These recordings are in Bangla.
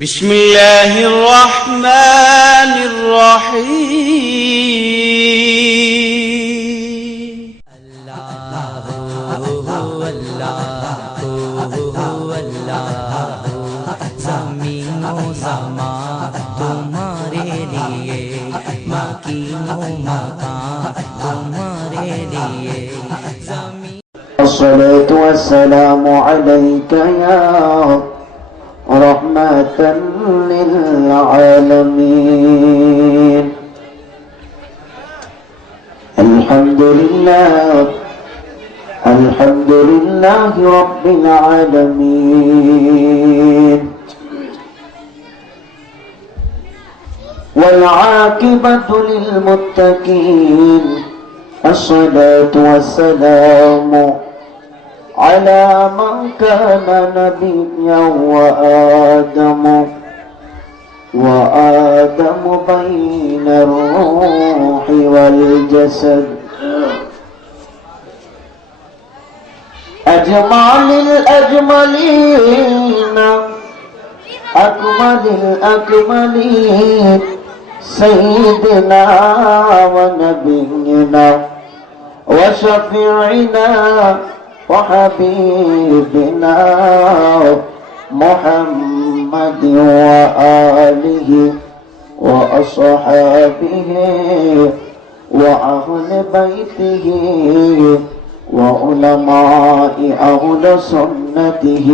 बिस्मिल्लाहिर रहमानिर रहीम। ज़मीनो ज़मा तुम्हारे लिए, मकीनो मकान तुम्हारे लिए। الصلاة والسلام عليك يا رحمة للعالمين. الحمد لله رب العالمين، والعاقبة للمتقين. الصلاة والسلام على من كان نبيا وآدم بين الروح والجسد. أجمل الأجملين أكمل الأكملين، سيدنا ونبينا وشفيعنا وحبيبنا محمد وآله وأصحابه وأهل بيته وعلماء أهل سنته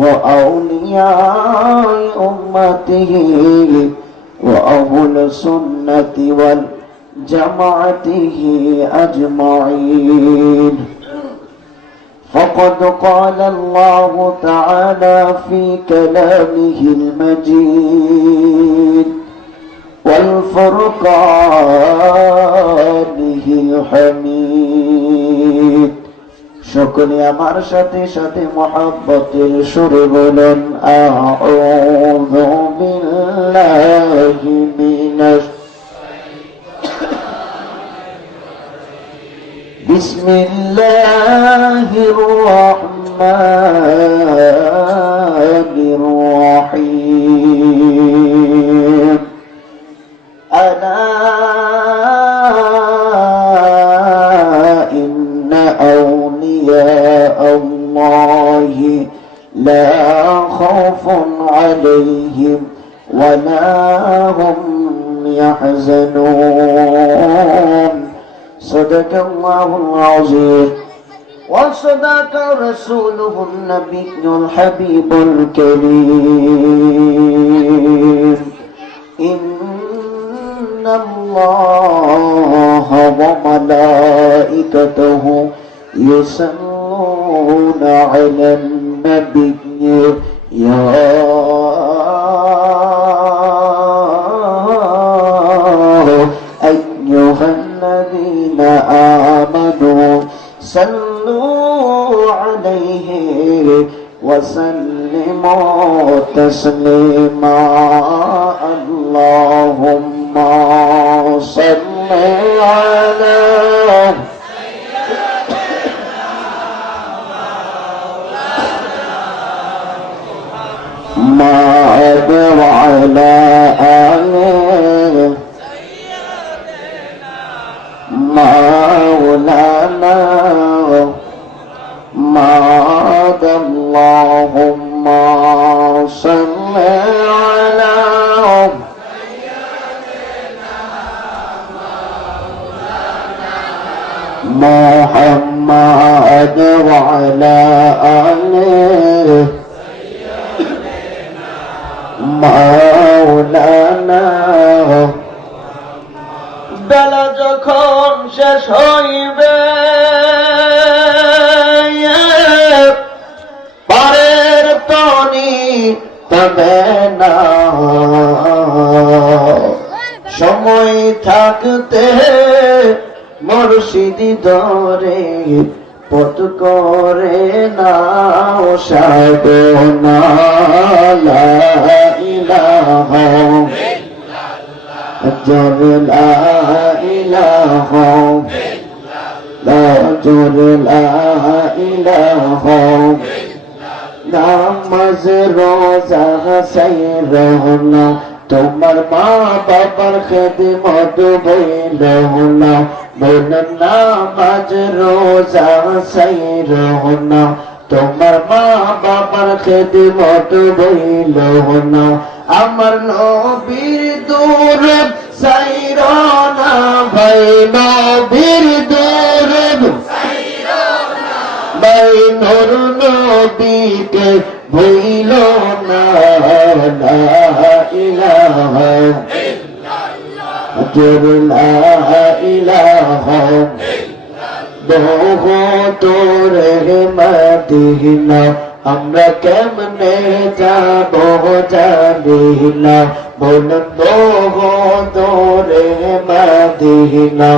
وأولياء أمته وأهل السنة والجماعته أجمعين. فقد قال الله تعالى في كلامه المجيد والفرقانه الحميد. شكري আমার সাথে সাথে মোহাব্বতের সুরে বলেন আউযু বিল্লাহি মিনাশ বিসমিল্লাহির রহমানির রহিম। আলা ইন্না আউলিয়া আল্লাহি লা খাউফুন আলাইহিম ওয়া লা হুম ইয়াহজানুন। صدق الله العظيم وصدق رسوله النبي الحبيب الكريم. إن الله وملائكته يصلون على النبي يا أيها الذين آمنوا صلوا عليه وسلموا تسليما. اللهم صل على محمد وعلى آله مولانا محمد. اللهم صل على محمد وعلى آله مولانا. বেলা যখন শেষ হইবে পারের তনি তবে না, সময় থাকতে মুর্শিদি ধরে পথ করে নাও সাধনা। লা ইলাহা لا إله لا إله নামাজ রোজা সাই রহনা তোমার মা বাবার খেদমত বইল না বোন নামাজ রোজা সাই রহনা তোমার মা বাবার খেদমত বইল না আমার নবীর দূরে সাইরনা ভাই নবীর দূরে ভাই নূর নবীকে ভুইল না লা ইলাহা ইল্লাল্লাহ লা ইলাহা বহু তোরে মদিনা আমরা কেমনে যাব জানি না বলুন বহু তোরে মদিনা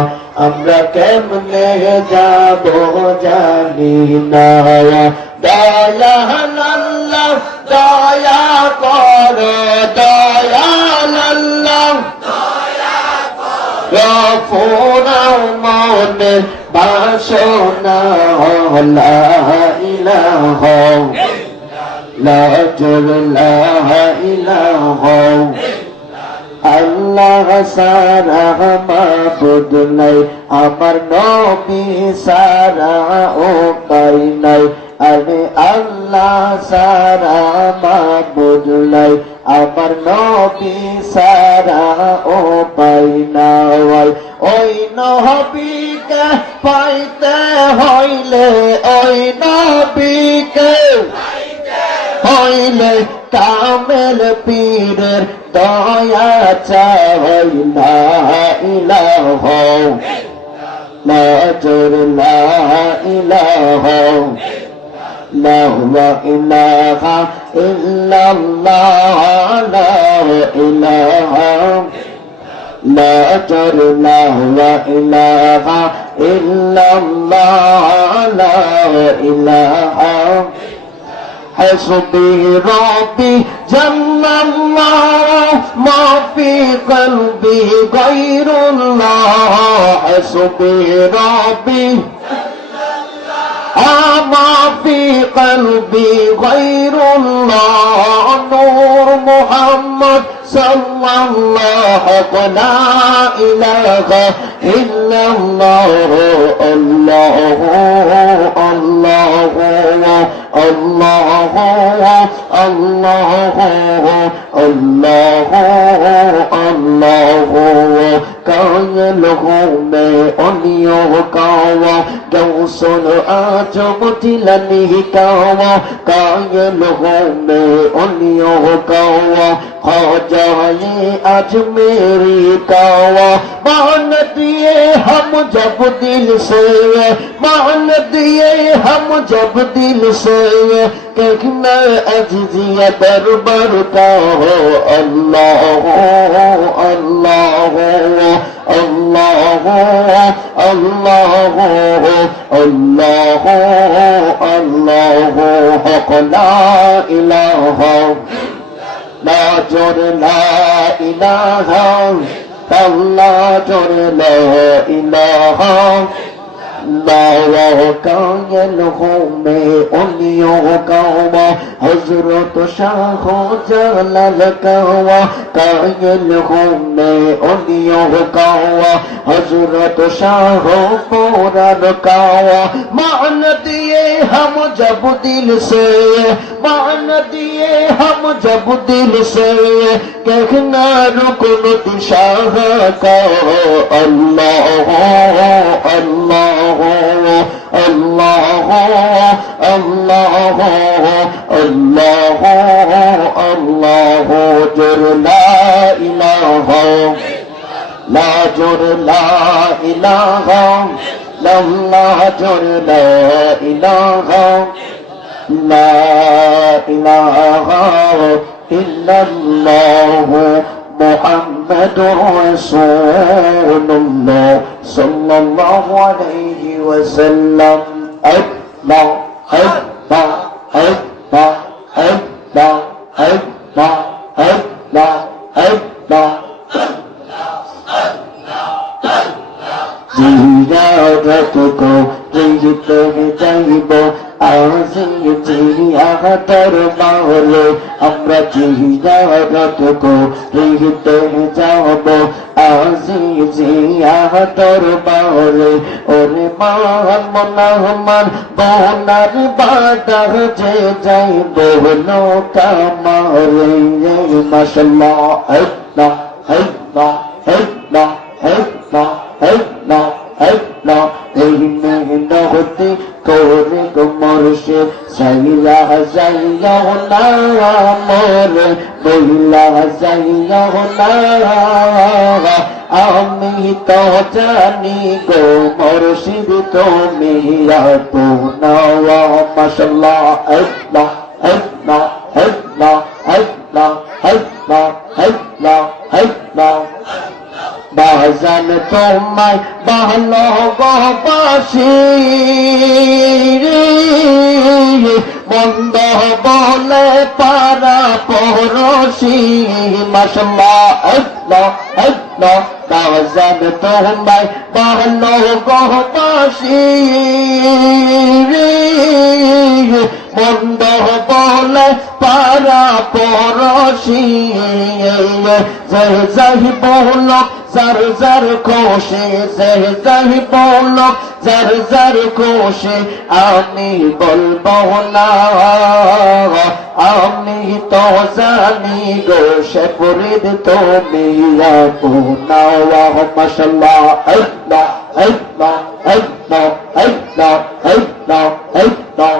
আমরা কেমনে যাব জানি না দয়া আল্লাহ দয়া করো দয়া আল্লাহ গফুর মনে বাসনা লা ইলাহা লা ইলাহা আল্লাহ সারা মাবুদ নাই আমার নবী সারা উপায় নাই আরে আল্লাহ সারা মাবুদ নাই আমার নবী সারা উপায় নাই ওই নবীকে পাইতে হইলে ওই নবীকে হইলে কামেল পীরের দয়া চাই লা ইলাহা লা ইলাহা لا إله إلا الله لا إله لا إله إلا الله لا إله حسبي ربي جل الله ما في قلبي غير الله حسبي ربي ما في قلبي غير الله نور محمد صلى الله لا إله إلا الله الله الله الله الله الله الله कायल हो मैं ओनियो कावा गौसल आज मुतिलनी कावा कायल हो मैं ओनियो कावा ख्वाजाए आज मेरी कावा मान दिए हम जब दिल से मान दिए हम जब दिल से कहना अजीजिया दरबार का हो अल्लाह अल्लाह अल्लाह अल्लाह अल्लाह अल्लाह हक ला इलाहा ला जोर ला इलाहा अल्लाह जोर ला इलाहा कायल हो मैं ओनियो कावा हजरत शाह जलाल कावा कायल हो मैं ओनियो कावा हजरत शाह पुरान कावा मान दिए हम जब दिल से मान दिए हम जब दिल से कहना रुकन शाह का अल्लाह अल्लाह الله الله الله الله جر لا إله لا جر لا إله لا الله جر لا إله لا إله إلا الله محمد رسول الله صلى الله عليه وسلم الله الله الله الله الله الله الله জিয়ারত কো জিতে চাইব আজ আজিজিয়া দরবারে আমরা জিয়ারত করিতে যাব আজিজিয়া দরবারে ওরে মান মনাহমান বনার বাদা যে যাই বলো কামারে মাশাআল্লাহ আল্লাহ আল্লাহ আল্লাহ আল্লাহ আল্লাহ আল্লাহ এই মেহনতি করে গো মুর্শিদ সাইয়া যাইয়া না মোরে বইলা যাইয়া না আমি তো জানি গো মুর্শিদ তুমি আপনা মাশাআল্লাহ আল্লাহ আল্লাহ আল্লাহ আল্লাহ আল্লাহ আল্লাহ আল্লাহ বাজান তোমায় ভালোবাসি মন্দ বলে পারা পড়শি মাশাআল্লাহ আল্লাহ আল্লাহ বাজান তোমায় ভালোবাসি মন্দ বলে পারা পড়শি যাই বলো জার জার খুশি যাই বলো জার জার খুশি আমি বলবো না আমি তো জানি গো সে ফরিদ তুমি আপনা মাশাআল্লাহ আল্লাহ আল্লাহ আল্লাহ আল্লাহ আল্লাহ আল্লাহ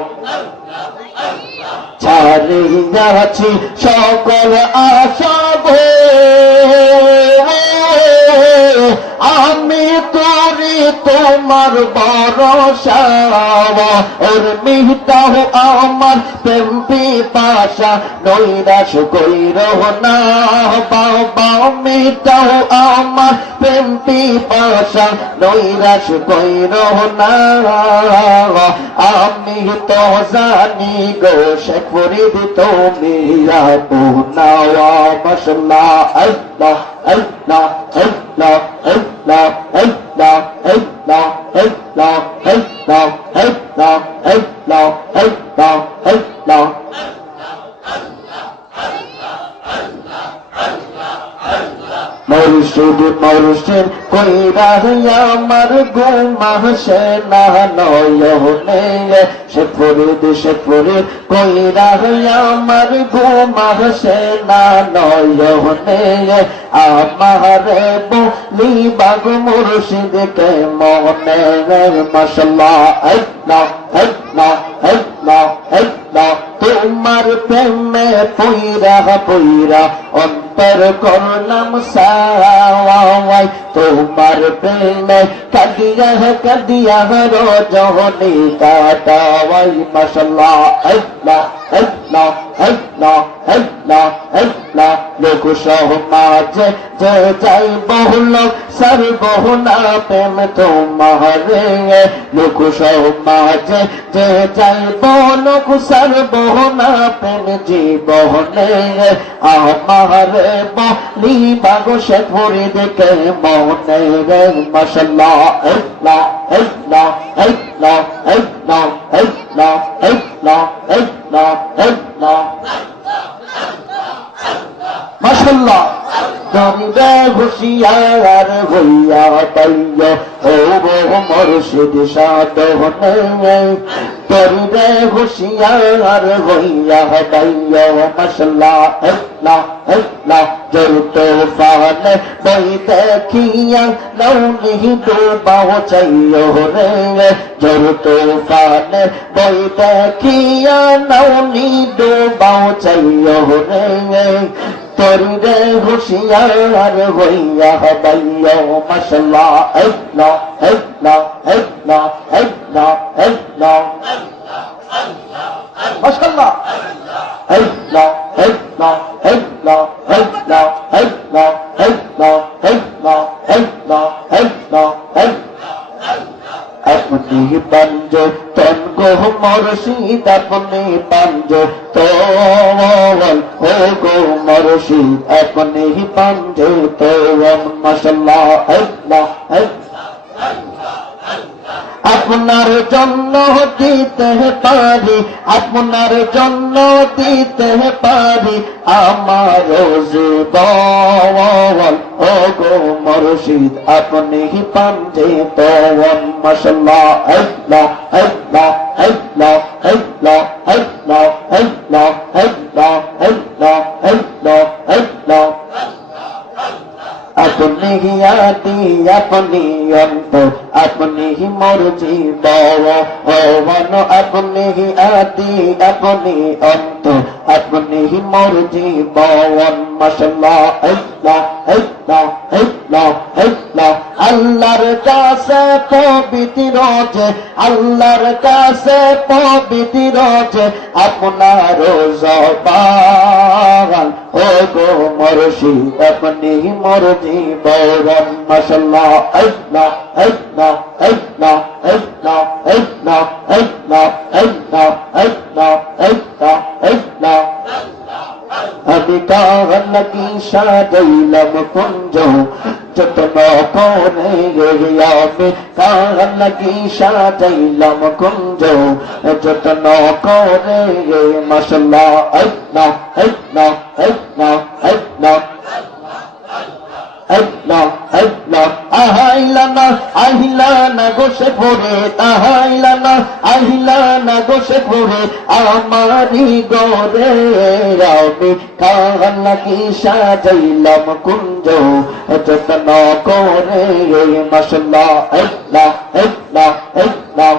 ছাড়িয়াছি সকল আশা আমি করি তোমার ভরসা ওর মিটাও আমার প্রেম পিপাসা নৈরাশ কইর না বাবা মিটাও আমার প্রেম পিপাসা নৈরাশ কইর না আমি তো জানি গো শেখ ফরিদ তুমি আপনা মাশাআল্লাহ আল্লাহ আল্লাহ আল্লাহ আল্লাহ আল্লাহ আল্লাহ আল্লাহ আল্লাহ আল্লাহ আল্লাহ আল্লাহ আল্লাহ মুর্শিদ মুর্শিদ কইরা আমার গুমা সে না নয়নে শেখ ফরিদ কইরা আমার গুমা সে না নয়নে আমারে বলি বাগ মুর্শিদ কে মনে মাশাআল্লাহ আল্লাহ আল্লাহ আল্লাহ আল্লাহ তোমার প্রেমে পইরা পইরা অন্তর করলাম সাওয়াই তোমার প্রেমে কাদিয়া কাদিয়া রজনী কাটাওয়াই মাশাআল্লাহ আল্লাহ আল্লাহ আল্লাহ আল্লাহ আল্লাহ লোক সমাজে যে যাই বহুল সর্বহুনা প্রেম তোমারে লোক সমাজে যে যাই লোক সর্বহুনা প্রেম জীবনে আমারে বলি বাগো শেখ ফরিদ কে মনে মাশাআল্লাহ আল্লাহ আল্লাহ আল্লাহ আল্লাহ আল্লাহ আল্লাহ আল্লাহ আল্লাহ মাশাআল্লাহ দমে হুশিয়ার হইয়া পাইয়া ও মুর্শিদ সাধনে দমে হুশিয়ার হইয়া পাইয়া মাশাআল্লাহ আল্লাহ আল্লাহ জল তোফানে বই দেখিয়া লৌনি ডুবাও চাইও রে জল তোফানে বই দেখিয়া লৌনি ডুবাও চাইও রে তরুরে হুশিয়ার হইয়া বাইয়া মাশাআল্লাহ আল্লাহ আল্লাহ আল্লাহ আল্লাহ আল্লাহ মাশাআল্লাহ আল্লাহ আল্লাহ আল্লাহ আল্লাহ আল্লাহ আল্লাহ আল্লাহ আল্লাহ আল্লাহ আপনি পাঞ্জ তন গো মুর্শিদ আপনি পাঞ্জ তোল ও গো মুর্শিদ আপনি পাঞ্জ তোল মাশাআল্লাহ আল্লাহ আল্লাহ আপনার জন্য দিতে পারি, আপনার জন্য দিতে পারি আমার জীবন। ও গো মুর্শিদ আপনি পাঞ্জে তওয়ান। মাশাআল্লাহ, আল্লাহ আল্লাহ আল্লাহ আল্লাহ আল্লাহ আল্লাহ আল্লাহ আল্লাহ আল্লাহ আল্লাহ। আপনি আদি আপনি অন্ত, আপনি মোর জীবন। আপনি আদি আপনি অন্ত, আপনি মোর জীবন। মাশাআল্লাহ, আল্লাহ আল্লাহ আল্লাহ আল্লাহ। আল্লাহর কাছে পবিত্র যে, আল্লাহর কাছে পবিত্র যে আপনার জবান। ও গো মুর্শিদ আপনি মোর জীবন। মাশাআল্লাহ, আল্লাহ আল্লাহ আল্লাহ আল্লাহ আল্লাহ আল্লাহ আল্লাহ আল্লাহ আল্লাহ আল্লাহ। আমি কান কি সাজাইলাম কুঞ্জ, যত্ন করে আমি কান কি সাজাইলাম কুঞ্জ, যত্ন করে। মাশাআল্লাহ, আল্লাহ আল্লাহ আল্লাহ আল্লাহ আল্লাহ আল্লাহ। আহাইলানা আহিলানা গোসে পড়ে, আহাইলানা আহিলানা গোসে পড়ে আমারি গরে। আমি কান কি সাজাইলাম কুঞ্জ, যত্ন করে। মাশাআল্লাহ, আল্লাহ আল্লাহ আল্লাহ।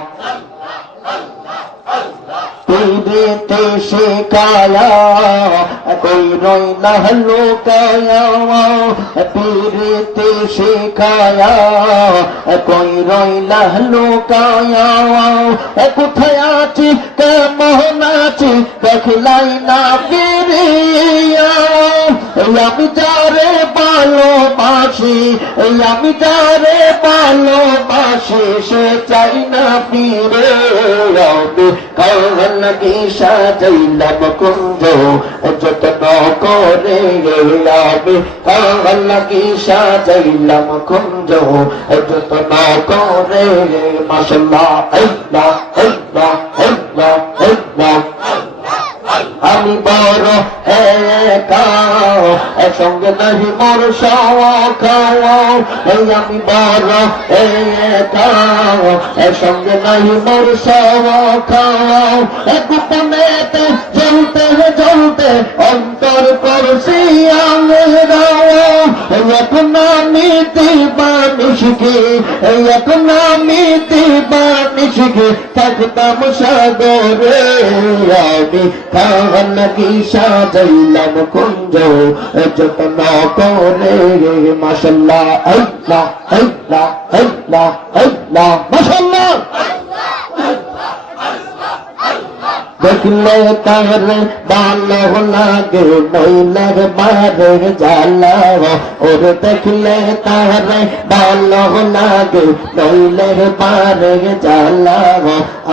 পীড়িতে শিকায়া কই রইলা লুকায়া, পীড়িতে শিকায়া কই রইলা লুকায়া। কোথায় আছি কেমন আছি দেখলাই না ফিরিয়া। আমি যারে ভালোবাসি, আমি যারে ভালোবাসি সে চাই না ফিরে। আমি কান কি সাজাইলাম কুঞ্জ, যত্ন করে। আমি কান কি সাজাইলাম কুঞ্জ, যত্ন করে। মাশাআল্লাহ, আল্লাহ আল্লাহ আল্লাহ আল্লাহ। আমি বড় একা সঙ্গে নাহি মোর শখ। আমি বড় একা সঙ্গে নাহি মোর শখ। গোপনেতে জ্বলতে জ্বলতে অন্তর করছি আমরা। এখন আমি দিবানিশকে, এখন আমি দিবানিশকে থাকতাম সাগরে। আমি কান কি সাজাইলাম কুঞ্জ, যত্ন করে। মাশাআল্লাহ, আল্লাহ আল্লাহ আল্লাহ আল্লাহ। মাশাআল্লাহ। দেখলে তার ভালো লাগে নইলের বারে জ্বালা। ওর দেখলে তার ভালো লাগে নইলের বারে জ্বালা।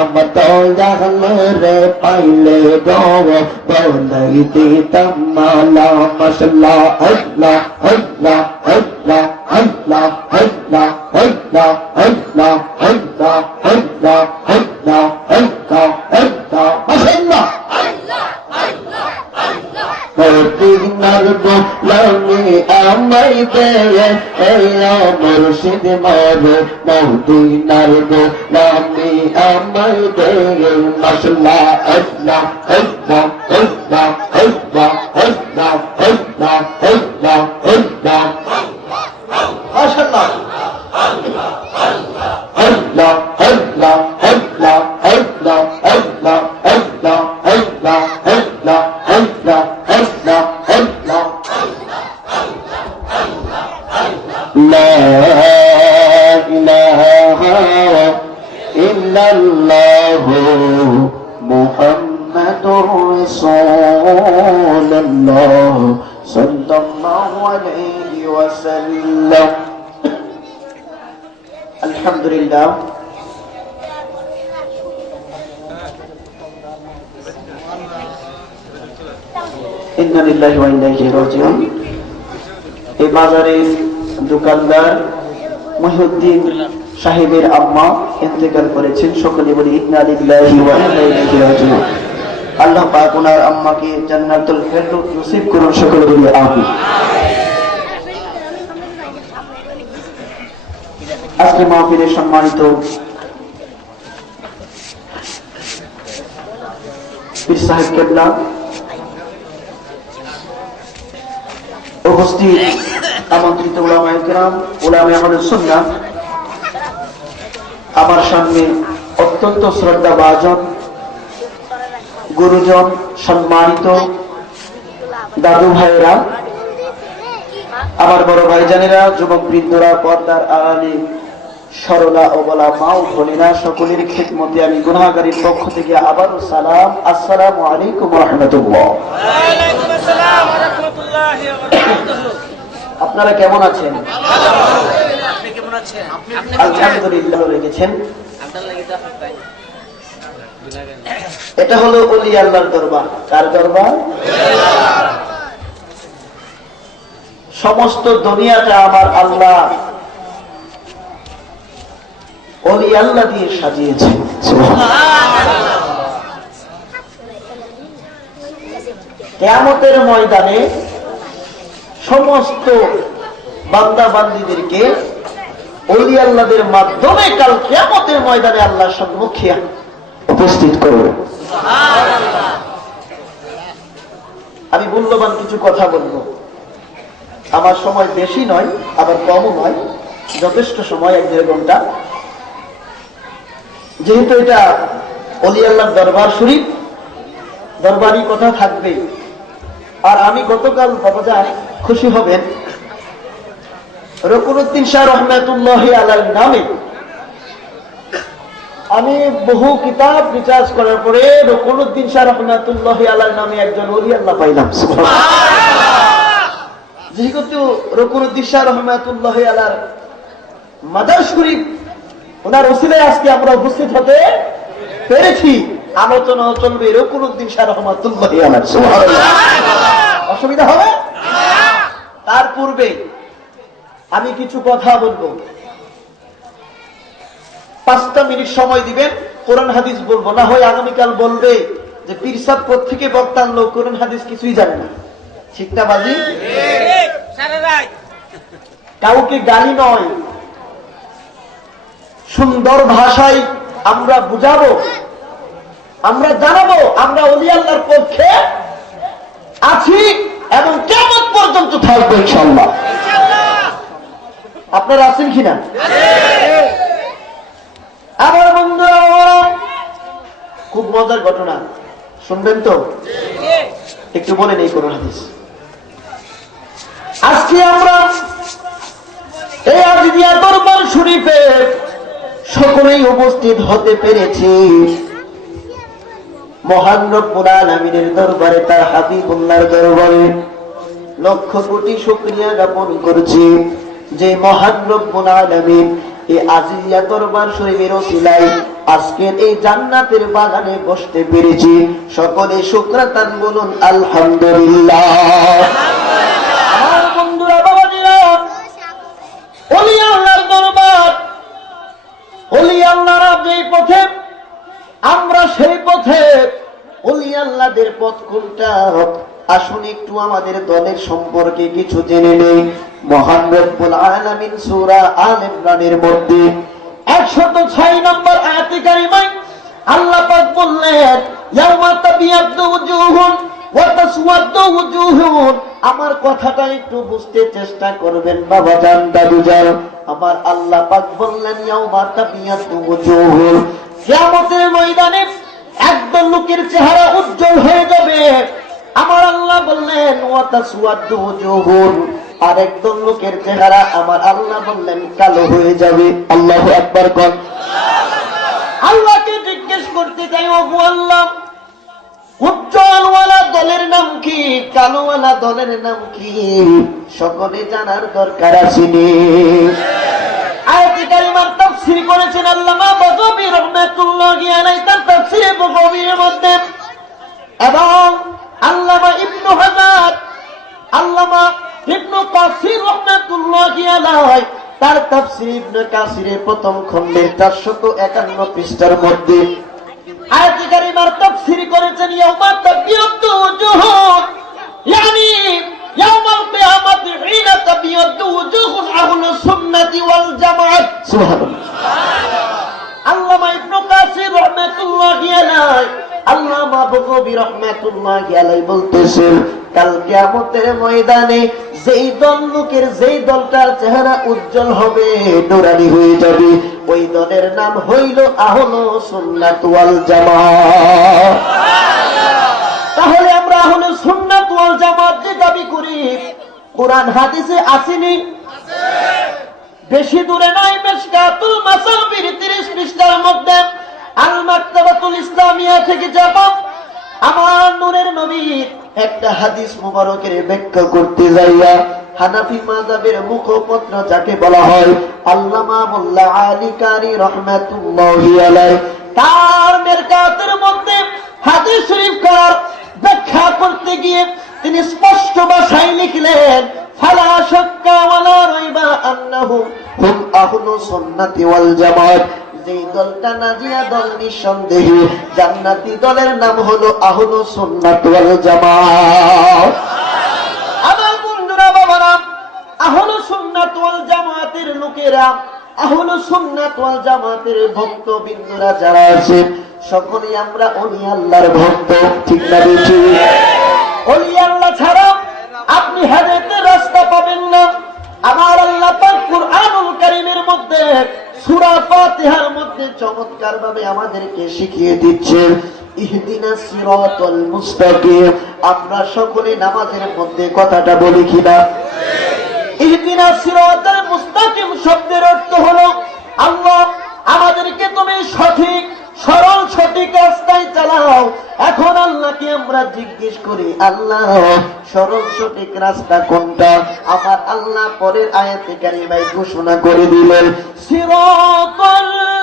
আমার দয়াল রে পাইলে গো বলাই দিতাম মালা। মাশাআল্লাহ, আল্লাহ আল্লাহ আল্লাহ আল্লাহ আল্লাহ আল্লাহ আল্লাহ আল্লাহ আল্লাহ আল্লাহ আল্লাহ আল্লাহ। মাশাআল্লাহ, মদিনার গোলামি আমায় দে মুর্শিদ মারে। মদিনার গোলামি আমায় দে। মাশাআল্লাহ, আল্লাহ আল্লাহ আল্লাহ আল্লাহ আল্লাহ আল্লাহ আল্লাহ আল্লাহ। মাশাআল্লাহ, আল্লাহ আল্লাহ আল্লাহ আল্লাহ আল্লাহ আল্লাহ আল্লাহ আল্লাহ আল্লাহ আল্লাহ আল্লাহ। লা ইলাহা ইল্লাল্লাহু মুহাম্মাদুর রাসূলুল্লাহ সাল্লাল্লাহু আলাইহি ওয়াসাল্লাম। আলহামদুলিল্লাহ, ইন্না লিল্লাহি ওয়া ইন্না ইলাইহি রাজিউন। এই বাজারের দোকানদার মহিউদ্দিন সাহেবের আম্মা ইন্তেকাল করেছেন। সকলে বলি ইন্না লিল্লাহি ওয়া ইন্না ইলাইহি রাজিউন। আল্লাহ পাক ওনার আম্মাকে জান্নাতুল ফেরদৌস নসিব করুন। সকলে বলি আমিন। আজকে মাহফিলের সম্মানিত পীর সাহেব কেবলা, উপস্থিত আমন্ত্রিত উলামায়ে কেরাম, উলামায়ে আহলে সুন্নাহ, আমার সামনে অত্যন্ত শ্রদ্ধাভাজন গুরুজন, সম্মানিত দাদু ভাইয়েরা, আমার বড় ভাইজানেরা, যুবক বৃন্দরা, পর্দার আড়ালে সরলা অবলা মা ও বোনেরা, সকলের খিদমতে আমি গুনাহগারীর পক্ষ থেকে আবারও সালাম, আসসালামু আলাইকুম ওয়া রাহমাতুল্লাহ। আপনারা কেমন আছেন? আলহামদুলিল্লাহ রেখেছেন। এটা হলো ওলি আল্লাহর দরবার। কার দরবার? সমস্ত দুনিয়াটা আমার আল্লাহ ওলি আল্লাহ দিয়ে সাজিয়েছে। কিয়ামতের ময়দানে সমস্ত বান্দা বান্দীদেরকে ওলি আল্লাহদের মাধ্যমে কাল কিয়ামতের ময়দানে আল্লাহর সম্মুখে উপস্থিত করবে। আমি মূল্যবান কিছু কথা বলবো। আমার সময় বেশি নয়, আবার কমও নয়, যথেষ্ট সময়, 1-1.5 ঘন্টা। যেহেতু এটা ওলি আল্লাহর দরবার শরীফ, দরবারি কথা থাকবে। আর আমি গতকাল বাবাজান খুশি হবেন, রকুনুদ্দিন শাহ রহমাতুল্লাহি আলাইহি নামে আমি বহু কিতাব রিসার্চ করার পরে রকুনুদ্দিন শাহ রহমাতুল্লাহি আলাইহি নামে একজন ওলি আল্লাহ পাইলাম। যেহেতু রকুনুদ্দিন শাহ রহমাতুল্লাহি আলাইহির মাজার শরীফ, ওনার ওসিলায় আজকে আমরা উপস্থিত হতে পেরেছি, আলোচনা চলবে রকুনুদ্দিন শাহ রহমাতুল্লাহি আলাইহি। সুবহানাল্লাহ। অসুবিধা হবে? তার পূর্বে আমি কিছু কথা বলবো। 5টা মিনিট সময় দিবেন, কোরআন হাদিস বলবো। না হয় আগামীকাল বলবে যে পীর সাহেব প্রত্যেকে বক্তার লোক, কোরআন হাদিস কিছুই জানে না। ঠিক না বাজি? কাউকে গালি নয়, সুন্দর ভাষায় আমরা বুঝাবো, আমরা জানাবো আমরা ওলি আল্লাহর পক্ষে আছি এবং কিয়ামত পর্যন্ত থাকবো ইনশাআল্লাহ। আপনারা আছেন কিনা? আমার বন্ধুরা, খুব মজার ঘটনা শুনবেন তো? একটু বলেন এই কোরআন হাদিস। আজকে আমরা এই আজিজিয়া দরবার শরীফে সকলেই উপস্থিত হতে পেরেছি মহান রব্বুল আলামিনের দরবারে, তার হাবিবুল্লাহর দরবারে লক্ষ কোটি শুকরিয়া জ্ঞাপন করছি যে মহান রব্বুল আলামিন এই আজিজিয়া দরবার শরীফের ওসিলায় আজকের এই জান্নাতের বাগানে বসতে পেরেছি। সকলে শুকরাতান বলুন আলহামদুলিল্লাহ। আমার বন্ধুরা, বাবাজিরা, ওলি আল্লাহর দরবার, ওলি আল্লাহরা যেই পথে, আমরা সেই পথে। ওলি আল্লাহদের পথ কোনটা? আসুন একটু আমাদের দলের সম্পর্কে কিছু জেনে নেই। মহান রব্বুল আলামিন সূরা আল ইমরানের মধ্যে 106 নম্বর আয়াতে কারিমায় আল্লাহ পাক বললেন, ইয়াউমা তাবিয়াদ্দু ওয়াজুহুন ওয়া তাসওয়াদ্দু ওয়াজুহুন। আমার কথাটা একটু বুঝতে চেষ্টা করবেন বাবাজান, দাদুজান। আমার আল্লাহ পাক বললেন ইয়াউমা তাবিয়াদ্দু ওয়াজুহুন, কিয়ামতের ময়দানে একদল লোকের চেহারা উজ্জ্বল হয়ে যাবে। আমার আল্লাহ বললেন ওয়া তাসওয়াদ্দু ওয়াজুহুন, আর একদল লোকের চেহারা আমার আল্লাহ বললেন কালো হয়ে যাবে। আল্লাহু আকবার কোন। আল্লাহকে জিজ্ঞেস করতে চাই, ওগো আল্লাহ, উজ্জ্বলওয়ালা দলের নাম কি, কালোওয়ালা দলের নাম কি? সকলে জানার দরকার আছে। আয়াতে কারিমার তাফসীর করেছেন আল্লামা বাগাবী রাহমাতুল্লাহি আলাইহি তার তাফসীরে বাগাবীর মধ্যে, এবং আল্লামা ইবনে হাজার, আল্লামা ইবনে কাসির রাহমাতুল্লাহি আলাইহি তার তাফসীর ইবনে কাসিরের প্রথম খণ্ডের 451 পৃষ্ঠার মধ্যে আয়াত কারিমার তাফসীর করেছেন ইয়াউমা তাবিয়াদু ওজুহ ইয়ানি ইয়াউমাল কিয়ামাতি হিনা তাবিয়াদু ওজুহ আহলুস সুন্নাতি ওয়াল জামাআত সুবহানাল্লাহ। আল্লামা ইবনে কাসির রাহমাতুল্লাহি আলাইহি আল্লামা বগবী রাহমাতুল্লাহি আলাইহি বলতেছেন কাল কিয়ামতের ময়দানে যেই দল লোকের যেই দলটার চেহারা উজ্জ্বল হবে নূরানি হয়ে যাবে ওই দলের নাম হইল আহলুস সুন্নাত ওয়াল জামাত। তাহলে আমরা আহলুস সুন্নাত ওয়াল জামাত যে দাবি করি কোরআন হাদিসে আসেনি? বেশি দূরে নয়, মিশকাতুল মাসাবির 30 পৃষ্ঠার মধ্যে আল মাকতাবাতুল ইসলামিয়া থেকে যাব আমার নূরের নবীর একটা হাদিস মুবারকের ব্যাখ্যা করতে যাইয়া হানাফি মাযহাবের মুখপত্র যাকে বলা হয় আল্লামা মোল্লা আলী কারি রাহমাতুল্লাহি আলাইহি তার মিরকাতের মধ্যে হাদিস শরীফ কার ব্যাখ্যা করতে গিয়ে তিনি স্পষ্ট ভাষায় লিখলেন ফালা শাক্কা ওয়ালা রাইবা আন্নাহুম হুম আহলুস সুন্নাতি ওয়াল জামাত। যেই দলটা নাজিয়া দল নিঃসন্দেহে জান্নাতি দলের নাম হলো আহলুস সুন্নাত ওয়াল জামাত। আমার বন্ধুরা বাবারা, আহলুস সুন্নাত ওয়াল জামাতের লোকেরা, আহলুস সুন্নাত ওয়াল জামাতের ভক্তবৃন্দরা যারা আছেন সকলেই আমরা ওলি আল্লাহর ভক্ত, ঠিক না বেঠিক? ওলি আল্লাহ ছাড়া আপনি হেদায়েতের রাস্তা পাবেন না। আমার আল্লাহ পাক কুরআনুল কারীমের মধ্যে সূরা ফাতিহার মধ্যে চমৎকার ভাবে আমাদেরকে শিখিয়ে দিচ্ছেন ইহদিনাস সিরাতাল মুস্তাকিম। আমরা সকলে নামাজের মধ্যে কথাটা বলি কিনা? ইহদিনাস সিরাতাল মুস্তাকিম শব্দের অর্থ হলো আল্লাহ আমাদেরকে তুমি সঠিক সরল সঠিক রাস্তায় চালাও। এখন আল্লাহকে আমরা জিজ্ঞেস করি আল্লাহ সরল সঠিক রাস্তা কোনটা? আমার আল্লাহ পরের আয়াতে কারিমায় ঘোষণা করে দিলেন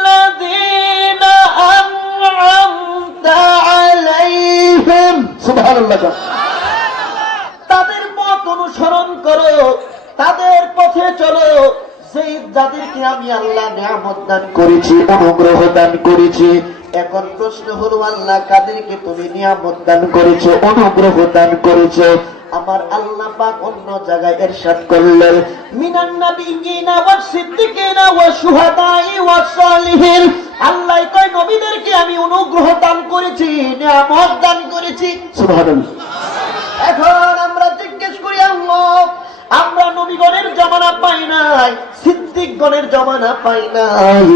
সিরাতাল্লাযীনা আন'আমতা আলাইহিম। সুবহানাল্লাহ। তাদের পথ অনুসরণ করো, তাদের পথে চলো সেই যাদেরকে আমি আল্লাহ নিয়ামত দান করেছি, অনুগ্রহ দান করেছি। এখন প্রশ্ন হলো আল্লাহ কাদেরকে তুমি নিয়ামত দান করেছো, অনুগ্রহ দান করেছো? আমার আল্লাহ পাক অন্য জায়গায় ইরশাদ করলেন মিনান নাবিয়িনা ওয়াস সিদ্দিকিনা ওয়াস শুহাদাই ওয়াস সালিহিন। আল্লাহ কয় নবীদেরকে আমি অনুগ্রহ দান করেছি, নিয়ামত দান করেছি। সুবহানাল্লাহ। এখন আমরা জিজ্ঞেস করি আল্লাহ আমরা নবীগণের জামানা পাই নাই, সিদ্দিকগণের জামানা পাই নাই,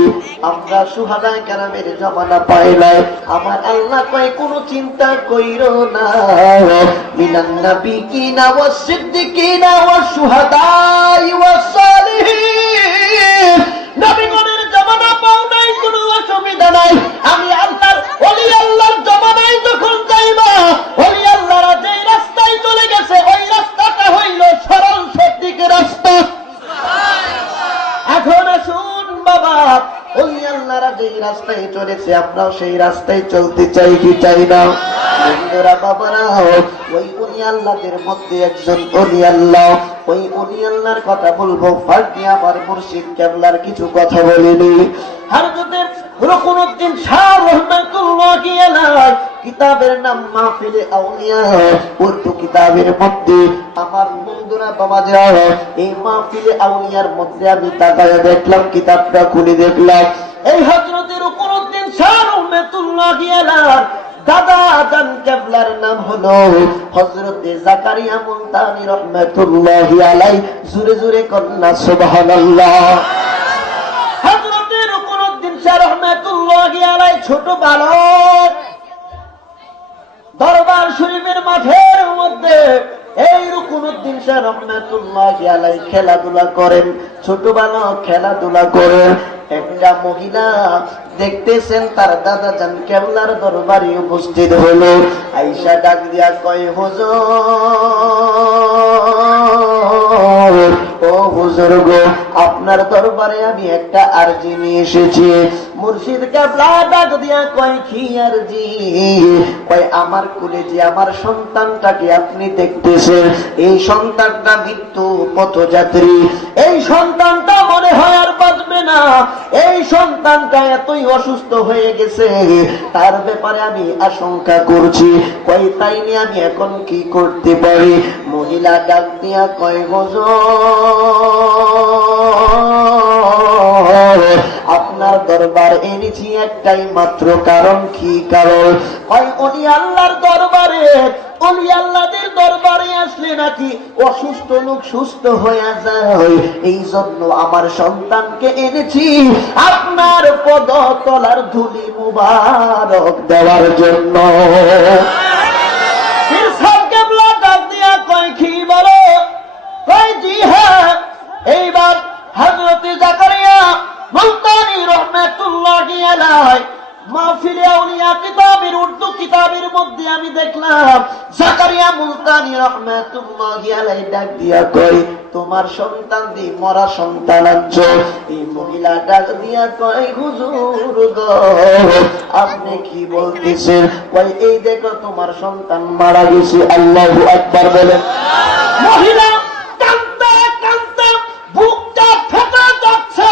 আমরা শুহাদায়ে কেরামের জামানা পাই নাই। আমার আল্লাহ কয় কোনো চিন্তা কইরো না, মিনান নাবিয়িনা ওয়াস সিদ্দিকিনা ওয়াস শুহাদাই ওয়াস সালিহিন। নবীগণের জামানা পাও নাই, কোনো অসুবিধা নাই। আমি আল্লাহর ওলি আল্লাহর জামানায় যখন যাইবা ওলি আল্লাহরা যেই রাস্তায় চলে গেছে ওই রাস্তাটা হইল সরল সঠিক রাস্তা। এখন আসুন বাবা, ওলি আল্লাহরা যেই রাস্তায় চলেছে আমরাও সেই রাস্তায় চলতে চাই কি চাই না? বন্ধুরা বাবারা, ওই ওলি আল্লাহদের মধ্যে একজন ওলি আল্লাহ, ওই ওলি আল্লাহর কথা বলবো ফাঁকি আমার মুর্শিদ কেবলার কিছু কথা বলিনি। হযরতের রুকনুদ্দিন শাহ রাহমাতুল্লাহি আলাইহি কিতাবের নাম মাহফিলে আউলিয়া। উর্দু কিতাবের মধ্যে আমার বন্ধুরা বাবারা এই মাহফিলে আউলিয়ার মধ্যে আমি তাকায় দেখলাম, কিতাবটা খুলে দেখলাম এই হযরতের রুকনুদ্দিন শাহ রাহমাতুল্লাহি আলাইহি দাদা জান কেবলার নাম হলো হযরতে জাকারিয়া মুনতানি রাহমাতুল্লাহি আলাইহি। জোরে জোরে কন্না সুবহানাল্লাহ। হযরতে রুকনুদ্দিন শাহ রাহমাতুল্লাহি আলাইহি ছোট বালক দরবার শরীফের মাঠের মধ্যে এই রুকনুদ্দিন শাহ রাহমাতুল্লাহি আলাইহি খেলাধুলা করেন, ছোট বালক খেলাধুলা করেন। একটা মহিলা দেখতেছেন তার দাদা জান কেবলার দরবারে উপস্থিত হলো। আয়েশা ডাক দিয়া কয় হুজুর, ও হুজুর গো, আপনার দরবারে আমি একটা আরজি নিয়ে এসেছি। মুর্শিদ কেবলা ডাক দিয়া কয় কি আর জি, কয় আমার কোলে যে আমার সন্তানটাকে আপনি দেখতেছেন, এই সন্তানটা মৃত্যু পথযাত্রী, এই সন্তানটা মনে হয় আর বাঁচবে না, এই সন্তানটা এতই অসুস্থ হয়ে গেছে, তার ব্যাপারে আমি আশঙ্কা করছি। কয় তাই নিয়ে আমি এখন কি করতে পারি? মহিলা ডাক দিয়া কয় আপনার দরবার এনেছি একটাই মাত্র কারণ। কি কারণ? কয় উনি আল্লাহর দরবারে, উনি আল্লাহদের দরবারে আসলে নাকি অসুস্থ লোক সুস্থ হয়ে যায়, এই জন্য আমার সন্তানকে এনেছি আপনার পদতলার ধুলি মুবারক দেওয়ার জন্য। ডাক দিয়া কয় কি বলো? কয় জি হ্যাঁ। এইবার হযরত জাকারিয়া মুলতানি রাহমাতুল্লাহি আলাইহি মাহফিলে আউলিয়া কিতাবের উর্দু কিতাবের মধ্যে আমি দেখলাম জাকারিয়া মুলতানি রাহমাতুল্লাহি আলাইহি ডাক দিয়া কয় তোমার সন্তান দি মরা সন্তান আনছো। এই মহিলা ডাক দিয়া কয় হুজুর গো আপনি কি বলতেছেন? কয় এই দেখো তোমার সন্তান মারা গেছে। আল্লাহু আকবার বলেন। মহিলা কাঁদতে কাঁদতে বুকটা ফেটে যাচ্ছে,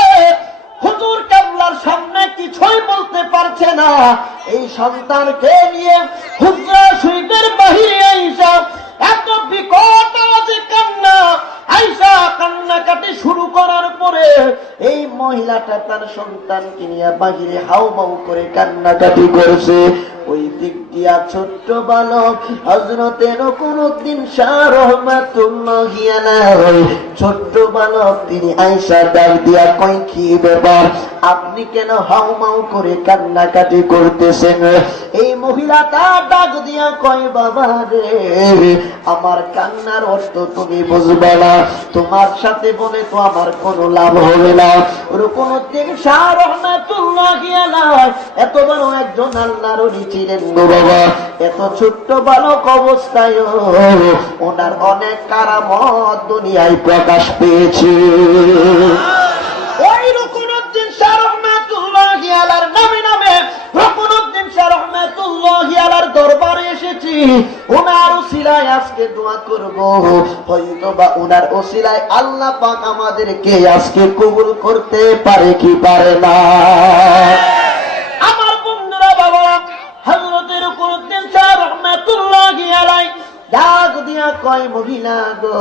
হুজুর কেবলার সামনে কিছুই বলতে পারছে না। এই সন্তানকে নিয়ে হুজরা শরীফের বাহিরে আইসা এত বিকট আওয়াজে কান্না, আইসা কান্নাকাটি শুরু করার পরে এই মহিলাটা তার সন্তানকে নিয়ে বাহিরে হাউমাউ করে কান্নাকাটি করছে। ওই দিক দিয়া ছোট্ট বালক হযরতে রুকনুদ্দিন শাহ রাহমাতুল্লাহি আলাইহি, ছোট্ট বালক তিনি আয়েশা ডাক দিয়া কয় কি ব্যাপার, আপনি কেন হাউমাউ করে কান্নাকাটি করতেছেন? এই মহিলাটা ডাক দিয়া কয় বাবা রে আমার কান্নার অর্থ তুমি বুঝবে না, তোমার সাথে বলে তো আমার কোনো লাভ হবে না। রুকনুদ্দিন শাহ রাহমাতুল্লাহি আলাইহি এত বড় একজন আল্লাহর ওলি ছিলেন গো বাবা, এত ছোট্ট বালক অবস্থায় ওনার অনেক কারামত দুনিয়ায় প্রকাশ পেয়েছে। ওই রুকনুদ্দিন শাহ রাহমাতুল্লাহি আলাইহির নামে নামে রুকনুদ্দিন শাহ রাহমাতুল্লাহি আলাইহির দরবারে এসেছি। ওনার ওসিলায় আজকে দোয়া করব, হয়তোবা ওনার ওসিলায় আল্লাহ পাক আমাদেরকে আজকে কবুল করতে পারে কি পারে না। আমার বন্ধুরা বাবা, হযরত রুকনুদ্দিন শাহ রাহমাতুল্লাহি আলাইহি ডাক দিয়া কয় মহিলা গো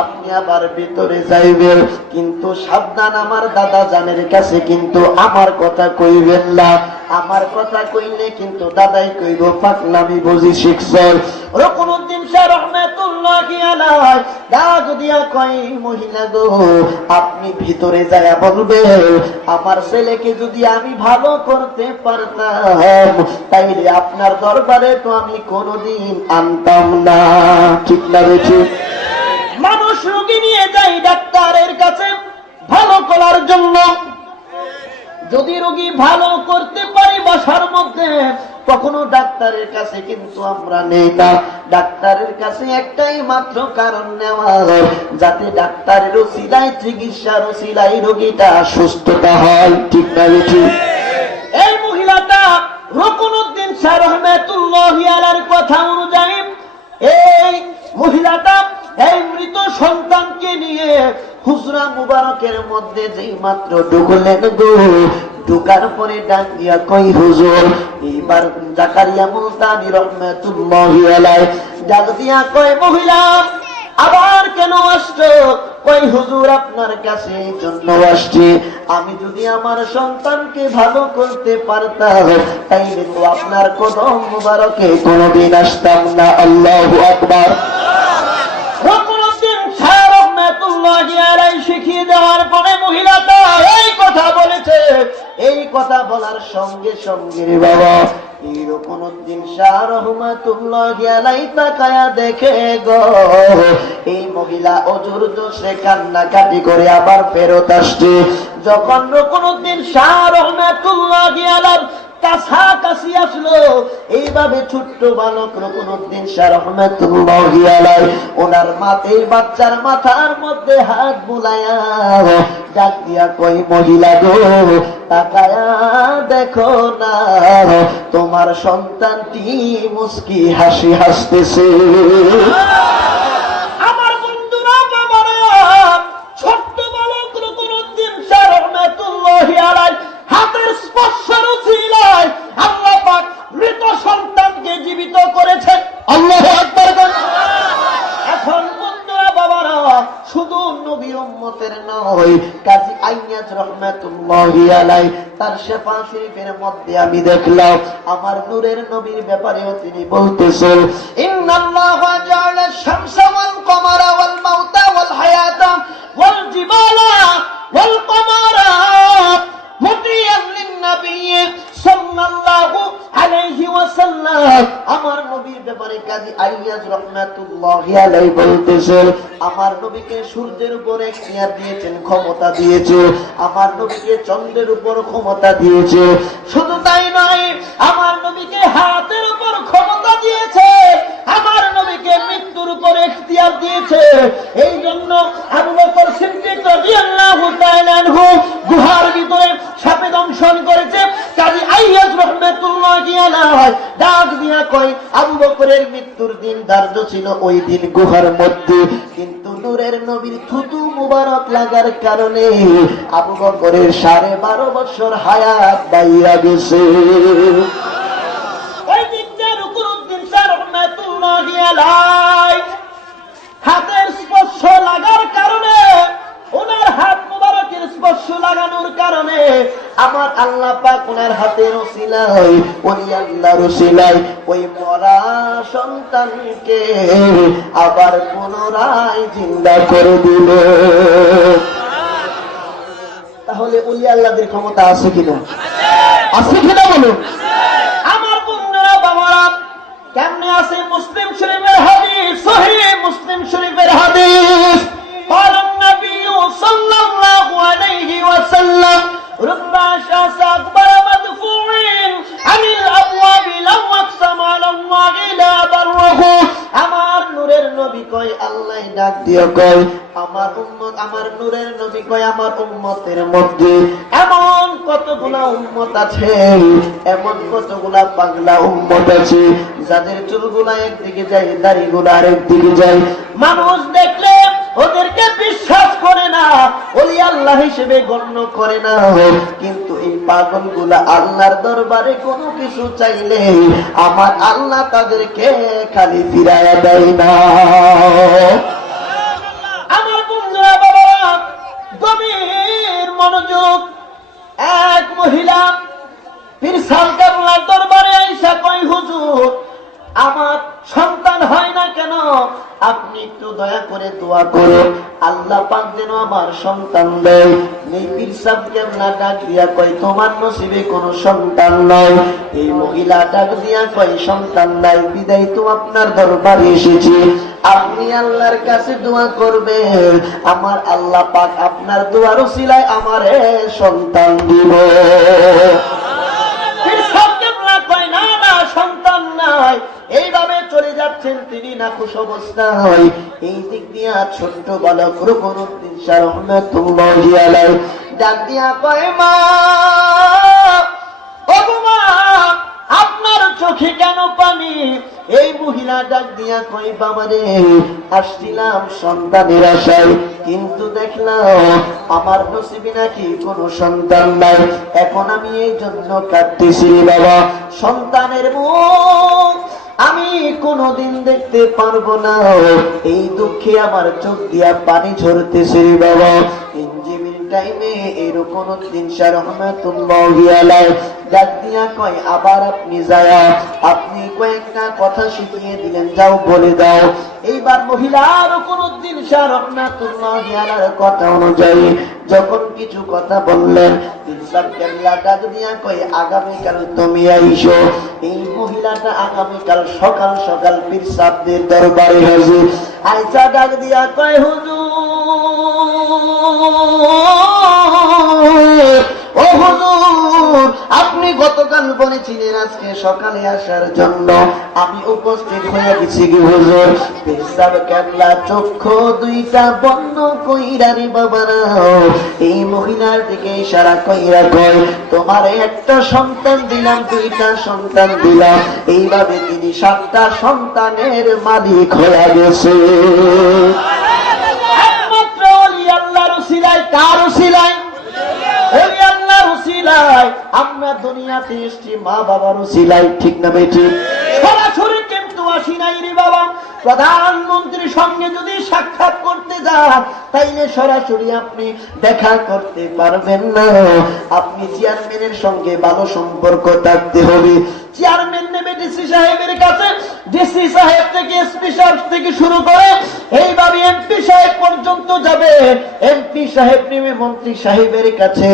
আপনি আবার ভিতরে যাইবেন, কিন্তু সাবধান আমার দাদা জানের কাছে কিন্তু আমার কথা কইবেন না, আমার কথা কইলে কিন্তু দাদাই কইব পাকনামি বুঝি শিখছল। রুকনুদ্দিন শাহ রাহমাতুল্লাহি আলাইহি ডাক দিয়া কয় মহিলা গো আপনি ভিতরে যায়া বলবেন আমার ছেলেকে যদি আমি ভালো করতে পারতাম তাইলে আপনার দরবারে তো আমি কোনোদিন আনতাম না। ঠিক না বেঠি? মানুষ রোগী নিয়ে যায় ডাক্তারের কাছে ভালো করার জন্য, যদি রোগী ভালো করতে পারি বাসার মধ্যে কখনো ডাক্তারের কাছে কিন্তু আমরা নেই না। ডাক্তারের কাছে একটাই মাত্র কারণ নেওয়া যাতে ডাক্তারের ওসিলায় চিকিৎসার ওসিলায় রোগীটা সুস্থতা হয়। ঠিক না বেঠি? এই মহিলাটা রুকনুদ্দিন শাহ রাহমাতুল্লাহি আলাইহির কথা অনুযায়ী এই মহিলাটা এই মৃত সন্তানকে নিয়ে হুজরা মুবারকের মধ্যে যেই মাত্র ঢুকলেন গো, ঢুকার পরে ডাক দিয়া কই হুজুর, এইবার জাকারিয়া মুলতানি রাহমাতুল্লাহি আলাইহি ডাক দিয়া কয় মহিলা আবার কেন আসছো? কই হুজুর আপনার কাছে এই জন্য আসছি, আমি যদি আমার সন্তানকে ভালো করতে পারতাম তাইলে তো আপনার কদম মুবারকে কোনোদিন আসতাম না। আল্লাহু আকবার। রুকনুদ্দিন শাহ রাহমাতুল্লাহি আলাইহি শিখিয়ে দেওয়ার পরে মহিলাটা এই কথা বলেছে। এই কথা বলার সঙ্গে সঙ্গে রে বাবা এই রুকনুদ্দিন শাহ রাহমাতুল্লাহি আলাইহি তাকায়া দেখে গো এই মহিলা অজুর দোষে কান্নাকাটি করে আবার ফেরত আসছে। যখন রুকনুদ্দিন শাহ রাহমাতুল্লাহি আলাইহি কাছাকাছি আসলো। এইভাবে ছোট্ট বালক রুকনুদ্দিন শাহ রহমাতুল্লাহি আলাইহি ওনার এই বাচ্চার মাথার মধ্যে হাত বুলায়া ডাক দিয়া কই, মহিলা গো তাকায়া দেখো না, তোমার সন্তানটি মুস্কি হাসি হাসতেছে। আমার বন্ধুরা বাবারা, ছোট্ট বালক রুকনুদ্দিন শাহ রহমাতুল্লাহি আলাইহি হাতের স্পর্শের উসিলায় আল্লাহ পাক মৃত সন্তানকে জীবিত করেছেন। আল্লাহু আকবার। এখন বন্ধুরা বাবারা, শুধু নবীর উম্মতের নয়, কাজী আইয়াজ রহমাতুল্লাহি আলাইহি তার শেফা শরীফের মধ্যে আমি দেখলাম আমার নূরের নবীর ব্যাপারেও তিনি বলতেছেন, ইন্নাল্লাহা জাআলা আশ-শামসা ওয়াল কমারা ওয়াল মাউতা ওয়াল হায়াতা ওয়াল জিবালা ওয়াল কমারা মুতিয়ান লিন-নবী সাল্লাল্লাহু আলাইহি ওয়াসাল্লাম। আমার নবীর ব্যাপারে কাজী আইয়াজ রাহমাতুল্লাহি আলাইহি বলতেছেন, আমার নবীকে সূর্যের উপর এখতিয়ার দিয়েছেন, ক্ষমতা দিয়েছে। আমার নবীকে চন্দ্রের উপর ক্ষমতা দিয়েছে। শুধু তাই নয়, আমার নবীকে হাতের উপর ক্ষমতা দিয়েছে। আমার নবীকে মৃত্যুর উপর এখতিয়ার দিয়েছে। এই জন্য আবু বকর সিদ্দিক রাদিয়াল্লাহু তাআলা আনহু গুহার ভিতরে সাপে দংশন করেছে। কাজী আইয়াজ রাহমাতুল্লাহি আলাইহি ডাক দিয়া কই, আবু বকরের মৃত্যুর দিন ধার্য ছিল ওই দিন গুহার মধ্যে, কিন্তু নূরের নবীর থুতু মুবারক লাগার কারণে আবু বকরের 12.5 বছর হায়াত বাইরা গেছে। ওই দিনটা রুকনুদ্দিন শাহ রহমাতুল্লাহি আলাইহি হাতের স্পর্শ লাগার কারণে, ওনার হাত মুবারকের স্পর্শ লাগানোর কারণে আমার আল্লাহ পাক ওনার হাতের ওসিলায়, ওলি আল্লাহর ওসিলায় ওই মরা সন্তানকে আবার পুনরায় জিন্দা করে দিল। তাহলে ওলি আল্লাহদের ক্ষমতা আছে কিনা? আছে কিনা বলুন। আমার বন্ধুরা বাবারা, কেমনে আছে? মুসলিম শরীফের হাদিস, সহিহ মুসলিম শরীফের হাদিস, قال النبي صلى الله عليه وسلم رب شاس أكبر مدفوعين عن الأبواب لو أقسم على الله لا بره। আমার নূরের নবী কয়, আল্লাহ ডাক দিয়ে কয়, আমার উম্মত, আমার নূরের নবী কয়, আমার উম্মতের মধ্যে এমন কতগুলা উম্মত আছে, এমন কতগুলা পাগলা উম্মত আছে, যাদের চুলগুলা একদিকে যায়, দাড়িগুলা আরেকদিকে যায়। মানুষ দেখলে ওদেরকে বিশ্বাস করে না, ওলি আল্লাহ হিসেবে গণ্য করে না, কিন্তু এই পাগলগুলা আল্লাহর দরবারে কোনো কিছু চাইলে আমার আল্লাহ তাদেরকে খালি ফিরায়া দেয় না। আমার বন্ধুরা বাবারা, গভীর মনোযোগ। এক মহিলা পীর সাহেব কেবলার দরবারে আইসা কয়, হুজুর আমার সন্তান হয় না কেন? আপনি একটু দয়া করে দোয়া করো, আল্লাহ পাক যেন আমার সন্তান দেয়। এই পীর সাহেব কেবলা ডাক দিয়া কয়, তোমার নসিবে কোনো সন্তান নাই। এই মহিলা ডাক দিয়া কয়, সন্তান নাই বিদায় তো আপনার দরবারে এসেছি, আপনি আল্লাহর কাছে দোয়া করবেন, আমার আল্লাহ পাক আপনার দোয়ার উসিলায় আমারে সন্তান দিব। পীর সাহেব কেবলা কয়, না না, সন্তান নাই। এইভাবে চলে যাচ্ছেন তিনি নাখুশ অবস্থায়। এই দিক দিয়া ছোট্ট বালক রুকনুদ্দিন শাহ রহমাতুল্লাহি আলাইহি ডাক দিয়া কয়, মা, ও মা, আপনার চোখে কেন পানি? এই মহিলা ডাক দিয়া কয়, বাবা রে, আসছিলাম সন্তানের আশায়, কিন্তু দেখলাম আমার নসিবে নাকি কোনো সন্তান নাই। এখন আমি এই জন্য কাঁদতেছি বাবা, সন্তানের মুখ আমি কোনদিন দেখতে পারবো না, এই দুঃখে আমার চোখ দিয়া পানি ঝরতেছে বাবা। ইঞ্জিমির টাইমে এরকম দিন শাহ রহমাতুল্লাহি আলাইহি ডাক দিয়া কয়, আবার আপনি যায়া আপনি কয়েকটা কথা শিখিয়ে দিলেন, যাও বলে দাও। এইবার মহিলা রুকনুদ্দিন শাহ রহমাতুল্লাহি আলাইহির কথা অনুযায়ী যখন কিছু কথা বললেন, ডাক দিয়া কয়, আগামীকাল তুমি আইসো। এই মহিলাটা আগামীকাল সকাল সকাল পীর সাহেবদের দরবারে হাজির। আইসা ডাক দিয়া কয়, হুজুর, ও হুজুর, আপনি আপনি গতকাল বলেছিলেন আজকে সকালে আসার জন্য, আমি উপস্থিত হয়ে গেছি কি হুজুর। পেশাব কেবলা চক্ষু দুইটা বন্ধ কইরা রে বাবারা, এই মহিলার দিকে ইশারা কইরা কয়, তোমার একটা সন্তান দিলাম, দুইটা সন্তান দিলাম। এইভাবে তিনি 7টা সন্তানের মালিক হয়ে গেছে। একমাত্র ওলি আল্লাহর উসিলায়। কার উসিলায়? ওলি আল্লাহর উসিলায়। আমরা দুনিয়াতে এসেছি মা বাবার উসিলায়, ঠিক না বেঠিক? সরাসরি কিন্তু আসি নাই রে বাবা। প্রধানমন্ত্রীর সঙ্গে যদি সাক্ষাৎ করতে যান তাইলে সরাসরি আপনি দেখা করতে পারবেন না। আপনি চেয়ারম্যানের সঙ্গে ভালো সম্পর্ক থাকতে হবে। চেয়ারম্যান নেবে ডিসি সাহেবের কাছে, ডিসি সাহেব থেকে এসপি সাহেব থেকে শুরু করে এইভাবে এমপি সাহেব পর্যন্ত যাবে। এমপি সাহেব নেবে মন্ত্রী সাহেবের কাছে।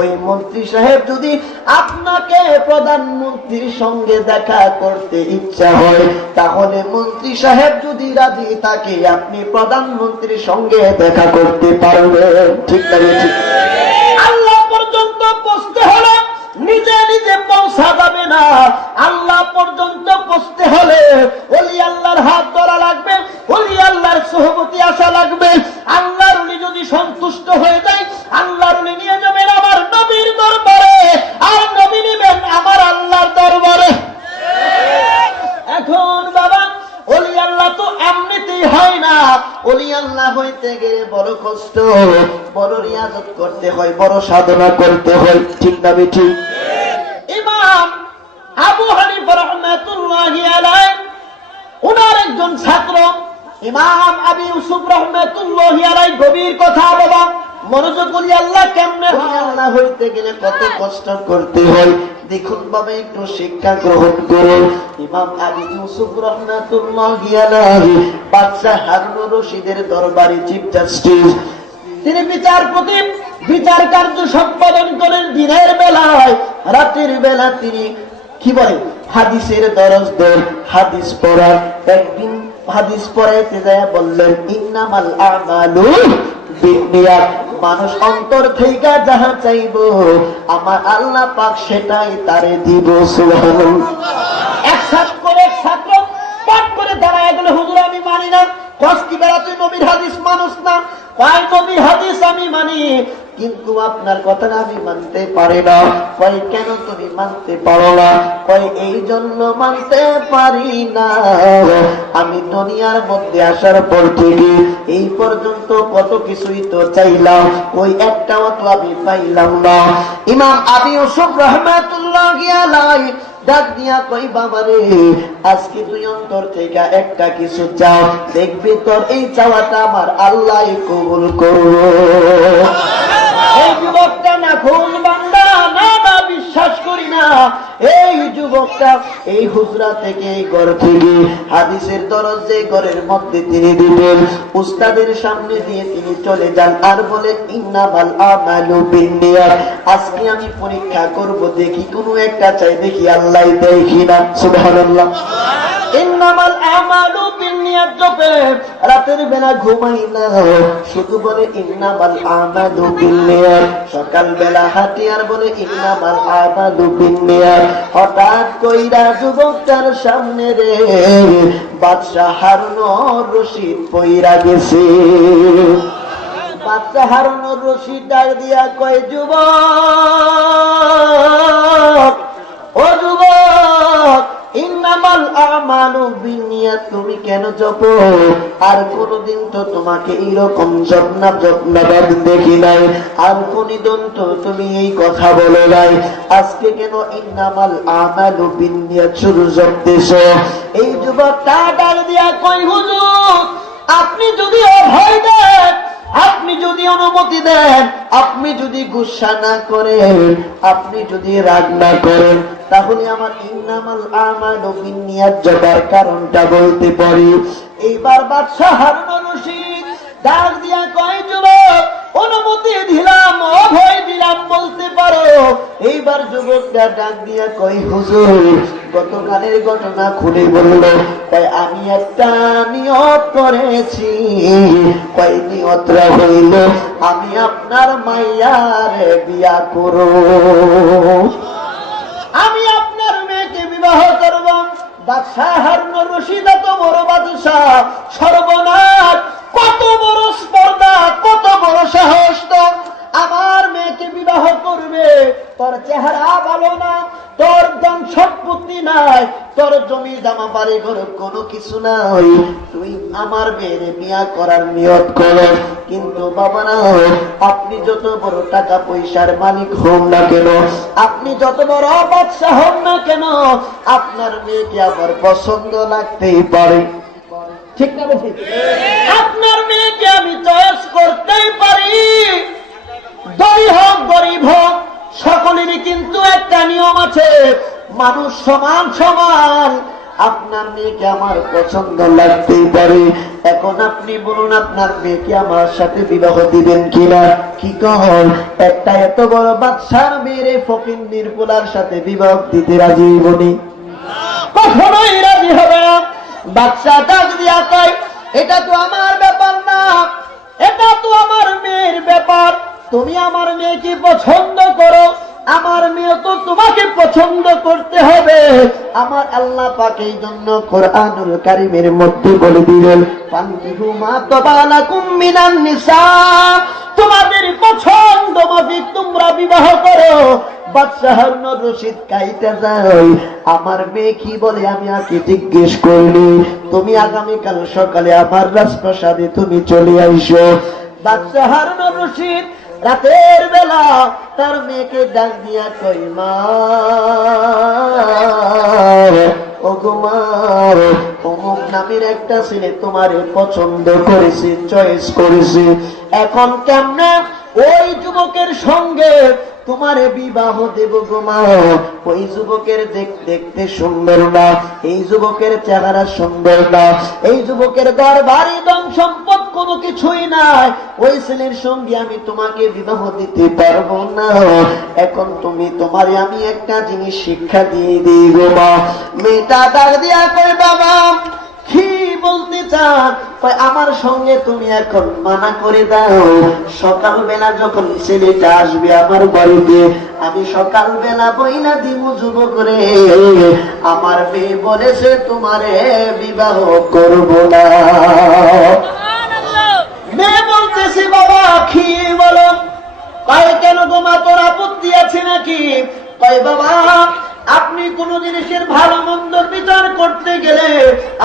ওই মন্ত্রী সাহেব যদি আপনাকে প্রধানমন্ত্রীর সঙ্গে দেখা করতে ইচ্ছা হয়, তাহলে মন্ত্রী সাহেব যদি রাজি থাকে আপনি প্রধানমন্ত্রীর সঙ্গে দেখা করতে পারবেন, ঠিক না? ঠিক। আল্লাহ পর্যন্ত পৌঁছতে হলে নিজে নিজে পৌঁছা যাবে না। আল্লাহ পর্যন্ত পৌঁছতে হলে ওলি আল্লাহর হাত ধরা লাগবে, ওলি আল্লাহর সোহবতি আসা লাগবে। আল্লাহর উনি যদি সন্তুষ্ট হয়ে যায়, আল্লাহর উনি নিয়ে যাবেন আমার নবীর দরবারে, আর নবী নেবেন আমার আল্লাহর দরবারে। এখন বাবা ওলি আল্লাহ তো এমনিতেই হয় না। ওলি আল্লাহ হইতে গেলে বড় কষ্ট, বড় রিয়াজত করতে হয়, বড় সাধনা করতে হয়, ঠিক না বেঠিক? ইমাম আবু হানিফা রাহমাতুল্লাহি আলাইহি ওনার একজন ছাত্র ইমাম আবু ইউসুফ রাহমাতুল্লাহি আলাইহি গভীর কথা বাবা, মনোযোগ করি। আল্লাহ কেমনে হয়? আল্লাহ হইতে গেলে কত কষ্ট করতে হয় দেখুন বাবা, একটু শিক্ষা গ্রহণ করুন। ইমাম আবু ইউসুফ রাহমাতুল্লাহি আলাইহি বাদশাহ হারুনুর রশিদের দরবারে চিফ জাস্টিস, তিনি বিচারপতি, বিচার কার্য সম্পাদন করেন দিনের বেলায়। রাতের বেলা তিনি কি বলে হাদিসের দরজ দেন, হাদিস পড়ার। একদিন হাদিস পড়াইতে যায় বললেন, ইন্নামাল আমালু বিন্নিয়াত, মানুষ অন্তর থেকে যাহা চাইব আমার আল্লাহ পাক সেটাই তারে দিব। সুবহানাল্লাহ। এক ছাত্র পাঠ করে দাঁড়ায় গেল, হুজুর আমি মানি না। কষ্টি বেলা তুই নবীর হাদিস মানুষ না? কয় নবীর হাদিস আমি মানি, কিন্তু আপনার কথাটা আমি মানতে পারি না। কয় কেন তুমি মানতে পারো না? কয় এই জন্য মানতে পারি না, আমি দুনিয়ার মধ্যে আসার পর থেকে এই পর্যন্ত কত কিছুই তো চাইলাম, ওই একটাও তো আমি পাইলাম না। ইমাম আবু ইউসুফ রাহমাতুল্লাহি আলাইহি ডাক দিয়া কই, বাবারে আজকে তুই অন্তর থেকে একটা কিছু চাও, দেখবি তোর এই চাওয়াটা আমার আল্লাহ কবুল করবে। এই যুবকটা না খুন বান্দা, না না বিশ্বাস করি না। এই যুবকটা এই হুজরা থেকে, এই ঘর থেকে হাদিসের দরজ যে ঘরের মধ্যে তিনি দিবেন, উস্তাদের সামনে দিয়ে তিনি চলে যান আর বলেন, ইন্নামাল আমালু বিন্নিয়াত, আজকে আমি পরীক্ষা করব, দেখি কোনো একটা চাই, দেখি আল্লাহ দেয় কিনা। সুবহানাল্লাহ। ইন্নামাল আমালু বিন্নিয়াত জপে রাতের বেলা ঘুমাই না, শুধু বলে ইন্নামাল আমালু বিন্নিয়াত। সকাল বেলা হাঁটি আর বলে ইন্নামাল আমালু বিন্নিয়াত। হঠাৎ কইরা যুবকটার সামনে রে বাদশাহ হারুনুর রশিদ পইরা গেছে। বাদশাহ হারুনুর রশিদ ডাক দিয়া কয়, যুবক, ও যুবক, ইন্নামাল আমালু বিন্নিয়াত তুমি কেন জপো? আর কোনদিন তো তোমাকে এইরকম জপনাবাদ দেখি নাই, আর কোনদিন তো তুমি এই কথা বলো নাই, আজকে কেন ইন্নামাল আমালু বিন্নিয়াত শুরু জপতেছো? এই যুবকটা ডাক দিয়া কই, হুজুর আপনি যদি অভয় দেন, আপনি যদি অনুমতি দেন, আপনি যদি গুসা না করেন, আপনি যদি রাগ না করেন, তাহলে আমার ইন্নামাল আমালু বিন্নিয়াত জবার কারণটা বলতে পারি। এইবার বাদশাহ হারুনুর রশিদ ডাক দিয়া কয়, যুবক অনুমতি দিলাম, অভয় দিলাম, বলতে পারো। এইবার যুবকটা ডাক দিয়া কয়, হুজুর গতকালের ঘটনা খুলে বলল। কয় আমি একটা নিয়ত করেছি। কয় নিয়তটা হইল আমি আপনার মাইয়ার বিয়া করব। বিবাহ করব। বাদশাহ হারুনুর রশিদ এত বড় বাদশাহ, সর্বনাশ, কত বড় স্পর্ধা, কত বড় সাহস তোর! আমার মেয়েকে বিবাহ করবে, তোর চেহারা ভালো না, তোর ধন সম্পত্তি নাই, তোর জমি জামা বাড়ি ঘর কোনো কিছু নাই, তুই আমার মেয়ের বিয়া করার নিয়ত করো। কিন্তু বাবা না, আপনি যত বড় টাকা পয়সার মালিক হন না কেন, আপনি যত বড় বাদশা হন না কেন, আপনার মেয়েকে আমার পছন্দ লাগতেই পারে। ঠিক না ঠিক? আপনার মেয়েকে আমি চয়েস করতেই পারি। ধনী হোক গরিব হোক, সকলেরই কিন্তু একটা নিয়ম আছে, মানুষ সমান সমান। আপনার মেয়েকে আমার পছন্দ লাগতেই পারে। এখন আপনি বলুন, আপনার মেয়েকে আমার সাথে বিবাহ দিবেন কিনা? কি কখন একটা এত বড় বাদশার মেয়েরে ফকির নির্পুলার সাথে বিবাহ দিতে রাজি বলি? কখনোই রাজি হবে না। বাদশা ডাক দিয়া কয়, এটা তো আমার ব্যাপার না, এটা তো আমার মেয়ের ব্যাপার। তুমি আমার মেয়েকে পছন্দ করো, আমার মেয়ে তো তোমাকে পছন্দ করতে হবে। আমার আল্লাহ পাক এই জন্য কোরআনুল কারীমের মধ্যে বলে দিলেন, ফানকিহু মা তাবা লাকুম মিনান নিসা, তোমাদের পছন্দ মাফিক তোমরা বিবাহ করো। বাদশাহ হারুনুর রশিদ কাইতে যায়, আমার মেয়ে কি বলে আমি আগে জিজ্ঞেস করিনি, তুমি আগামীকাল সকালে আমার রাজপ্রাসাদে তুমি চলে আইসো। বাদশাহ হারুনুর রশিদ রাতের বেলা তার মেয়েকে ডাক দিয়া কই, মা ও গো মা, অমুক নামের একটা ছেলে তোমারে পছন্দ করেছে, চয়েস করেছে, এখন কেমনে ওই যুবকের সঙ্গে তোমারে বিবাহ দেব গো মা? ওই যুবকের দেখতে সুন্দর না, এই যুবকের চেহারা সুন্দর না, এই যুবকের ঘর বাড়ি ধন সম্পদ কোনো কিছুই নাই, ওই ছেলের সঙ্গে আমি তোমাকে বিবাহ দিতে পারবো না। এখন তুমি তোমারে আমি একটা জিনিস শিক্ষা দিয়ে দিই গো মা। মেয়েটা ডাক দিয়া কয়, বাবা কি বলতে চান? আমার সঙ্গে তুমি এখন মানা করে দাও, সকালবেলা যখন ছেলেটা আসবে আমার বাড়িতে, আমি সকালবেলা বইলা দিব, যুবক রে আমার মেয়ে বলেছে তোমারে বিবাহ করব না। মেয়ে বলতেছি, বাবা কি বলো? কয় কেন গো মা, তোর আপত্তি আছে নাকি? কয় বাবা, আপনি কোন জিনিসের ভালো মন্দর বিচার করতে গেলে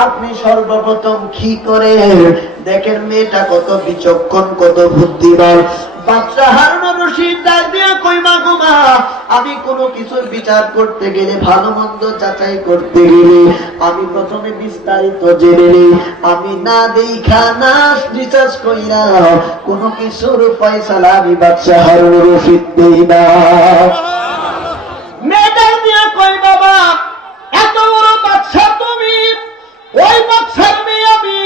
আপনি সর্বপ্রথম কি করে দেখেন মেয়েটা কত বিচক্ষণ, কত বুদ্ধিমান। বাদশাহ হারুনুর রশিদ ডাক দিয়া কই, মা গো মা, আমি কোনো কিছুর বিচার করতে গেলে, ভালো মন্দ যাচাই করতে গেলে আমি প্রথমে বিস্তারিত জেনে নিই, আমি না দেখা না রিসার্চ কইরা কোনো কিছুর ফয়সালা আমি বাদশাহ হারুনুর রশিদ দেই না। মেয়েটা দিয়া কই, বাবা এত বড় বাদশা তুমি, ওই বাদশার মেয়ে আমি,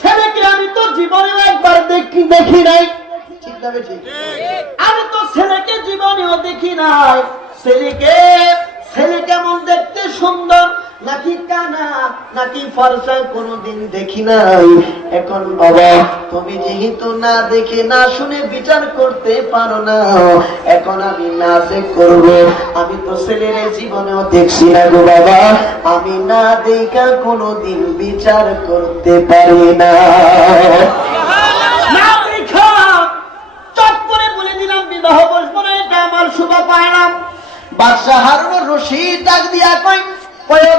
ছেলেকে আমি তো জীবনেও একবার দেখি নাই। ঠিক না ঠিক? আমি তো ছেলেকে জীবনেও দেখি নাই। ছেলে কেমন দেখতে, সুন্দর নাকি কানা নাকি ফর্সা, কোনদিন দেখি নাই। এখন বাবা তুমি যেহেতু না দেখে না শুনে বিচার করতে পারো না, এখন আমি না যে করবো, আমি তো ছেলের জীবনেও দেখছি না গো বাবা, আমি না দেখা কোনদিন বিচার করতে পারি না। চট করে বলে দিলাম বিবাহ বসবো না, এটা আমার শোভা পায় না। বাদশাহ হারুনুর রশিদ ডাক দিয়া কই,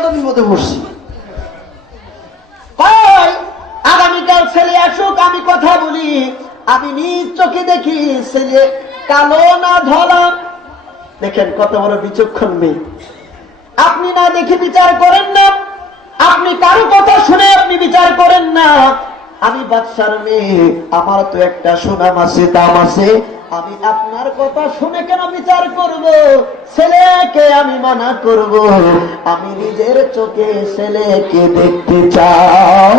তুমি মতো বসছি, আগামীকাল ছেলে আসুক, আমি কথা বলি, আমি নিজ চোখে দেখি ছেলে কালো না ধলা। দেখেন কত বড় বিচক্ষণ মেয়ে। আপনি না দেখে বিচার করেন না, আপনি কারো কথা শুনে আপনি বিচার করেন না। আমি বাদশার মেয়ে, আমার তো একটা সুনাম আছে, দাম আছে, আমি আপনার কথা শুনে কেন বিচার করব? ছেলেকে আমি মানা করব? আমি নিজের চোখে ছেলেকে দেখতে চাই।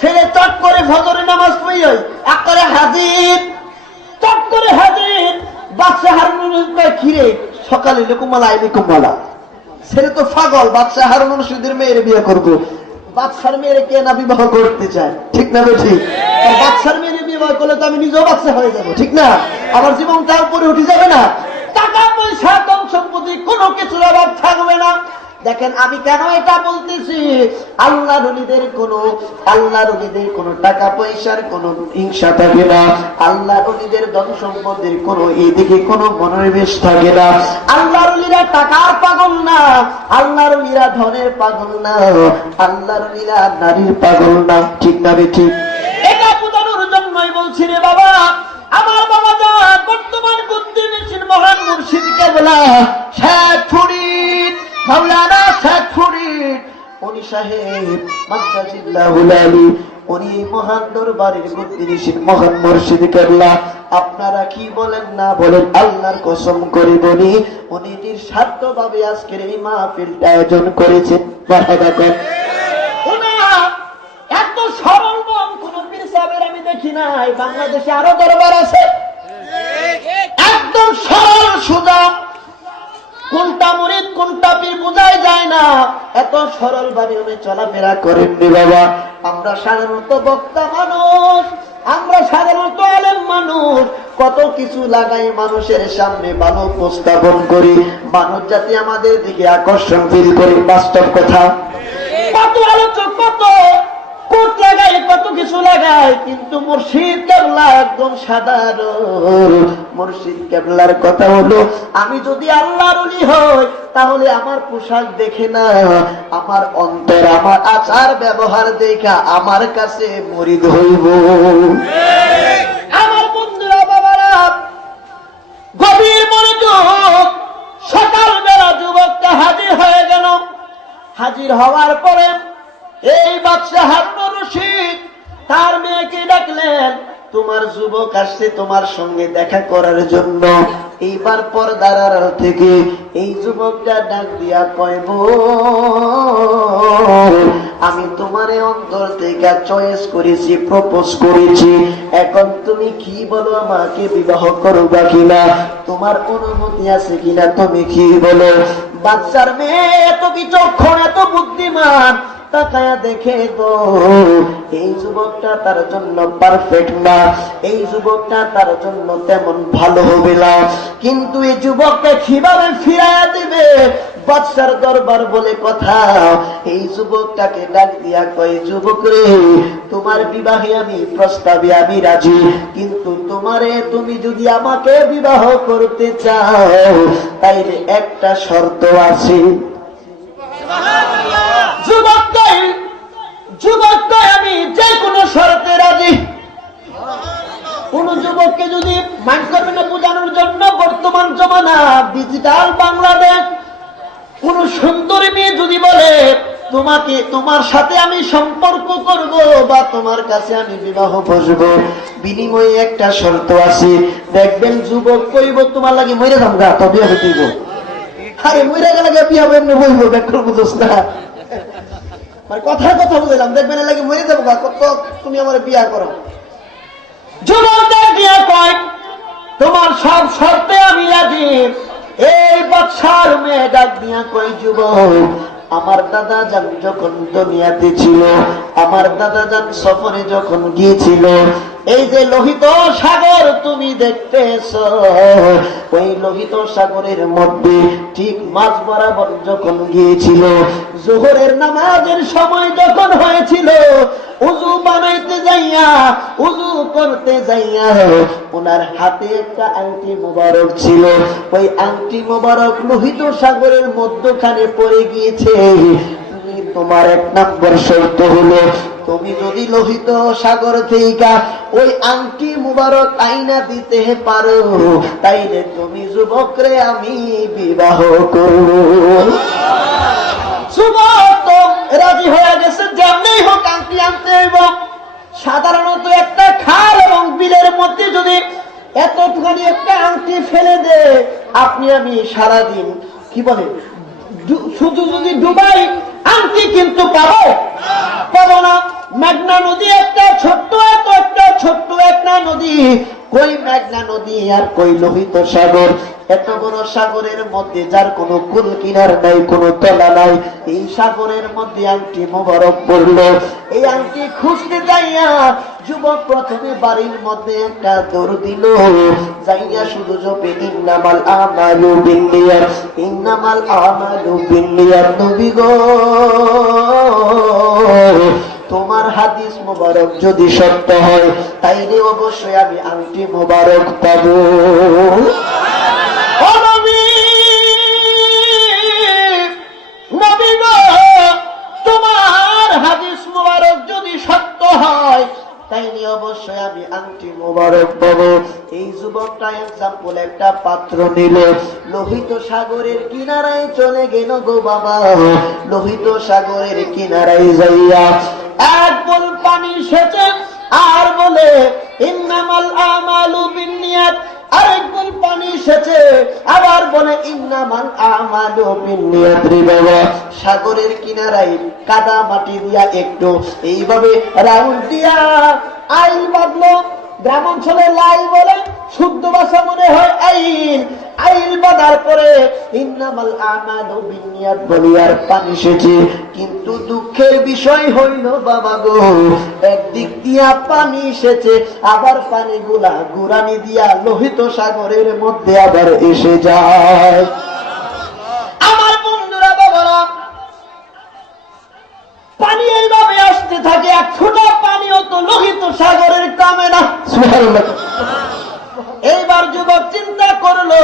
ছেলে চট করে ফজরের নামাজ পড়ে একবারে হাজির, চট করে হাজির। বাদশাহ হারুনুর রশিদ খিরে সকালে লেকুমালা আইলেকুমালা, ছেলে তো পাগল, বাদশাহ হারুনুর রশিদের মেয়ের বিয়ে করবো। বাদশার মেয়েরে কে না বিবাহ করতে চায়? ঠিক না ঠিক? বাদশার মেয়ের বিবাহ করলে তো আমি নিজেও বাদশা হয়ে যাবো, ঠিক না? আমার জীবনটা উপরে উঠে যাবে না, টাকা পয়সা ধন সম্পত্তি কোনো কিছুর অভাব থাকবে না। দেখেন আমি কেন এটা বলতেছি, আল্লাহর ওলিদের কোনো টাকা পয়সার কোনো হিংসা থাকে না, আল্লাহর ওলিদের ধন সম্পদের কোনো এদিকে কোনো মনোনিবেশ থাকে না। আল্লাহর ওলিরা টাকার পাগল না, আল্লাহর ওলিরা ধনের পাগল না, আল্লাহর ওলিরা নারীর পাগল না। ঠিক না ঠিক? এটা বোঝানোর জন্যই বলছি রে বাবা, আমার বাবা দা বর্তমান বুদ্ধি মিছিল মহান মুর্শিদ কেবলা শেখ ফরিদ মাওলানা শেখ ফরিদ উনি সাহেব মাদ্দাজিল্লাহুল আলী, উনি মহান দরবারের বুদ্ধি মিছিল মহান মুর্শিদ কেবলা। আপনারা কি বলেন না বলেন, আল্লাহর কসম করে বলি উনি নিঃস্বার্থভাবে আজকের এই মাহফিলটা আয়োজন করেছেন। মারহাবা কর। এত সরল মন কোন পীর সাহেবের আমি দেখি নাই। বাংলাদেশে আরো দরবার আছে একদম সরল সুজা, কোনটা মুরিদ কোনটা পীর বোঝাই যায় না, এত সরল ভাবে উনি চলাফেরা করেন রে বাবা। আমরা সাধারণত বক্তা মানুষ, আমরা সাধারণত আলেম মানুষ, কত কিছু লাগাই মানুষের সামনে ভালো উপস্থাপন করি, মানুষ যাতে আমাদের দিকে আকর্ষণ ফিল করে। বাস্তব কথা, কত আলোচক কত কোট লাগায় কত কিছু লাগায়, কিন্তু মুর্শিদ কেবলা একদম সাধারণ। মুর্শিদ কেবলার কথা হলো, আমি যদি আল্লাহর ওলি হই তাহলে আমার পোশাক দেখে না, আমার অন্তর আমার আচার ব্যবহার দেখা আমার কাছে মুরিদ হইব। আমার বন্ধুরা বাবারা গভীর মনোযোগ, সকালবেলা যুবকটা হাজির হয়ে গেল। হাজির হওয়ার পরে এই বাদশাহ হারুন রশিদ তার মেয়েকে ডাকলেন, তোমার যুবক আসছে তোমার সঙ্গে দেখা করার জন্য। এইবার পর্দার আড়াল থেকে এই যুবকটা ডাক দিয়া কয়, আমি তোমারে অন্তর থেকে চয়েস করেছি, প্রপোজ করেছি, এখন তুমি কি বলো, আমাকে বিবাহ করবা কিনা, তোমার অনুমতি আছে কিনা, তুমি কি বলো। বাচ্চার মেয়ে এত বিচক্ষণ এত বুদ্ধিমান, তাকায়া দেখে গো এই যুবকটা তার জন্য পারফেক্ট না, এই যুবকটা তার জন্য তেমন ভালো হবে না, কিন্তু এই যুবককে কিভাবে ফিরাইয়া দিবে, বাদশার দরবার বলে কথা। এই যুবকটাকে ডাক দিয়া কয়, যুবক রে, তোমার বিবাহে আমি প্রস্তাবে আমি রাজি, কিন্তু তুমি যদি আমাকে বিবাহ করতে চাও তাইলে একটা শর্ত আছে। যুবকটাই আমি যে কোনো শর্তে রাজি। কোন যুবককে যদি মাইন্ড করবে না বোঝানোর জন্য, বর্তমান জমানা ডিজিটাল বাংলাদেশ, কোন সুন্দরী মেয়ে যদি বলে তোমাকে তোমার সাথে আমি সম্পর্ক করব বা তোমার কাছে আমি বিবাহ বসবো, বিনিময়ে একটা শর্ত আছে। দেখবেন যুবক কইব তোমার লাগে মরে যাম গা, তবে আমি দিব। আরে মরে গেলে বিয়ে হবে এমনি বলবো, ব্যাখ্যা বুঝোস না, কথার কথা বুঝলাম। দেখবেন এর লাগে মরে যাবো গা, তুমি আমার বিয়া করো। যুবক বিয়া কয়, তোমার সব শর্তে আমি রাজি। এই বাদশার মেয়ে ডাক দিয়া কয়, যুবক, আমার দাদা যান যখন দুনিয়াতে ছিল, আমার দাদা যান সফরে যখন গিয়েছিল, এই যে লোহিত সাগর তুমি দেখতেছ, ওই লোহিত সাগরের মধ্যে ঠিক মাঝ বরাবর যখন গিয়েছিল, জোহরের নামাজের সময় যখন হয়েছিল, উযু বানাইতে যাইয়া উযু করতে যাইয়া ওনার হাতে একটা আংটি মোবারক ছিল, ওই আংটি মোবারক লোহিত সাগরের মধ্যখানে পড়ে গিয়েছে। তোমার এক নম্বর শর্ত হলো, তুমি যদি লোহিত সাগর থেকে ওই আংটি মুবারক আইনা দিতে পারো, তাইলে তুমি যুবকরে আমি বিবাহ করব। যুবক তো রাজি হয়ে গেছে, যেমনি হোক আংটি আনতে হইব। সাধারণত একটা খাল এবং বিলের মধ্যে যদি এতটুখানি একটা আংটি ফেলে দে, আপনি আমি সারাদিন কি বলে শুধু যদি ডুবাই আংটি কিন্তু পাবো না। মেঘনা নদী একটা ছোট্ট একটা নদী, কই মেঘনা নদী আর কই লোহিত সাগর। এত বড় সাগরের মধ্যে যার কোনো কুল কিনার নাই, কোনো তলা নাই, এই সাগরের মধ্যে আংটি মোবারক পড়লো। এই আংটি খুঁজতে যাইয়া যুবক প্রথমে বাড়ির মধ্যে একটা দৌড় দিল, যাইয়া শুধু জপে ইন্নামাল আমালু বিন্নিয়াত, ইন্নামাল আমালু বিন্নিয়াত। নবী গো, তোমার হাদিস মোবারক যদি সত্য হয় তাইলে অবশ্যই আমি আংটি মোবারক পাবো। ও নবী, নবী গো, তোমার হাদিস মোবারক যদি সত্য হয় তাইলে অবশ্যই আমি আংটি মোবারক পাবো। এই যুবকটা এক্সাম্পল একটা পাত্র নিল, লোহিত সাগরের কিনারায় চলে গেল গো বাবা। লোহিত সাগরের কিনারায় যাইয়া এক বোল পানি সেচে আর বলে ইন্নামাল আমালু বিন্নিয়াত, আরেক বোল পানি সেচে আবার বলে ইন্নামাল আমালু বিন্নিয়াত। রে বাবা, সাগরের কিনারায় কাদা মাটি দিয়া একটু এইভাবে রাউন্ড দিয়া আইল বাঁধলো। গ্রামাঞ্চলে লাই বলে, শুদ্ধ ভাষা মনে হয় আইল। আইল বাঁধার পরে ইন্নামাল আমালু বিন্নিয়াত বলিয়ার পানি সেচে। কিন্তু দুঃখের বিষয় হইল বাবা গো, একদিক দিয়া পানি সেচে আবার পানিগুলা গুরানি দিয়া লোহিত সাগরের মধ্যে আবার এসে যায়। আমার বন্ধুরা বাবারা, পানি এইভাবে আসতে থাকে, এক ফোঁটা পানিও তো লোহিত সাগরের কামে না। এইবার যুবক চিন্তা করলো,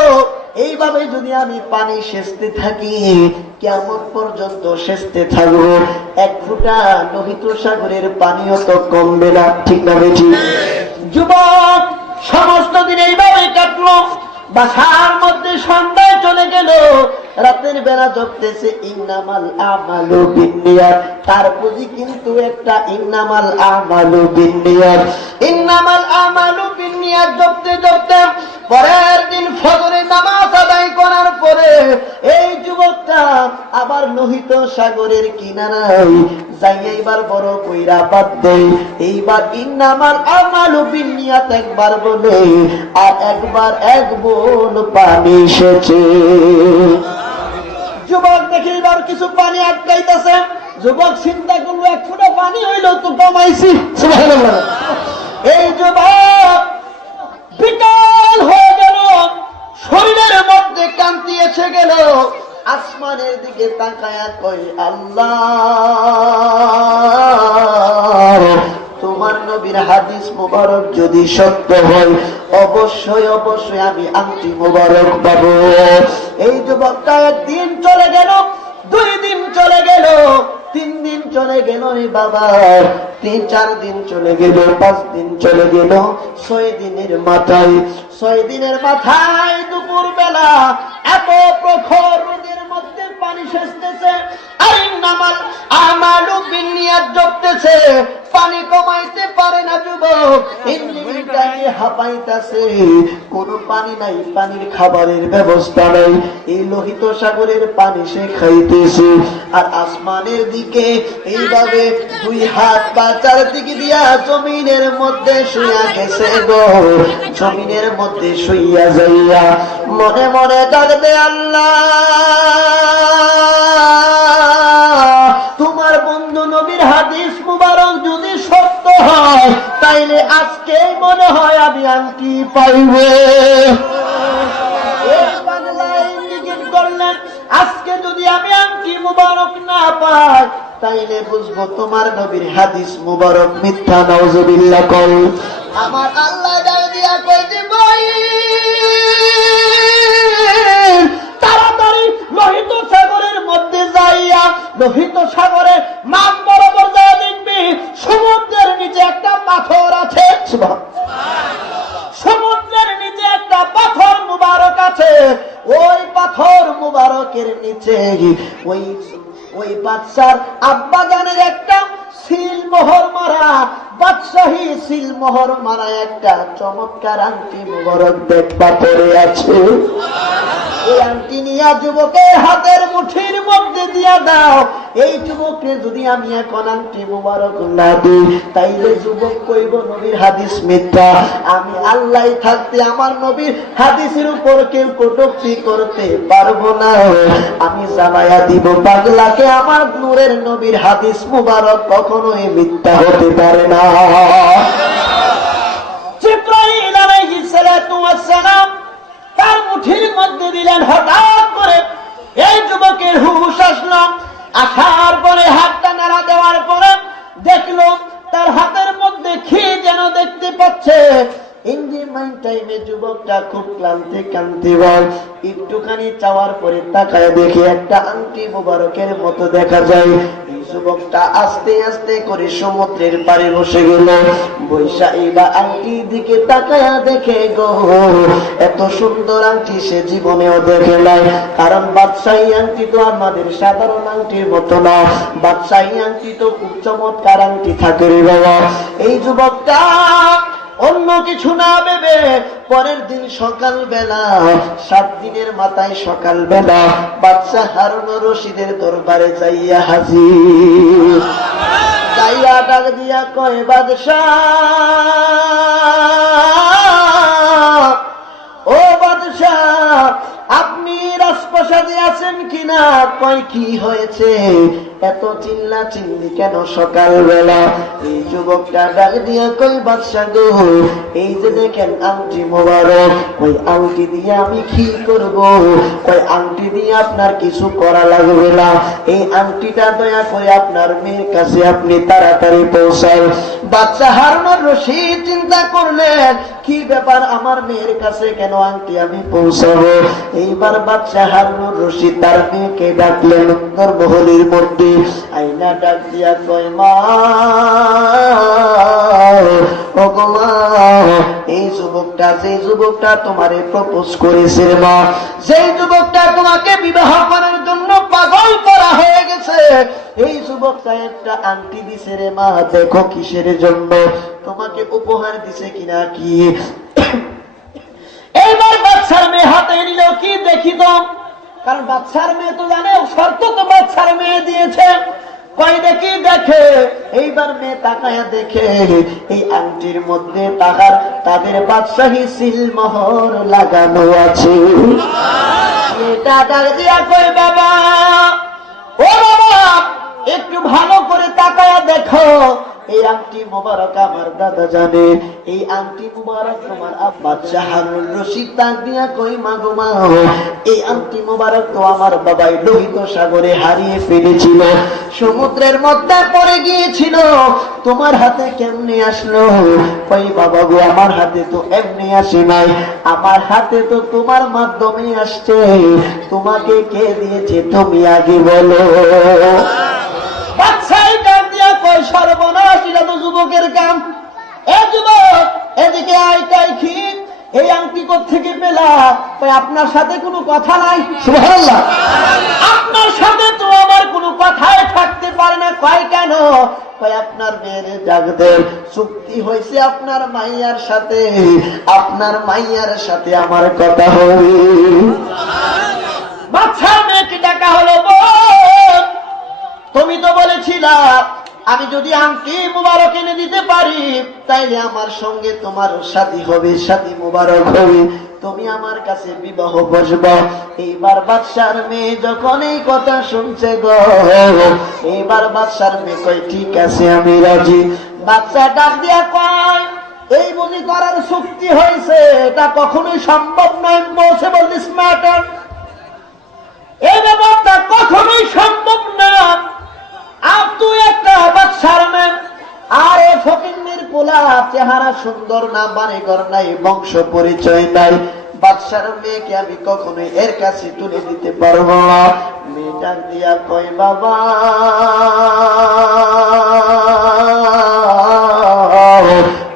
এইভাবে যদি আমি পানি সেচতে থাকি কেমন পর্যন্ত সেচতে থাকবো, এক ফোঁটা লোহিত সাগরের পানিও তো কমবে না, ঠিক না বেঠি? যুবক সমস্ত দিন এইভাবে কাটলো। বাসার মধ্যে সন্ধ্যায় চলে গেল, রাতের বেলা জপতেছে ইন্নামাল আমালু বিন্নিয়াত। তার পুঁজি কিন্তু একটা ইন্নামাল আমালু বিন্নিয়াত, ইন্নামাল আমালু বিন্নিয়াত জপতে জপতে পরের দিন ফজরের নামাজ আদায় করার পরে এই যুবকটা আবার লোহিত সাগরের কিনারায় যাইয়া এবার বড় কইরা বাদ দেয়। এইবার ইন্নামাল আমালু বিন্নিয়াত একবার বলে আর একবার এক বোল পানি সেচে। যুবক দেখে এবার কিছু পানি আটকাইতেছে। যুবক চিন্তা করলো, এক ফোঁটা পানি হইলো তো কমাইছি। এই যুবক বিকাল হয়ে গেল, শরীরের মধ্যে কান্তি এসে গেল, আসমানের দিকে তাকায়া কই আল্লাহ, তোমার নবীর হাদিস মোবারক যদি সত্য হয় অবশ্যই অবশ্যই আমি আংটি মোবারক পাবো। এই যুবকটা একদিন চলে গেল, 2 দিন চলে গেল, 3 দিন চলে গেল রে বাবা, 3-4 দিন চলে গেল, 5 দিন চলে গেল, 6 দিনের মাথায় 6 দিনের মাথায় দুপুর বেলা এত প্রখর রোদের মধ্যে পানি সেচতেছে আর ইন্নামাল আমালু বিন্নিয়াত জপতেছে, পানি কমাইতে পারে না যুবক। ইঞ্জিনটাকে হাঁপাইতেছে, কোনো পানি নাই, পানির খাবারের ব্যবস্থা নাই। এই লোহিত সাগরের পানি সে খাইতেছে আর আসমানের দিকে এইভাবে 2 হাত পা চারদিকে দিয়া জমিনের মধ্যে শুইয়া গেছে গো। জমিনের মধ্যে শুইয়া যাইয়া মনে মনে ডাকতে আল্লাহ, তোমার বন্ধু নবীর হাদিস মুবারক যদি সত্য হয় তাইলে আজকে মনে হয় আমি আংটি পাইব। করলেন, আজকে যদি আমি আংটি মুবারক না পাই তাইলে বুঝবো তোমার নবীর হাদিস মুবারক মিথ্যা। নাউজুবিল্লাহ কল। আমার আল্লাহ ডাক দিয়া কইতে ভাই তাড়াতাড়ি লোহিত সাগরের মধ্যে যাইয়া লোহিত সাগরের মাঝ বরাবর যা দেখবি সমুদ্রের নিচে একটা পাথর আছে। সমুদ্রের নিচে একটা পাথর মুবারক আছে, ওই পাথর মুবারকের নিচে ওই বাদশার আব্বা জানের একটা সিল মোহর মারা, বাদশাহী সিল মোহর মারা একটা চমৎকার আংটি মুবারক দেখবা পড়ে আছে। এই আংটি নিয়া যুবকের হাতের মুঠির মধ্যে দিয়া দাও। এই যুবককে যদি আমি এখন আংটি মুবারক না দিই, তাইলে যুবক কইব নবীর হাদিস মিথ্যা। আমি আল্লাহ থাকতে আমার নবীর হাদিসের উপর কেউ কটূক্তি করতে পারবো না। আমি জানায়া দিব পাগলাকে আমার নূরের নবীর হাদিস মুবারক কখনোই মিথ্যা হতে পারে না। জিবরাইল আলাইহিস সালাতু ওয়াস সালাম তার মুঠির মধ্যে দিলেন। হঠাৎ করে এই যুবকের হুঁশ আসলো। আসার পরে হাতটা নাড়া দেওয়ার পরে দেখলো তার হাতের মধ্যে কি যেন দেখতে পাচ্ছে। যুবকটা খুব ক্লান্তি বল একটুখানি চাওয়ার পরে তাকায় দেখে একটা আংটি মুবারকের মতো দেখা যায়। এই যুবকটা আস্তে আস্তে করে সমুদ্রের পাড়ে বসে গেল। বৈশা এইবার আংটির দিকে তাকায়া দেখে গো, এত সুন্দর আংটি সে জীবনেও দেখে নাই। কারণ বাদশাহী আংটি তো আমাদের সাধারণ আংটির মতো না, বাদশাহী আংটি তো খুব চমৎকার আংটি থাকে রে বাবা। এই যুবকটা অন্য কিছু না ভেবে পরের দিন সকাল বেলা, 7 দিনের মাথায় সকাল বেলা বাদশা হারুন রশিদের দরবারে যাইয়া হাজির। যাইয়া ডাক দিয়া কয়, বাদশাহ, ও বাদশাহ, আপনি রাজপ্রাসাদে আছেন কিনা? কয় কি হয়েছে, এত চিল্লা চিল্লি কেন সকাল বেলা? এই যুবকটা ডাক দিয়া কই, বাদশা গো, এই যে দেখেন আংটি মোবারক, ওই আংটি দিয়ে আমি কি করব? ওই আংটি দিয়ে আপনার কিছু করা লাগবে না। এই আংটিটা দয়া করে আপনার মেয়ের কাছে আপনি তাড়াতাড়ি পৌঁছান। বাদশা হারুন রশিদ চিন্তা করলেন, কি ব্যাপার, আমার মেয়ের কাছে কেন আংটি আমি পৌঁছাবো? এইবার বাদশা হারুন রশিদ তার মেয়েকে ডাকলেন উত্তর মহলের মধ্যে। আইনা ডাক দিয়া কয়, মা, ও গো মা, এই যুবকটা, যে যুবকটা তোমারে প্রপোজ করেছে মা, যে যুবকটা তোমাকে বিবাহ করার জন্য পাগল করা হয়ে গেছে, এই যুবকটা একটা আংটি দিছে রে মা। দেখো কিসের জন্য, তোমাকে উপহার দিছে কিনা কি। এইবার বাদশার মেয়ে হাতে নিল, কি দেখি তো, কারণ বাদশার মেয়ে তো জানে শর্ত তো বাদশার মেয়ে দিয়েছে। কয় দেখি, দেখে। এইবার মেয়ে তাকায়া দেখে এই আংটির মধ্যে তাদের বাদশাহী সিলমোহর লাগানো আছে। এটা ডাক দিয়া কয়, বাবা, ও বাবা, একটু ভালো করে তাকায়া দেখো, এই আংটি মুবারক আমার দাদা জানে, এই আংটি মুবারক তোমার বাদশা হারুন রশিদ তাক দিয়া কই, মা গো মা, এই আংটি মুবারক তো আমার বাবাই লোহিত সাগরে হারিয়ে ফেলেছিল, সমুদ্রের মধ্যে পড়ে গিয়েছিল, তোমার হাতে কেমনে আসলো? কই, বাবা গো, আমার হাতে তো এমনি আসে নাই, আমার হাতে তো তোমার মাধ্যমে আসছে। তোমাকে কে দিয়েছে তুমি আগে বলো। সর্বনাশ, এটা তো যুবকের কাম। এ যুবক, এদিকে আইটাই কি, এই আংটি কোত্থেকে পেলা? আপনার সাথে কোনো কথা নাই? সুবহানাল্লাহ। আপনার সাথে তো আমার কোনো কথাই থাকতে পারে না। কয় কেন? কয় আপনার মেয়ের ডাক দেন, চুক্তি হয়েছে আপনার মাইয়ার সাথে, আপনার মাইয়ার সাথে আমার কথা হবে। বাচ্চার মেয়েকে ডাকা হলো, বোন, তুমি তো বলেছিলা আমি যদি আংটি মুবারক এনে দিতে পারি তাইলে আমার সঙ্গে তোমার শাদী হবে, শাদী মুবারক হবে, তুমি আমার কাছে বিবাহ বসবা। এইবার বাদশার মেয়ে যখন এই কথা শুনছে গো, এইবার বাদশার মেয়ে কয়, ঠিক আছে, আমি রাজি। বাদশা ডাক দিয়া কয়, এই বুঝি করার চুক্তি হয়েছে, এটা কখনোই সম্ভব নয়। পসিবল ম্যাটার, এই ব্যাপারটা কখনোই সম্ভব না। আর তুই একটা বাদশার মেয়ে, আর এ ফকিন্নির পোলা, চেহারা সুন্দর না, বাড়িঘর নাই, বংশ পরিচয় নাই, বাদশার মেয়েকে আমি কখনোই এর কাছে তুলে দিতে পারবো না। মেয়েটা দিয়া কয়, বাবা,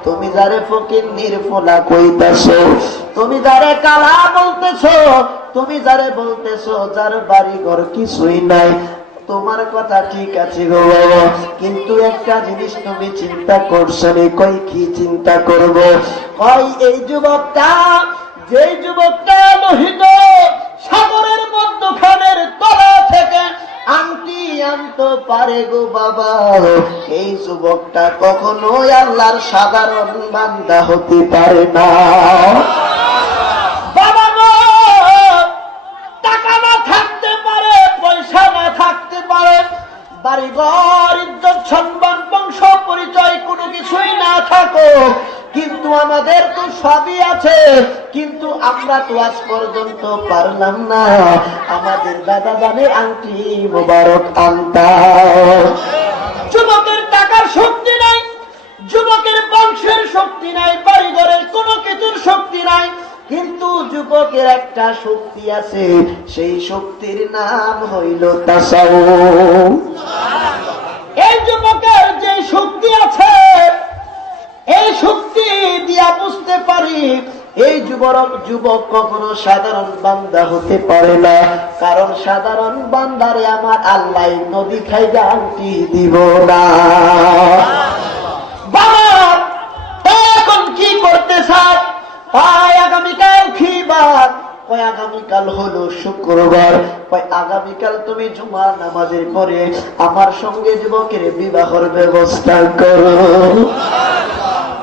তুমি যারে ফকিন্নির পোলা কইতাছো, তুমি যারে কালা বলতেছো, তুমি যারে বলতেছো যার বাড়ি ঘর কিছুই নাই, তোমার কথা ঠিক আছে গো বাবা, কিন্তু একটা জিনিস তুমি চিন্তা করছো নি। কই, কি চিন্তা করব? কই, এই যুবকটা, যে যুবকটা লোহিত সাগরের মধ্যখানের তলা থেকে আংটি আনতে পারে গো বাবা, এই যুবকটা কখনোই আল্লাহর সাধারণ বান্দা হতে পারে না। বাবা গো, টাকা না থাকতে পারে, পয়সা না থাকতে পারে, বাড়িঘর ইজ্জত সম্মান বংশ পরিচয় কোনো কিছুই না থাকো, কিন্তু আমাদের তো সবই আছে, কিন্তু আমরা তো আজ পর্যন্ত পারলাম না আমাদের দাদা জানের আংটি মোবারক আনতা। যুবকের টাকার শক্তি নাই, যুবকের বংশের শক্তি নাই, বাড়িঘরের কোনো কিছুর শক্তি নাই, কিন্তু যুবকের একটা শক্তি আছে, সেই শক্তির নাম হইল তাসাউফ। এই যুবকের যে শক্তি আছে, এই শক্তি দিয়া বুঝতে পারি এই যুবক কখনো সাধারণ বান্দা হতে পারে না, কারণ সাধারণ বান্দারে আমার আল্লাহ নদী খাইয়া আংটি দিব না। বাবা এখন কি করতে চান? আগামীকাল কি বার? আগামীকাল হলো শুক্রবার। আগামীকাল তুমি জুমার নামাজের পরে আমার সঙ্গে যুবকের বিবাহের ব্যবস্থা করো।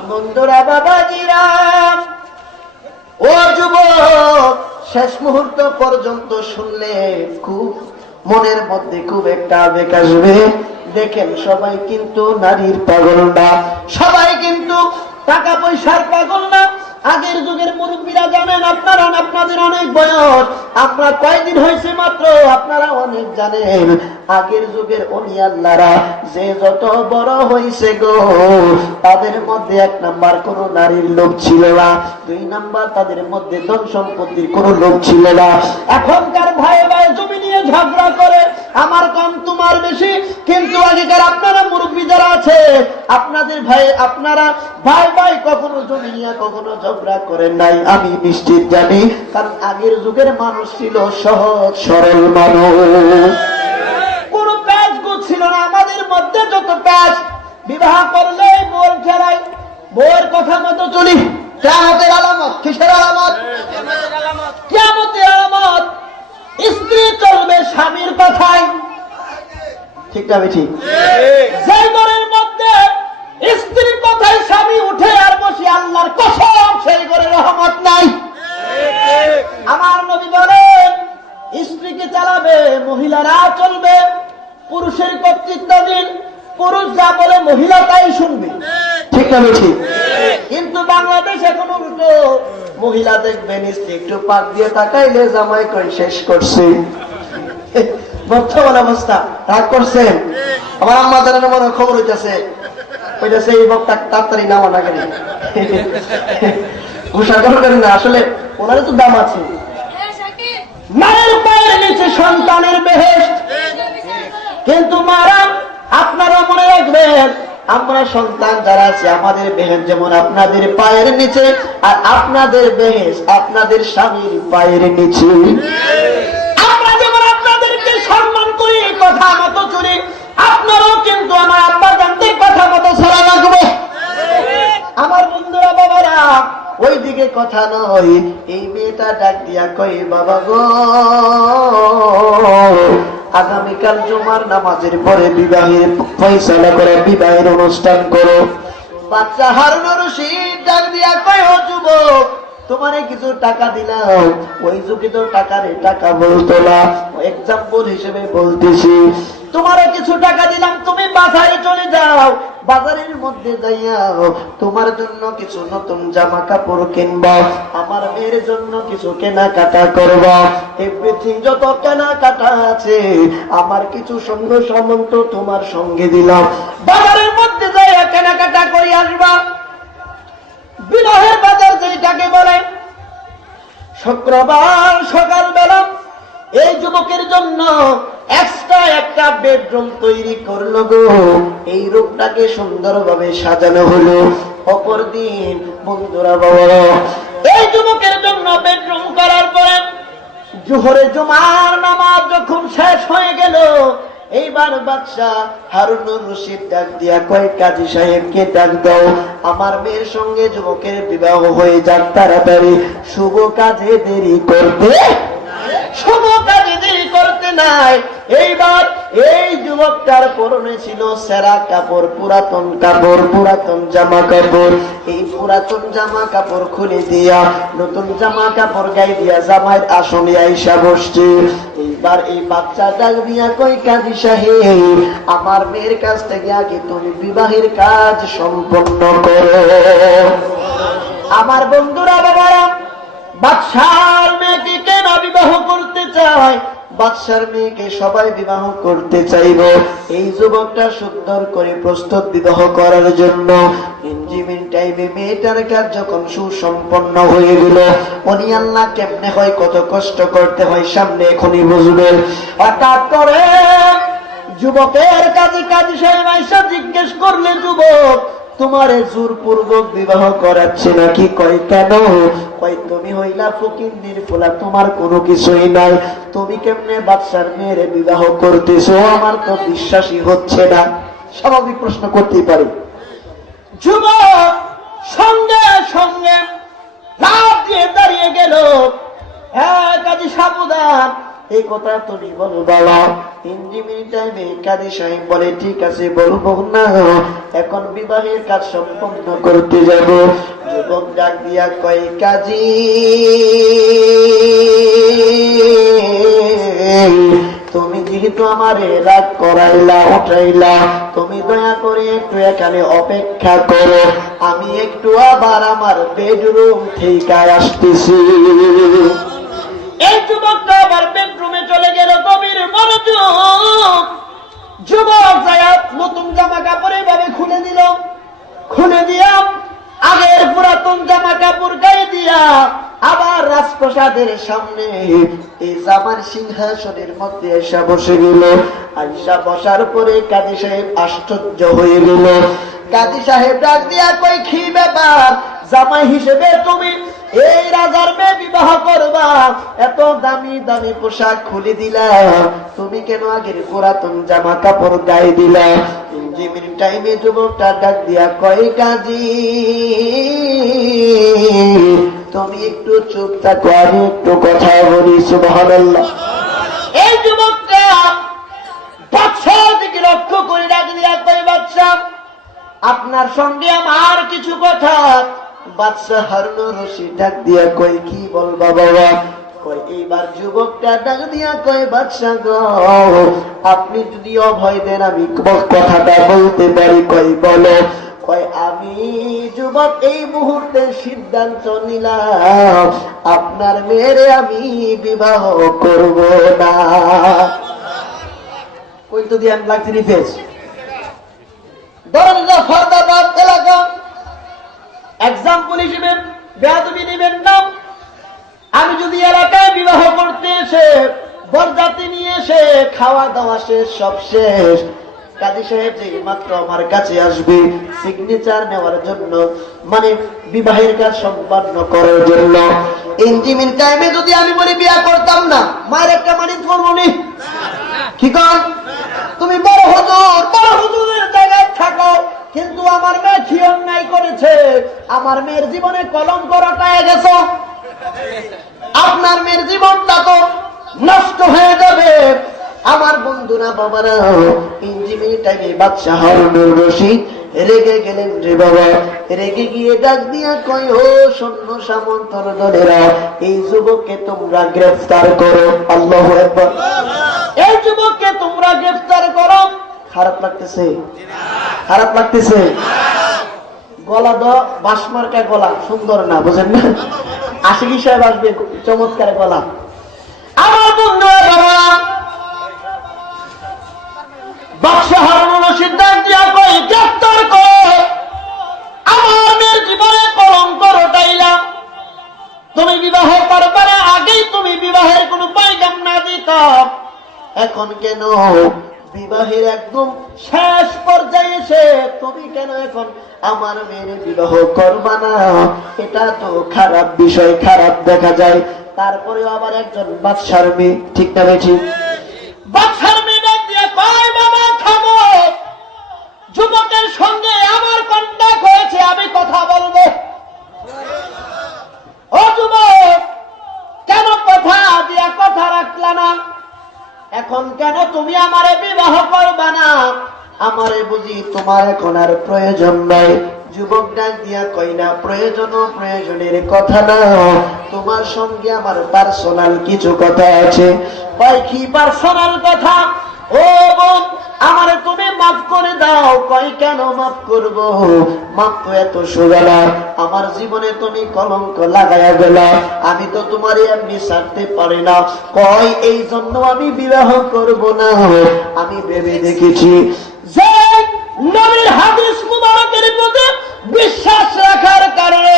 বন্ধুরা, বাবাজিরা, ও যুবক, শেষ মুহূর্ত পর্যন্ত শুনলে খুব মনের মধ্যে খুব একটা আবেগ আসবে। দেখেন, সবাই কিন্তু নারীর পাগল না, সবাই কিন্তু টাকা পয়সার পাগল না। আগের যুগের মুরব্বীরা জানেন, আপনারা আপনাদের অনেক বয়স, আপনার কয়দিন হয়েছে মাত্র, আপনারা অনেক জানেন। আগের যুগের অলি আল্লাহরা যে যত বড় হয়েছে গো, তাদের মধ্যে 1 নাম্বার কোন নারীর লোভ ছিল না, 2 নাম্বার তাদের মধ্যে ধন সম্পত্তির কোন লোভ ছিল না। এখনকার ভাই ভাই জমি নিয়ে ঝগড়া করে, আমার কম তোমার বেশি, কিন্তু আগেকার আপনারা মুরব্বী যারা আছে, আপনাদের ভাই, আপনারা ভাই ভাই কখনো জমি নিয়ে কখনো ঝগড়া করেন নাই, আমি নিশ্চিত জানি। কারণ আগের যুগের মানুষ ছিল সহজ সরল মানুষ, কোন প্যাচ গো ছিল না। আমাদের মধ্যে যত প্যাচ, বিবাহ করলে বল ফেরাই, বউয়ের কথা মতো চলি। কিয়ামতের আলামত, কিসের আলামত? কিয়ামতের আলামত। স্ত্রী চলবে স্বামীর কথায়, ঠিক না বেঠিক? যে ঘরের মধ্যে স্ত্রীর কথায় স্বামী উঠে আর বসে, আল্লাহর কসম সেই ঘরে রহমত নাই। আমার নবী বলেন, স্ত্রীকে চালাবে মহিলারা চলবে, পুরুষের কর্তৃত্বাধীন, পুরুষ যা বলে মহিলা তাই শুনবে, ঠিক না বেঠিক? কিন্তু বাংলাদেশ এখন উল্টো, মহিলা দেখবেন স্ত্রী একটু পাক দিয়ে তাকাইলে জামাই কই শেষ করছে। বর্তমান অবস্থা, রাগ করছেন? আমার আম্মা জানেন মনে খবর হইতেছে, ওইটাছে এই বক্তা তাড়াতাড়ি নামা না কেন, ঘোষা করেন না, আসলে ওনারও তো দাম আছে। মায়ের পায়ের নিচে সন্তানের বেহেশত, কিন্তু মারা আপনারা মনে রাখবেন, আমরা সন্তান যারা আছে, আমাদের বেহেশত যেমন আপনাদের পায়ের নিচে, আর আপনাদের বেহেশত আপনাদের স্বামীর পায়ের নিচে। আমরা যেমন আপনাদেরকে সম্মান করি, কথা মতো চলি, আপনারাও কিন্তু আমার আব্বা জানদের কথা মতো চলা লাগবে। আমার বন্ধুরা, বাবারা, ওই দিকে কথা নয়। এই মেয়েটা ডাক দিয়া কই, বাবা গো, আগামীকাল জুমার নামাজের পরে বিবাহের ফয়সালা করে বিবাহের অনুষ্ঠান করো। বাচ্চা হারুনুর রশিদ ডাক দিয়া কই, ও যুবক, তোমারে কিছু টাকা দিলাম, ওই যুগে তো টাকারে টাকা বলতো না, এক্সাম্পল হিসেবে বলতেছি। তোমারে কিছু টাকা দিলাম, তুমি বাজারে চলে যাও, বাজারের মধ্যে যাইয়া তোমার জন্য কিছু নতুন জামা কাপড় কিনবা, আমার মেয়ের জন্য কিছু কেনাকাটা করবা, এভরিথিং যত কেনাকাটা আছে আমার কিছু সঙ্গ সামন্ত তোমার সঙ্গে দিলাম, বাজারের মধ্যে যাইয়া কেনাকাটা করে আসবা। বিবাহের বাজার যেটাকে বলে, শুক্রবার সকালবেলা এই যুবকের জন্য এক্সট্রা একটা বেডরুম তৈরি করলো গো। এই রূপটাকে সুন্দরভাবে সাজানো হলো। অপরদিন বন্ধুরা, বাবা, এই যুবকের জন্য বেডরুম করার পরে জোহরে জুমার নামাজ যখন শেষ হয়ে গেল, এইবার বাদশা হারুনুর রশিদ ডাক দিয়া কয়, কাজী সাহেবকে ডাক দাও, আমার মেয়ের সঙ্গে যুবকের বিবাহ হয়ে যাক তাড়াতাড়ি, শুভ কাজে দেরি করতে, শুভ কাজে দেরি করতে নাই। এইবার এই যুবকটার পরনে ছিল সেরা কাপড়, পুরাতন কাপড়, পুরাতন জামা কাপড়। এই পুরাতন জামা কাপড় খুলে দিয়া নতুন জামা কাপড় গায়ে দিয়া জামাইয়ের আসনে আইসা বসছে। এইবার এই বাচ্চা ডাক দিয়া কই, কাজী সাহেব, আমার মেয়ের কাছ থেকে আগে তুমি বিবাহের কাজ সম্পন্ন করো। আমার বন্ধুরা, বাবারা, বাদশার মেয়েকে কেন বিবাহ করতে চায়? বাদশার মেয়েকে সবাই বিবাহ করতে চাইব। এই যুবকটা সুন্দর করে প্রস্তুত বিবাহ করার জন্য। ইঞ্জিমিন টাইমে মেয়েটার কাজ যখন সুসম্পন্ন হয়ে গেল, উনি আল্লাহ কেমনে হয়, কত কষ্ট করতে হয় সামনে এখনই বুঝবেন। হঠাৎ করে যুবকের কাজে কাজী সাহেব আইসা জিজ্ঞেস করলে, যুবক, তোমার জোরপূর্বক বিবাহ করাচ্ছে নাকি? কয় কেন? কয় তুমি হইলা ফকিন্নির ফোলা, তোমার কোনো কিছুই নাই, তুমি কেমনে বাদশার মেয়েরে বিবাহ করতেছো? আমার তো বিশ্বাসই হচ্ছে না। স্বাভাবিক প্রশ্ন করতেই পারে। যুবক সঙ্গে সঙ্গে লাফ দিয়ে দাঁড়িয়ে গেল, হ্যাঁ কাজী সাবধান, এই কথা তুমি বলবা না। ইঞ্জিমিন টাইমে কাজী সাহেব বলে, ঠিক আছে বলবো না, এখন বিবাহের কাজ সম্পন্ন করতে যাব। যুবক ডাক দিয়া কয়, কাজী, তুমি যেহেতু আমারে রাগ করাইলা, উঠাইলা, তুমি দয়া করে একটু এখানে অপেক্ষা করো, আমি একটু আবার আমার বেডরুম থেকে আসতেছি। এই যুবকটা আবার বেডরুমে চলে গেল। গভীর মনোযোগ। যুবক যায় নতুন জামা কাপড় এইভাবে খুলে দিল, খুলে দিয়া আগের পুরাতন জামা কাপড় গায়ে দিয়া আবার রাজপ্রসাদের সামনে এই জামার সিংহাসনের মধ্যে এসে বসে গেল। আইসা বসার পরে কাজী সাহেব আশ্চর্য হয়ে গেল। কাজী সাহেব ডাক দিয়া কই, কি ব্যাপার? জামাই হিসেবে তুমি এই রাজার মেয়ে বিবাহ করবা, এত দামি দামি পোশাক খুলে দিলা, তুমি কেন আগের পুরাতন জামা কাপড় গায়ে দিলা? ইঞ্জিমিন টাইমে যুবকটা ডাক দিয়া কয়, কাজী, তুমি একটু চুপ থাকো, আমি একটু কথা বলি। সুবহানাল্লাহ। এই যুবকটা বাদশাহ দিকে লক্ষ্য করে ডাক দিয়া কয়, বাদশাহ, আপনার সঙ্গে আমার কিছু কথা। বাদশাহ হারুন রশিদ ডাক দিয়া কয়, কি বলবা বাবা? কয়, এইবার যুবকটা ডাক দিয়া কয়, বাদশাহ গো, আপনি যদি অভয় দেন আমি কথাটা বলতে পারি। কয়, বলো। কয়, আমি যুবক এই মুহূর্তে সিদ্ধান্ত নিলাম, আপনার মেয়েরে আমি বিবাহ করব না। কই তো দিয়ে লাগছে রিফেস দরজা ফরদাবাদ এলাকা এক্সাম্পল হিসেবে বেয়াদবি নেবেন না। আমি যদি এলাকায় বিবাহ করতে এসে বরযাত্রী নিয়ে এসে খাওয়া দাওয়া শেষ, সব শেষ, কাজী সাহেব যে মাত্র আমার কাছে আসবে সিগনেচার নেওয়ার জন্য, মানে বিবাহের কাজ সম্পন্ন করার জন্য, ইঞ্জিমিন টাইমে যদি আমি বলি বিয়া করতাম না, মায়ের একটা মানিত করবো নি? কি কর? তুমি বড় হুজুরের জায়গায় থাকো, কিন্তু আমার মেয়ে কি অন্যায় করেছে? আমার মেয়ের জীবনে কলঙ্ক রটায় গেছে, আপনার মেয়ের জীবনটা তো নষ্ট হয়ে যাবে। আমার বন্ধুরা, বাবারা, ইঞ্জিমিন টাইমে বাদশাহ হারুন রশিদ রেগে গেলেন রে বাবা। রেগে গিয়ে ডাক দিয়া কয়, ও সৈন্য সামন্তর দলেরা, এই যুবককে তোমরা গ্রেফতার করো। আল্লাহু আকবার। এই যুবককে তোমরা গ্রেফতার করো। খারাপ লাগতেছে? খারাপ লাগতেছে? গলা দ বাসমার্কা গলা, সুন্দর না, বুঝেন না? আশিকি সাহেব আসবে, চমৎকার গলা। আমার বন্ধুরা, বাবা, বাদশাহ হারুন রশিদ ডাক দিয়া কয়, গ্রেফতার করো। আমার মেয়ের জীবনে কলঙ্ক রটাইলাম, তুমি বিবাহ করবে না, আগেই তুমি বিবাহের কোন পাইগাম না দিতাম, এখন কেন বিবাহের একদম শেষ পর্যায়ে এসে তুমি কেন এখন আমার মেয়ের বিবাহ করবা না? এটা তো খারাপ বিষয়, খারাপ দেখা যায়। তারপরে আবার একজন বাদশার মেয়ে, ঠিক না বেঠি? বাদশার মেয়ে ডাক দিয়ে কয়, বাবা থামো, যুবকের সঙ্গে আমার কন্টাক্ট হয়েছে, আমি কথা বলবো। ও যুবক, কেন কথা দিয়া কথা রাখলা না? এখন কেন তুমি আমারে বিবাহ করবা না? আমারে বুঝি তোমার এখন আর প্রয়োজন নাই? যুবক ডাক দিয়া কই না, প্রয়োজনের কথা না, তোমার সঙ্গে আমার পার্সোনাল কিছু কথা আছে। কয় কি পার্সোনাল কথা? ও বোন, আমারে তুমি মাফ করে দাও। কয় কেন মাফ করব? মাফ তো এত সোজা না, আমার জীবনে তুমি কলঙ্ক লাগাইয়া গেলা, আমি তো তোমারে এমনি ছাড়তে পারি না। কয় এই জন্য আমি বিবাহ করব না। আমি ভেবে দেখেছি যে নবীর হাদিস মুবারকের প্রতি বিশ্বাস রাখার কারণে,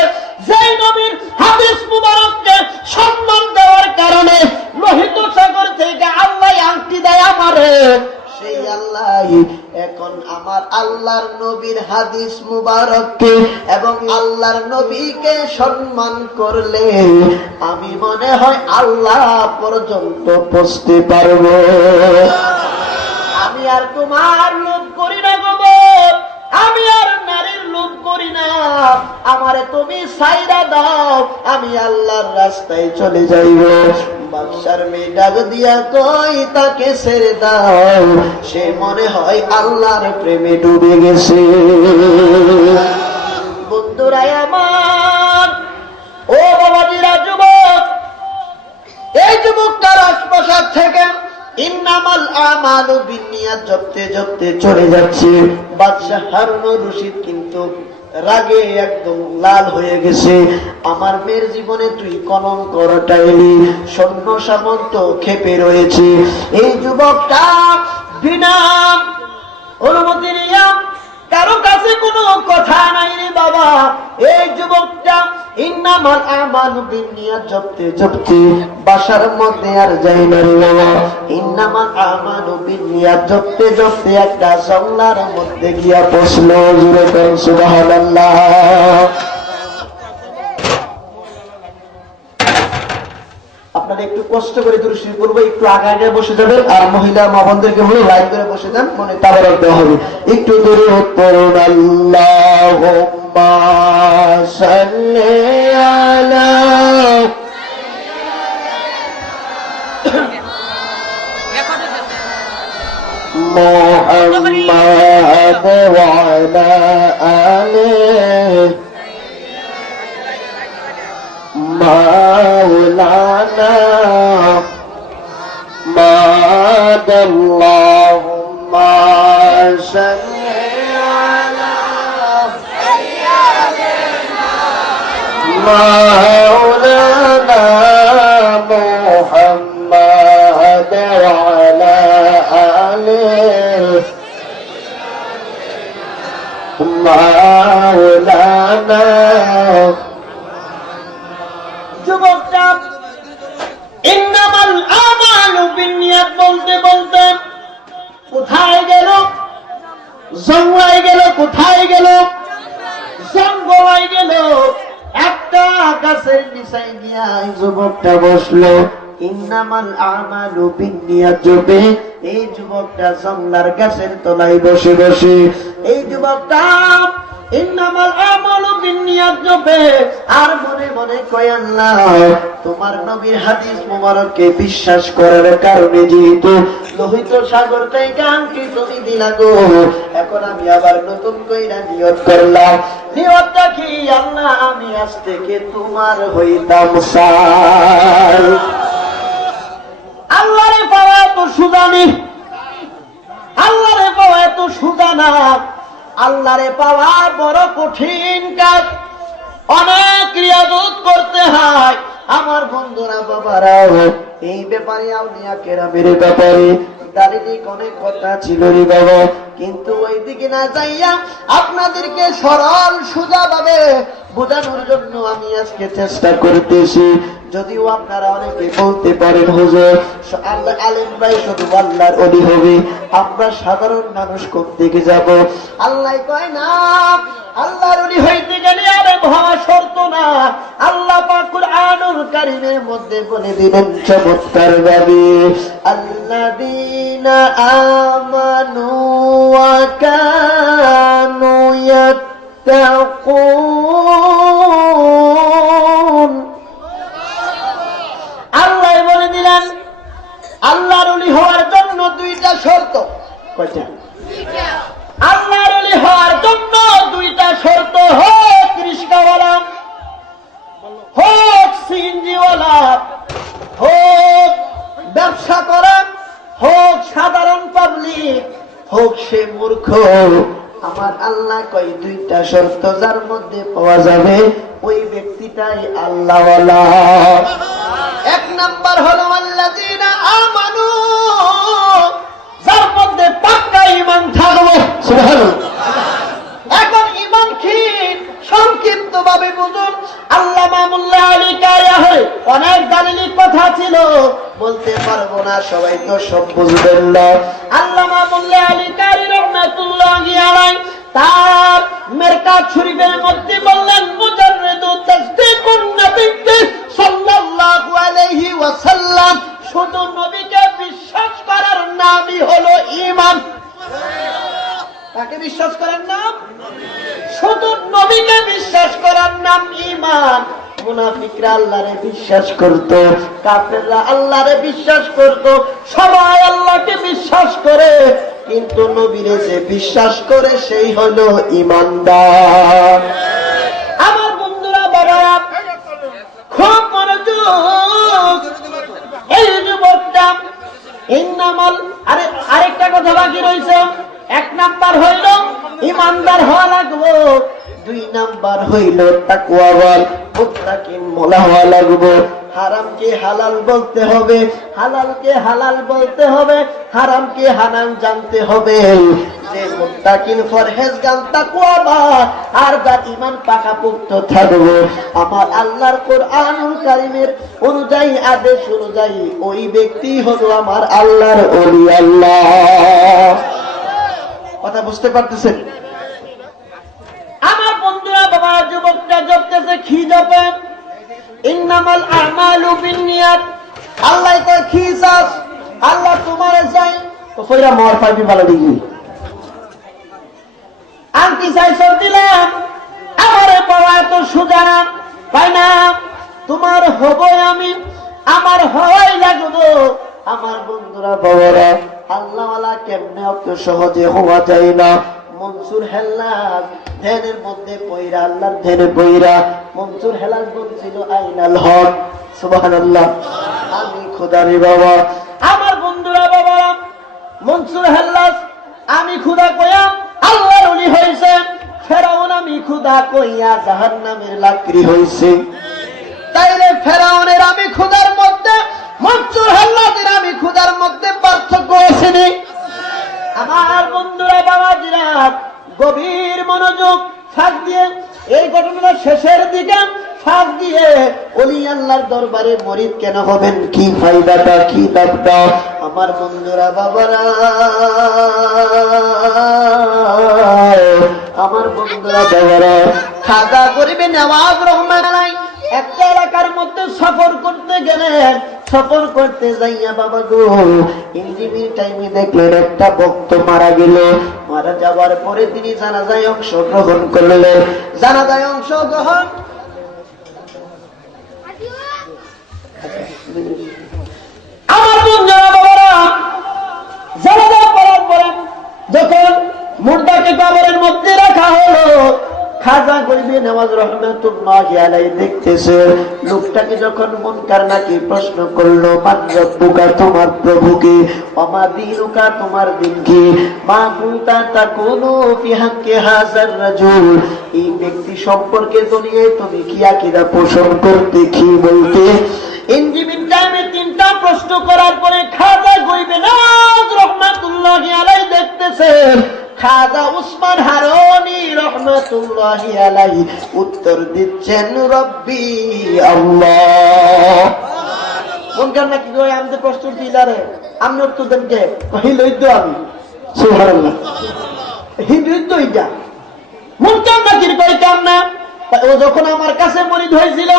যে নবীর হাদিস মুবারককে সম্মান দেওয়ার কারণে লোহিত সাগর থেকে আল্লাহ আংটি দেয় আমারে, সেই আল্লাহ এখন আমার আল্লাহর নবীর হাদিস মুবারককে এবং আল্লাহর নবীকে সম্মান করলে আমি মনে হয় আল্লাহ পর্যন্ত পৌঁছতে পারবো। আমি আর তোমার লোভ করি না গো বোন, আমি আর নারীর লোভ করি না। আমারে তুমি সাইরা দাও, আমি আল্লাহর রাস্তায় চলে যাইব। বাদশার মেয়েটা দিয়া কই তাকে ছেড়ে দাও, সে মনে হয় আল্লাহর প্রেমে ডুবে গেছে। বন্ধুরা আমার, ও বাবাজিরা, যুবক, এই যুবকটার আশপাশ থেকে ইন্নামাল আমালু বিন্নিয়াত জপতে জপতে চলে যাচ্ছে। বাদশাহ হারুনুর রশিদ কিন্তু রাগে একদম লাল হয়ে গেছে। আমার মেয়ের জীবনে তুই কলঙ্ক রটাইলি, সৈন্য সামন্ত ক্ষেপে রয়েছে। এই যুবকটা বিনা অনুমতি নিয়ে, কারো কাছে কোনো কথা নাই রে বাবা, এই যুবকটা ইন্নামাল আমালু বিন্নিয়াত জপতে জপতে বাসার মধ্যে আর যায় না রে বাবা। ইন্নামাল আমালু বিন্নিয়াত জপতে জপতে একটা জঙ্গলার মধ্যে গিয়া পৌঁছলো। জুড়ে করেন সুবহানাল্লাহ। আপনারা একটু কষ্ট করে দুরূদ পড়বো, একটু আগে আগে বসে যাবেন, আর মহিলা মা বোনদেরকে বলে লাইন করে বসে যান, মনে তাবারক দেওয়া হবে। একটু দুরূদ পড়ুন। আল্লাহুম্মা সাল্লি আলা মুহাম্মাদ ওয়া আলা আলিহি مولانا ماد اللهم صل على سيدنا مولانا محمد وعلى آله مولانا। যুবকটা ইন্নামাল আমালু বিন্নিয়াত বলতে বলতে কোথায় গেল? জঙ্গলায় গেল। কোথায় গেল? জঙ্গলায় গেল। একটা গাছের নিচে গিয়া যুবকটা বসলো। ইন্নামাল আমালু বিন্নিয়াত জপে এই যুবকটা জঙ্গলার গাছের তলায় বসে বসে এই যুবকটা ইন্নামাল আমালু বিন্নিয়াত জপে আর মনে মনে কয় আল্লাহ তোমার নবীর হাদিস মোবারককে বিশ্বাস করার কারণে যেহেতু লোহিত সাগর থেকে আংটি তুমি দিলা গো, এখন আমি আবার নতুন কইরা নিয়ত করলাম। নিয়তটা কি? আল্লাহ আমি আজ থেকে তোমার হইতাম সার। আল্লাহরে পাওয়া এত সুজা নেই, আল্লাহরে পাওয়া এত সুজা না। আল্লাহরে পাওয়া বড় কঠিন কাজ, অনেক রিয়াজত করতে হয়। আমার বন্ধুরা বাবারা, এই ব্যাপারে আউলিয়া কেরামের ব্যাপারে দারিদ্রিক অনেক কথা ছিল রে বাবা, কিন্তু ওই দিকে না যাইয়া আপনাদেরকে সরল সোজা ভাবে বোঝানোর জন্য আমি আজকে চেষ্টা করতেছি। যদিও আপনারা অনেকে বলতে পারেন হুজুর আল্লাহ আলেম ভাই শুধু আল্লাহর ওলি হবে, আমরা সাধারণ মানুষ কোন দিকে যাব? আল্লাহ কয় না, আল্লাহর ওলি হইতে গেলে আলেম হওয়া শর্ত না। আল্লাহ পাক কুরআনুল কারীমের মধ্যে বলে দিলেন চমৎকার ভাবে, আল্লাযীনা আমানু ওয়া কানু ইয়াত্তাকুন। আল্লাহ বলে দিলেন আল্লাহর ওলি হওয়ার হোক সিএনজিওয়ালা, হোক ব্যবসা করা, হোক সাধারণ পাবলিক, হোক সে মূর্খ, আমার আল্লাহ কই দুইটা শর্ত যার মধ্যে পাওয়া যাবে ওই ব্যক্তিটাই আল্লাহওয়ালা। এক নাম্বার হলো আল্লাযীনা আমানু, যার মধ্যে পাক্কা ঈমান থাকবে। সুবহানাল্লাহ। এখন ঈমান কি সংক্ষিপ্ত ভাবে বুঝুন। আল্লামা মোল্লা আলী কারিয়াহে অনেক দালিলি কথা ছিল, বলতে পারবো না, সবাই তো সব বুঝবেন না। আল্লামা মোল্লা আলী কারি রাহমাতুল্লাহি আলাইহি তার মেরকাত শরীফের মধ্যে বললেন, মুজাররিদু তাসদীকুন নবী সাল্লাল্লাহু আলাইহি ওয়াসাল্লাম, শুধু নবীকে বিশ্বাস করার নামই হলো ঈমান। তাকে বিশ্বাস করার নাম, শুধু নবীকে বিশ্বাস করার নাম ঈমান। মুনাফিকরা আল্লাহরে বিশ্বাস করত, কাফেররা আল্লাহরে বিশ্বাস করত, সবাই আল্লাহকে বিশ্বাস করে, কিন্তু নবীরে যে বিশ্বাস করে সেই হলো ঈমানদার। আমার বন্ধুরা, বাবারা, খুব মনোযোগ। এই যুবকটা ইন্নামাল, আরেকটা কথা বাকি রয়েছে। এক নাম্বার হইল ঈমানদার হওয়া লাগবে, দুই নাম্বার হইল তাকওয়াওয়াল মুত্তাকিন মোলা হওয়া লাগবে। হারামকে হালাল বলতে হবে, হালালকে হালাল বলতে হবে, হারামকে হারাম জানতে হবে। যে মুত্তাকিন ফরহেজগার তাকওয়াবান আর যার ঈমান পাকাপোক্ত থাকবে, আমার আল্লাহর কোরআনুল কারীমের অনুযায়ী, আদেশ অনুযায়ী, ওই ব্যক্তি হলো আমার আল্লাহর ওলি। আল্লাহ, কথা বুঝতে পারতেছেন? আমার বন্ধুরা, বাবা, যুবকটা জপতেছে কি জপে? ইন্নামাল আমালু বিন্নিয়াত। আল্লাহ কয় কি চাস? আল্লাহ তোমার চাই তো কইরা মর পাইবি ভালো দিবি। আমি চাই সব দিলাম, আমারে পাওয়া তো সুজা না, পাই না। তোমার হবই আমি, আমার হওয়াই লাগবে। আমার বন্ধুরা, বাবারা, আল্লাহওয়ালা কেমনে অত সহজে হওয়া যায় না। মনসুর হেল্লাস ধ্যানের মধ্যে পয়রা, আল্লাহর ধ্যানে পয়রা, মনসুর হেল্লাস বলছিল আইনাল হক। সুবহানাল্লাহ। আমি খোদা রে বাবা। আমার বন্ধুরা, বাবারা, মনসুর হেল্লাস আমি খোদা কইয়া আল্লাহর ওলি হইছে, ফেরাউন আমি খোদা কইয়া জাহান্নামের লাকড়ি হইছে। তাইলে ফেরাউনের আমি খোদার মধ্যে, মনসুর হেল্লাসের আমি খোদার মধ্যে পার্থক্য আছে নি? আমার বন্ধুরা, বাবাজিরা, গভীর মনোযোগ। ফাঁক দিয়ে এই ঘটনার শেষের দিকে ফাঁক দিয়ে ওলি আল্লাহর দরবারে মরিদ কেন হবেন, কি ফায়দাটা, কি লাভটা? আমার বন্ধুরা, বাবারা, আমার বন্ধুরা, বাবারা, খাজা গরিবে নওয়াজ রহমাতুল্লাহ একটা এলাকার মধ্যে সফর করতে গেলেন। সফর করতে যাইয়া বাবা গো, ইঞ্জিনিয়ার টাইমে দেখলেন একটা ভক্ত মারা গেল। মারা যাওয়ার পরে তিনি জানাজায় অংশগ্রহণ করলেন। জানাজায় অংশগ্রহণ, আমার বন্ধুরা, বাবারা, জানাজা পড়ার পরে যখন মুর্দাকে কবরের মধ্যে রাখা হলো, খাজা গরিবে নওয়াজ রহমাতুল্লাহি আলাইহি দেখতেছে লোকটাকে যখন মুনকার নাকি প্রশ্ন করলো, মান রব্বুকা, তোমার প্রভু কি? ওমা দীনুকা, তোমার দিন কি? মা কুনতা তাকুনু ফি হাক্কি হাযার রাজুল, এই ব্যক্তি সম্পর্কে দুনিয়ায় তুমি কি আকীদা পোষণ করতে, কি বলতে? ইঞ্জিনিয়ার টাইমে তিনটা প্রশ্ন করার পরে খাজা গরিবে নওয়াজ রহমাতুল্লাহি আলাইহি দেখতেছেন খাজা উসমান হারুনি রহমাতুল্লাহি আলাইহি উত্তর দিচ্ছেন রব্বি আল্লাহ। মুনকার নাকি কই আমি তো প্রশ্ন দিলারে, আমি উত্তর দেন কে? কইলই তো আমি। সুবহানাল্লাহ। হিন্দুই তো ইয়া মুনকার নাকি কই কামনা। ও যখন আমার কাছে মরিদ হয়েছিল,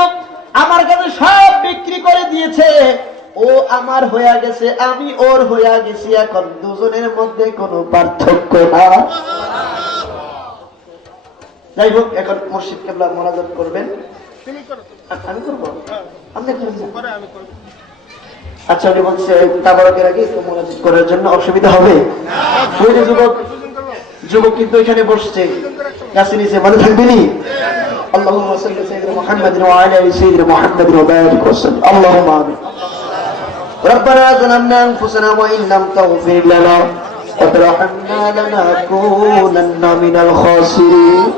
আমার কাছে সব বিক্রি করে দিয়েছে। ও আমার হয়ে গেছে, আমি ওর হয়ে গেছি। এখন দুজনের মধ্যে কোনো পার্থক্য না। যাই হোক, এখন মুর্শিদ কেবলা মোনাজাত করবেন। আমি করবো, আপনি করবেন? আচ্ছা, উনি বলছে তাবারকের আগে একটু মোনাজাত করার জন্য অসুবিধা হবে? যুবক যুবক কিন্তু এখানে বসছে, গাছে নিচে, মনে থাকবেনি? اللهم صل على سيدنا محمد وعلى ال سيدنا محمد وبارك وسلم اللهم آمين ربنا ظلمنا أنفسنا وإن لم تغفر لنا وترحمنا لنكونن من الخاسرين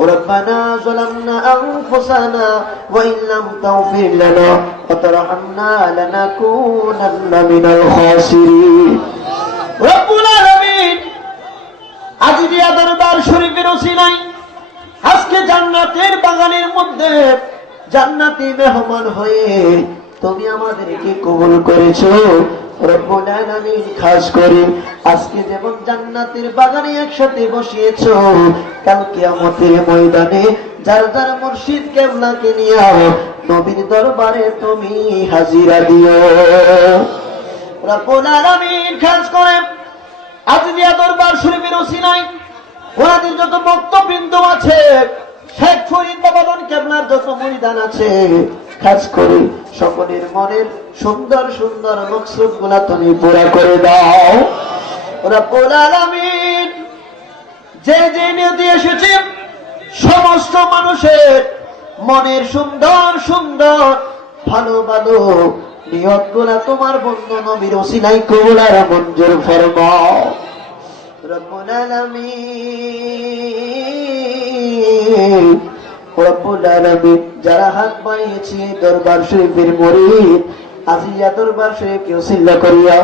ربنا ظلمنا أنفسنا وإن لم تغفر لنا وترحمنا لنكونن من الخاسرين رب العالمين আজিজিয়া দরবার শরীফের ওসিলায় আজকে জান্নাতের বাগানের মধ্যে জান্নাতি মেহমান হয়ে তুমি আমাদেরকে কবুল করেছো রব্বুল আলামিন। খাস করে আজকে যেমন জান্নাতের বাগানে একসাথে বসিয়েছো, কাল কিয়ামতের ময়দানে যার যার মুর্শিদ কিবলাকে নিয়ে নবীর দরবারে তুমি হাজিরা দিও রব্বুল আলামিন। খাস করে আজিজিয়া দরবার শরীফের ওসিলায় ওনাদের যত বক্তবৃন্দ আছে, শেখ ফরিদ বাবাজান কিবলার যত মুরিদান আছে, খাস করে সকলের মনের সুন্দর সুন্দর মকসুদ গুলা তুমি পুরা করে দাও রব্বুল আলামিন। যে যে নিয়তে এসেছে সমস্ত মানুষের মনের সুন্দর সুন্দর ভালো ভালো নিয়ত গুলা তোমার বন্ধু নবীর ওসিলায় কবুল আর মঞ্জুর ফরমাও রব্বুল আলামিন। রব্বুল আলামিন যারা হাত বাড়িয়েছে দরবার শরীফের মুরিদ আজিজিয়া দরবার শরীফকে ওসিলা করিয়া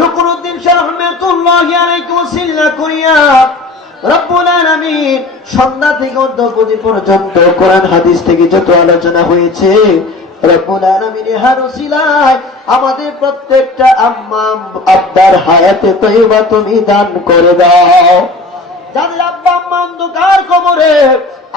রুকনুদ্দিন শাহ রহমাতুল্লাহি আলাইহি ওসিলা করিয়া রব্বুল আলামিন সন্ধ্যা থেকে অদ্যপতি পর্যন্ত কোরআন হাদিস থেকে যত আলোচনা হয়েছে রব্বুল আলামিন এর ওসিলায় আমাদের প্রত্যেকটা আম্মা আব্বার হায়াতে তয়্যিবা তুমি দান করে দাও। যাদের আব্বা আম্মা অন্ধকার কবরে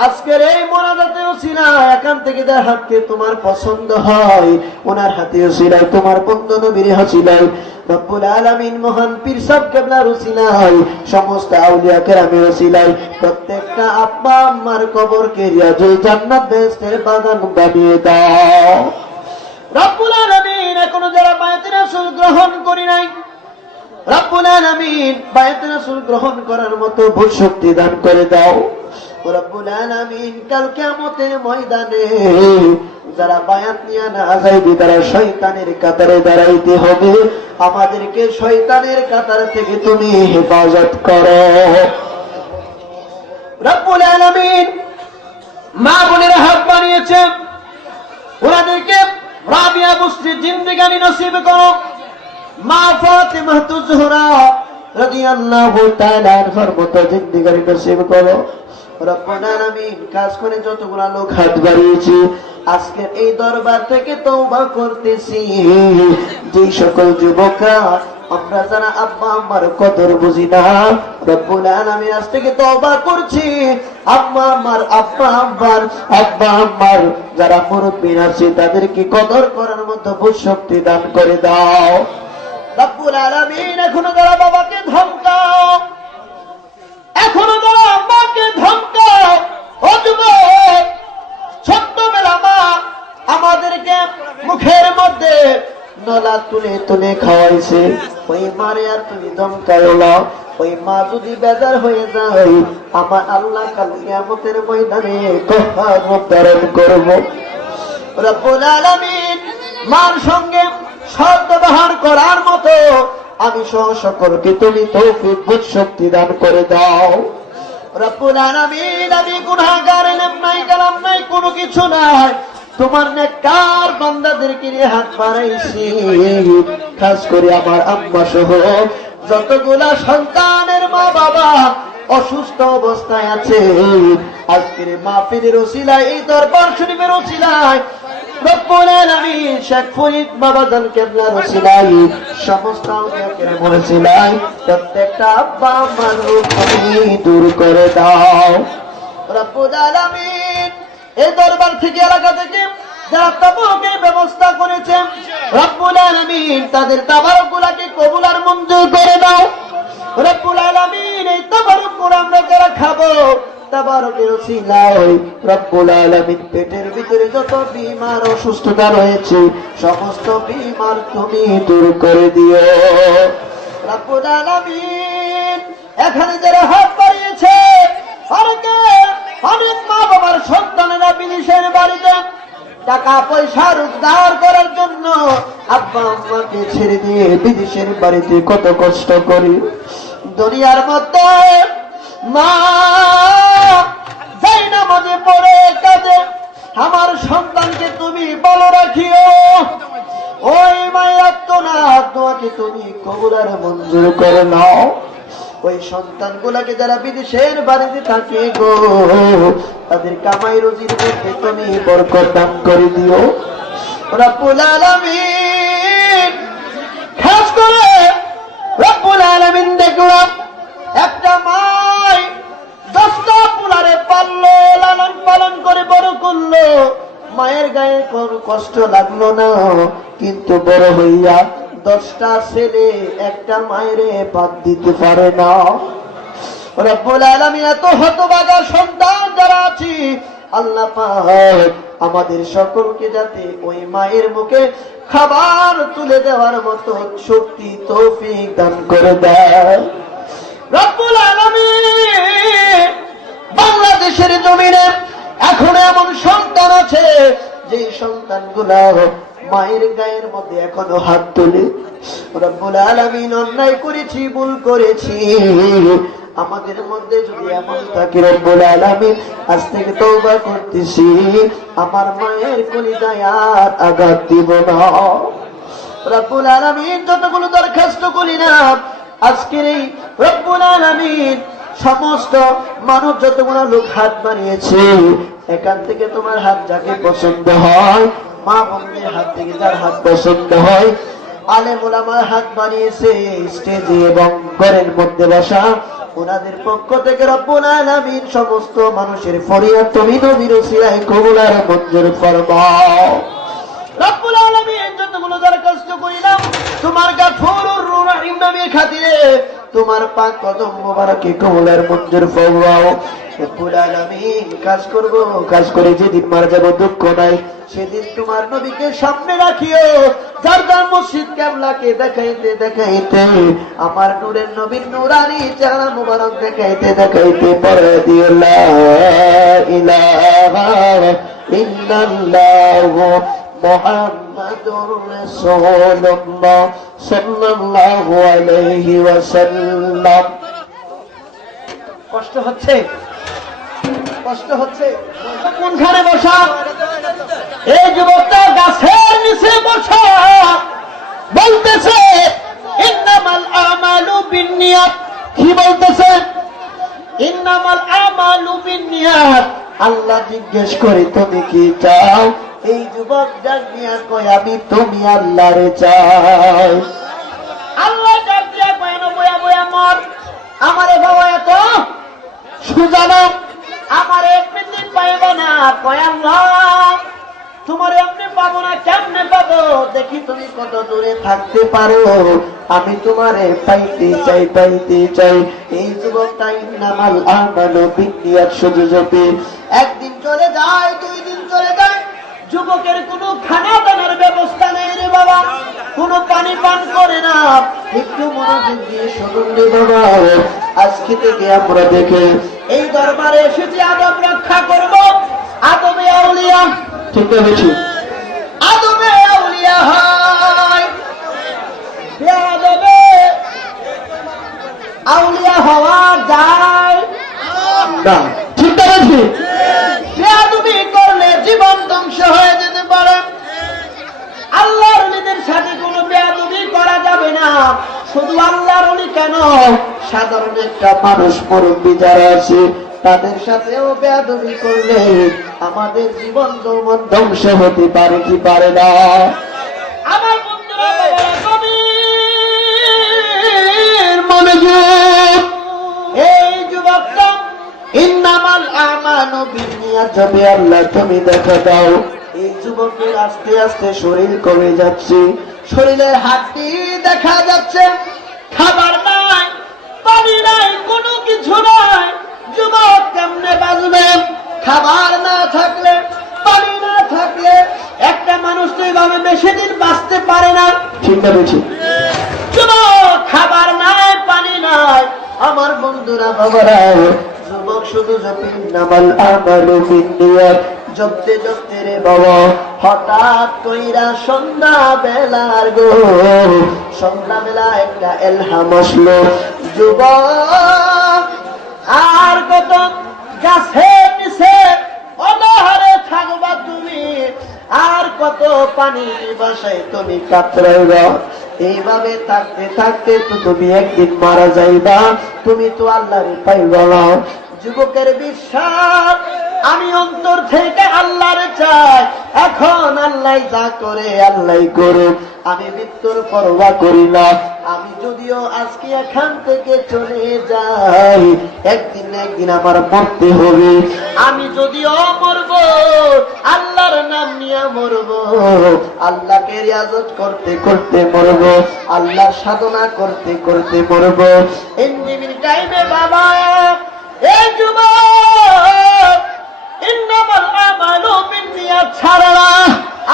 আজকের এই মোনাজাতে ওসিলায় এখান থেকে যার হাতকে তোমার পছন্দ হয় ওনার হাতে ওসিলায় তোমার বন্ধু নবীর ওসিলায় রব্বুল আলামিন মহান পীর সাহেব কিবলার ওসিলায় সমস্ত আউলিয়া কেরামের ওসিলায় প্রত্যেকটা আব্বা আম্মার কবরকে রিয়াজুল জান্নাত বেহেশতের বাগান বানিয়ে দাও রব্বুল আলামিন। এখনো যারা বায়াতে রাসূল গ্রহণ করি নাই রব্বুল আলামিন বায়াতে রাসূল গ্রহণ করার মতো ভোট শক্তি দান করে দাও রব্বুল আলামিন। কাল কিয়ামতের ময়দানে যারা বায়াত নিয়ে না যাইবে তারা শয়তানের কাতারে দাঁড়াইতে হবে, আমাদেরকে শয়তানের কাতার থেকে তুমি হেফাজত করো রব্বুল আলামিন। মা বোনেরা হাত বানিয়েছে ওনাদেরকে রাবিয়া বুশরির জিন্দেগানি নসিব করো। মা ফাতিমা তুজহরা রাদিয়াল্লাহু তাআলা আনহার মতো জিন্দেগানি নসিব করো রব্বুল আলামিন। কাজ করে যতগুলা লোক হাত বাড়িয়েছি আজকের এই দরবার থেকে তওবা করতেছি, যে সকল যুবকরা আমরা যারা আব্বা আম্মার কদর বুঝি না রব্বুল আলামিন আজ থেকে তওবা করছি, আব্বা আম্মার যারা মুরব্বী আছে তাদেরকে কদর করার মতো বুঝ শক্তি দান করে দাও রব্বুল আলামিন। এখনো যারা বাবাকে ধমকাও, এখনো যারা আম্মাকে ধমকাও, ও যুবক ছোট্টবেলা মা আমাদেরকে মুখের মধ্যে নলা তুলে তুলে খাওয়াইছে, ওই মারে আর তুমি ধমকাও না। ওই মা যদি বেজার হয়ে যায় আমার আল্লাহ কাল কিয়ামতের ময়দানে কহর ধারণ করব রব্বুল আলামিন। মার সঙ্গে সৎ ব্যবহার করার মতো আমি সহ সকলকে তুমি তৌফিক বুঝ শক্তি দান করে দাও রব্বুল আলামিন। আমি গুনাহগার, ইলম নাই কালাম নাই কোনো কিছু নাই, তোমার নেককার বান্দাদেরকে নিয়ে হাত বাড়াইছি। খাস করে আমার আম্মা সহ যতগুলা সন্তানের মা বাবা অসুস্থ অবস্থায় আছে আজকের মাহফিলের ওসিলায় এই দরবার শরীফের ওসিলায় রব্বুল আলামিন শেখ ফরিদ বাবাজান কিবলার ওসিলায় সমস্ত আউলিয়া কেরামের ওসিলায় প্রত্যেকটা আব্বা আম্মার রূপ তুমি দূর করে দাও রব্বুল আলামিন। এই দরবার থেকে এলাকা থেকে যারা তাবারুকের ব্যবস্থা করেছেন রব্বুল আলামিন তাদের তাবারুকগুলোকে কবুল আর মঞ্জুর করে দাও রব্বুল আলামিন। এই তাবারুকগুলো আমরা যারা খাবো তাবারুকের ওসিলায় রব্বুল আলামিন পেটের ভিতরে যত বিমার অসুস্থতা রয়েছে সমস্ত বিমার তুমি দূর করে দিও রব্বুল আলামিন। এখানে যারা হাত বাড়িয়েছে অনেক মা বাবার সন্তানেরা বিদেশের বাড়িতে টাকা পয়সা রোজগার করার জন্য আব্বা আম্মাকে ছেড়ে দিয়ে বিদেশের বাড়িতে কত কষ্ট করি। দুনিয়ার মধ্যে মা যাই নামাজে পড়ে কাজে আমার সন্তানকে তুমি বলো রাখিও, ওই মায়ের তো না তোমাকে তুমি কবুল আর মঞ্জুর করে নাও। ওই সন্তানগুলাকে যারা বিদেশের বাড়িতে থাকে গো, তাদের কামাই রুজির মধ্যে তুমি বরকত দান করে দিও রব্বুল আলামিন। খাস করে রব্বুল আলামিন দেখলাম একটা মাই 10টা পোলারে পাললো, লালন পালন করে বড় করলো, মায়ের গায়ে কোনো কষ্ট লাগলো না, কিন্তু বড় হইয়া 10টা ছেলে একটা মায়েরে বাদ দিতে পারে না। রব্বুল আলামিন এত হতভাগা সন্তান যারা আছি, আল্লাহ পাক আমাদের সকলকে যাতে ওই মায়ের মুখে খাবার তুলে দেওয়ার মতো শক্তি তৌফিক দান করে দেয় রব্বুল আলামিন। বাংলাদেশের জমিনে এখন এমন সন্তান আছে যে সন্তানগুলা মায়ের গায়ের মধ্যে এখনো হাত তোলে। রব্বুল আলামিন অন্যায় করেছি, ভুল করেছি, আমাদের মধ্যে যদি এমন থাকে রব্বুল আলামিন আজ থেকে তওবা করতেছি, আমার মায়ের কলিজায় আর আঘাত দিব না। রব্বুল আলামিন যতগুলো দরখাস্ত করি না আজকের এই রব্বুল আলামিন সমস্ত মানুষ যতগুলো লোক হাত বানিয়েছে, এখান থেকে তোমার হাত যাকে পছন্দ হয়, মা বোনদের হাত থেকে যার হাত পছন্দ হয়, আলেম ওলামার হাত বানিয়েছে স্টেজে এবং ঘরের মধ্যে বসা, ওনাদের পক্ষ থেকে রব্বুল আলামিন সমস্ত মানুষের ফরিয়াদ তুমি নবীর ওসিলায় কবুল আর মঞ্জুর ফরমাও। রব্বুল আলামিন যতগুলো দরখাস্ত করিলাম তোমার গাফুরুর রহিম নামের খাতিরে তোমার পাক কদম মোবারকে কবুল আর মঞ্জুর ফরমাও। রব্বুল আলামিন কাজ করব, কাজ করে যেদিন মারা যাব দুঃখ নাই, সেদিন তোমার নবীকে সামনে রাখিও, যার যার মসজিদ কিবলাকে দেখাইতে দেখাইতে আমার নূরের নবীর নূরানি চেহারা মুবারক দেখাইতে দেখাইতে পড়ে দিও লা ইলাহা ইল্লাল্লাহু মুহাম্মাদুর রাসূলুল্লাহ সাল্লাল্লাহু আলাইহি ওয়াসাল্লাম। কষ্ট হচ্ছে, কষ্ট হচ্ছে, কোনখানে বসা? এই যুবকটা গাছের নিচে বসা বলতেছে ইন্নামাল আমালু বিন্নিয়াত। কি বলতেছে? ইন্নামাল আমালু বিন্নিয়াত। আল্লাহ জিজ্ঞেস করে তুমি কি চাও? এই যুবক ডাক দিয়া কয় আমি তুমি আল্লাহরে চাই। আল্লাহ ডাক দিয়া কয় না বয়া বয়া মর, আমারে বাবা এত সুজানো, আমার এক মিনিট পাইবে না। কয় আল্লাহ তোমারে আপনি পাবো না, কেমনে পাবো? দেখি তুমি কত দূরে থাকতে পারো, আমি তোমারে পাইতে চাই, পাইতে চাই। এই যুবকটা ইন্নামাল আমালু বিন্নিয়াত শুধু জপে। একদিন চলে যায়, 2 দিন চলে যায়, যুবকের কোনো খানা দানার ব্যবস্থা নেই রে বাবা, কোনো পানি পান করে না। একটু মনোযোগ দিয়ে শুনুন রে বাবা, আজকে থেকে আমরা দেখে এই দরবারে এসেছি আদব রক্ষা করব। আদবে আউলিয়া, ঠিক বলেছি, আদবে আউলিয়া হয়, বেয়াদবে আউলিয়া হওয়া যায় না, ঠিক বলেছি। বেয়াদবি করলে জীবন ধ্বংস হয়ে যেতে পারে। আল্লাহর ওলিদের সাথে কোনো বেয়াদবি করা যাবে না। শুধু আল্লাহর ওলি কেন, সাধারণ একটা মানুষ মুরব্বী যারা আছে তাদের সাথেও বেয়াদবি করলে আমাদের জীবন যৌবন ধ্বংস হতে পারে কি পারে না? আমার বন্ধুরা গভীর মনোযোগ, এই যুবকটা ইন্নামাল আমালু বিন্নিয়াত যাবে আল্লাহ তুমি দেখা দাও। এই যুবকের আস্তে আস্তে শরীর কমে যাচ্ছে, শরীরের হাড্ডি দেখা যাচ্ছে, খাবার নাই, পানি নাই, কোনো কিছু নাই। যুবক কেমনে বাঁচবে? খাবার না থাকলে, পানি না থাকলে একটা মানুষ তো এইভাবে বেশি দিন বাঁচতে পারে না, ঠিক না বেশি? যুবক খাবার নাই, পানি নাই, আমার বন্ধুরা বাবারা যুবক শুধু জপি ইন্নামাল আমালু বিন্নিয়াত, জপতে জপতে রে বাবা হঠাৎ কইরা সন্ধ্যা বেলার গো, সন্ধ্যা বেলা একটা এলহাম আসলো, যুবক আর কত গাছের নিচে অনাহারে থাকবা তুমি, আর কত পানি বাসায় তুমি কাতরাইবা, এইভাবে থাকতে থাকতে তো তুমি একদিন মারা যাইবা, তুমি তো আল্লাহরে পাইবা না। যুবকের বিশ্বাস আমি অন্তর থেকে আল্লাহরে চাই, এখন আল্লাহ যা করে আল্লাহ করুক, আমি মৃত্যুর পরোয়া করি না। আমি যদিও আজকে এখান থেকে চলে যাই, একদিন না একদিন আমার মরতে হবে। আমি যদিও মরব, আল্লাহর নাম নিয়ে মরব, আল্লাহকে রিয়াজত করতে করতে মরব, আল্লাহর সাধনা করতে করতে মরব। ইন্দিমিন টাইমে বাবা এই যুবক ইন্নামাল আমালু বিন্নিয়াত ছাড়া না,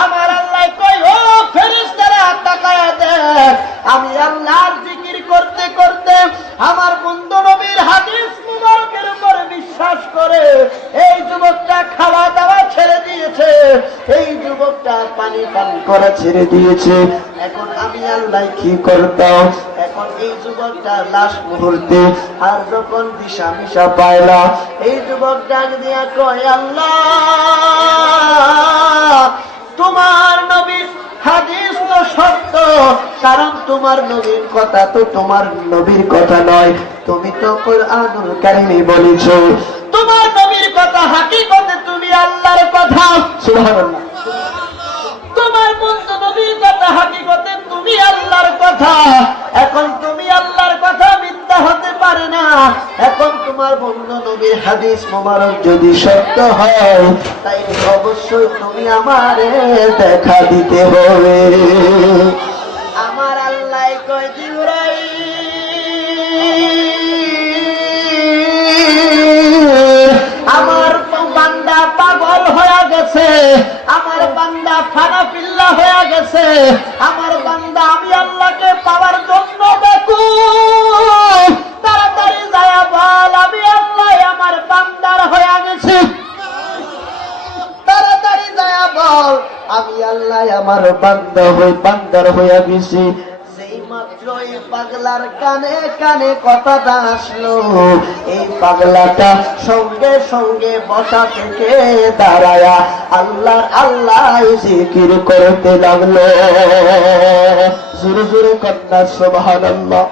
আমার আল্লাহ কই ও ফেরেশতারা তাকায়া দেখ, আমি আল্লাহর জিকির করতে করতে আমার বন্ধু নবীর হাদিস মুবারকের উপর বিশ্বাস করে এই যুবকটা খাওয়া দাওয়া ছেড়ে দিয়েছে, এই যুবকটা পানি পান করা ছেড়ে দিয়েছে। এখন আমি আল্লাহ কি করতাম, এখন এই যুবকটা লাশ মুহূর্তে আর যখন দিশা মিশা পাইলা, এই যুবকটা দিয়া কয় আল্লাহ তোমার নবীর হাদিস তো সত্য, কারণ তোমার নবীর কথা তো তোমার নবীর কথা নয়, তুমি তো কুরআনুল কারীমে বলেছো তোমার নবীর কথা, হাকিকতে তুমি আল্লাহর কথা। সুবহানাল্লাহ। তোমার বন্ধু নবীর কথা, হাকিকতে তুমি আল্লাহর কথা। এখন তুমি আল্লাহর কথা মিথ্যা হতে পারে না, এখন তোমার বন্ধু নবীর হাদিস মোবারক যদি সত্য হয়, তাই অবশ্যই তুমি আমারে দেখা দিতে হবে। আমার আল্লাহ কয় জিবরাইল, আমার বান্দা পাগল হয়ে গেছে, আমার বান্দা ফানাফিল্লা হয়ে গেছে, আমার বান্দা আমি আল্লাহকে পাওয়ার জন্য ব্যাকুল, তাড়াতাড়ি যায় বল আমি আল্লাহ আমার বান্দার হয়ে গেছে, তাড়াতাড়ি যায় বল আমি আল্লাহ আমার বান্দার হয়ে গেছি। মাত্র এই পাগলার কানে কানে কথাটা আসলো, এই পাগলাটা সঙ্গে সঙ্গে বসা থেকে দাঁড়ায়া আল্লাহর আল্লাহ জিকির করতে লাগলো। জোরে জোরে কন্যা সুবহানাল্লাহ।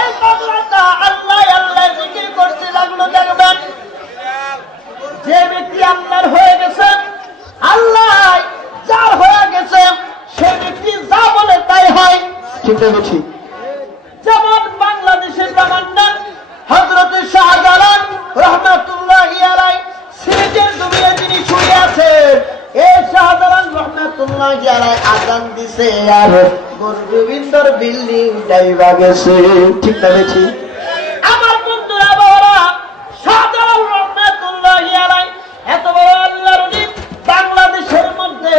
এই পাগলাটা আল্লাহ আল্লাহ জিকির করতে লাগলো। দেখবেন যে ব্যক্তি আল্লাহর হয়ে গেছে, আল্লাহ যার হয়ে গেছে, সে ব্যক্তি যা বলে তাই হয়। যেমন বাংলাদেশের গভর্নর হযরত শাহজালাল রাহমাতুল্লাহি আলাইহি সিলেটের জমিনে যিনি শুয়ে আছেন, এই শাহজালাল রাহমাতুল্লাহি আলাইহি আযান দিছে আর গোবিন্দর বিল্ডিং ডাইবা গেছে। ঠিক না বেশি? আমার বন্ধুরা বাবারা, শাহজালাল রাহমাতুল্লাহি আলাইহি এত বড় আল্লাহর ওলি, বাংলাদেশের মধ্যে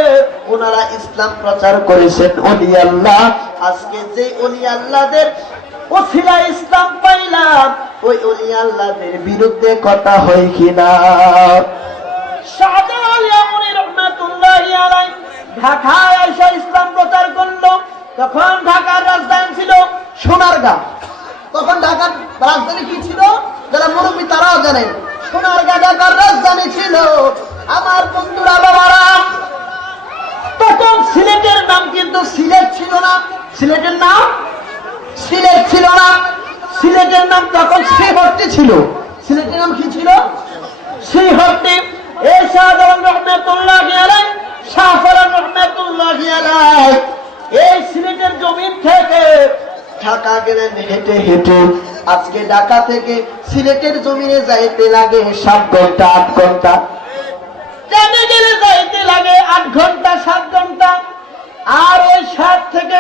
ওনারা ইসলাম প্রচার করেছেন। ওলি আল্লাহ, আজকে যে ওলি আল্লাহদের ওসিলা ইসলাম পাইলাম, ওই ওলি আল্লাহদের বিরুদ্ধে কথা হয় কিনা? শাহজালাল ইয়ামুনি রাহমাতুল্লাহি আলাইহি ঢাকায় এসে ইসলাম প্রচার করলো। তখন ঢাকার রাজধানী ছিল সোনারগাঁ। তখন ঢাকার রাজধানী কি ছিল? যারা মুরব্বী তারাও জানেন, সোনারগাঁ ঢাকার রাজধানী ছিল। আমার বন্ধুরা বাবারা, তখন সিলেটের নাম কিন্তু সিলেট ছিল না। সিলেটের নাম সিলেট ছিল না, সিলেটের নাম তখন শ্রীহট্টি ছিল। সিলেটের নাম কি ছিল? শ্রীহট্টি। এই শাহজালাল রাহমাতুল্লাহি আলাইহি, শাহজালাল রাহমাতুল্লাহি আলাইহি এই সিলেটের জমিন থেকে ঢাকা গেলেন হেঁটে হেঁটে। আজকে ঢাকা থেকে সিলেটের জমিনে যাইতে লাগে 7 ঘন্টা 8 ঘন্টা, ট্রেনে গেলে যাইতে লাগে 8 ঘন্টা 7 ঘন্টা, আর ওই 7 থেকে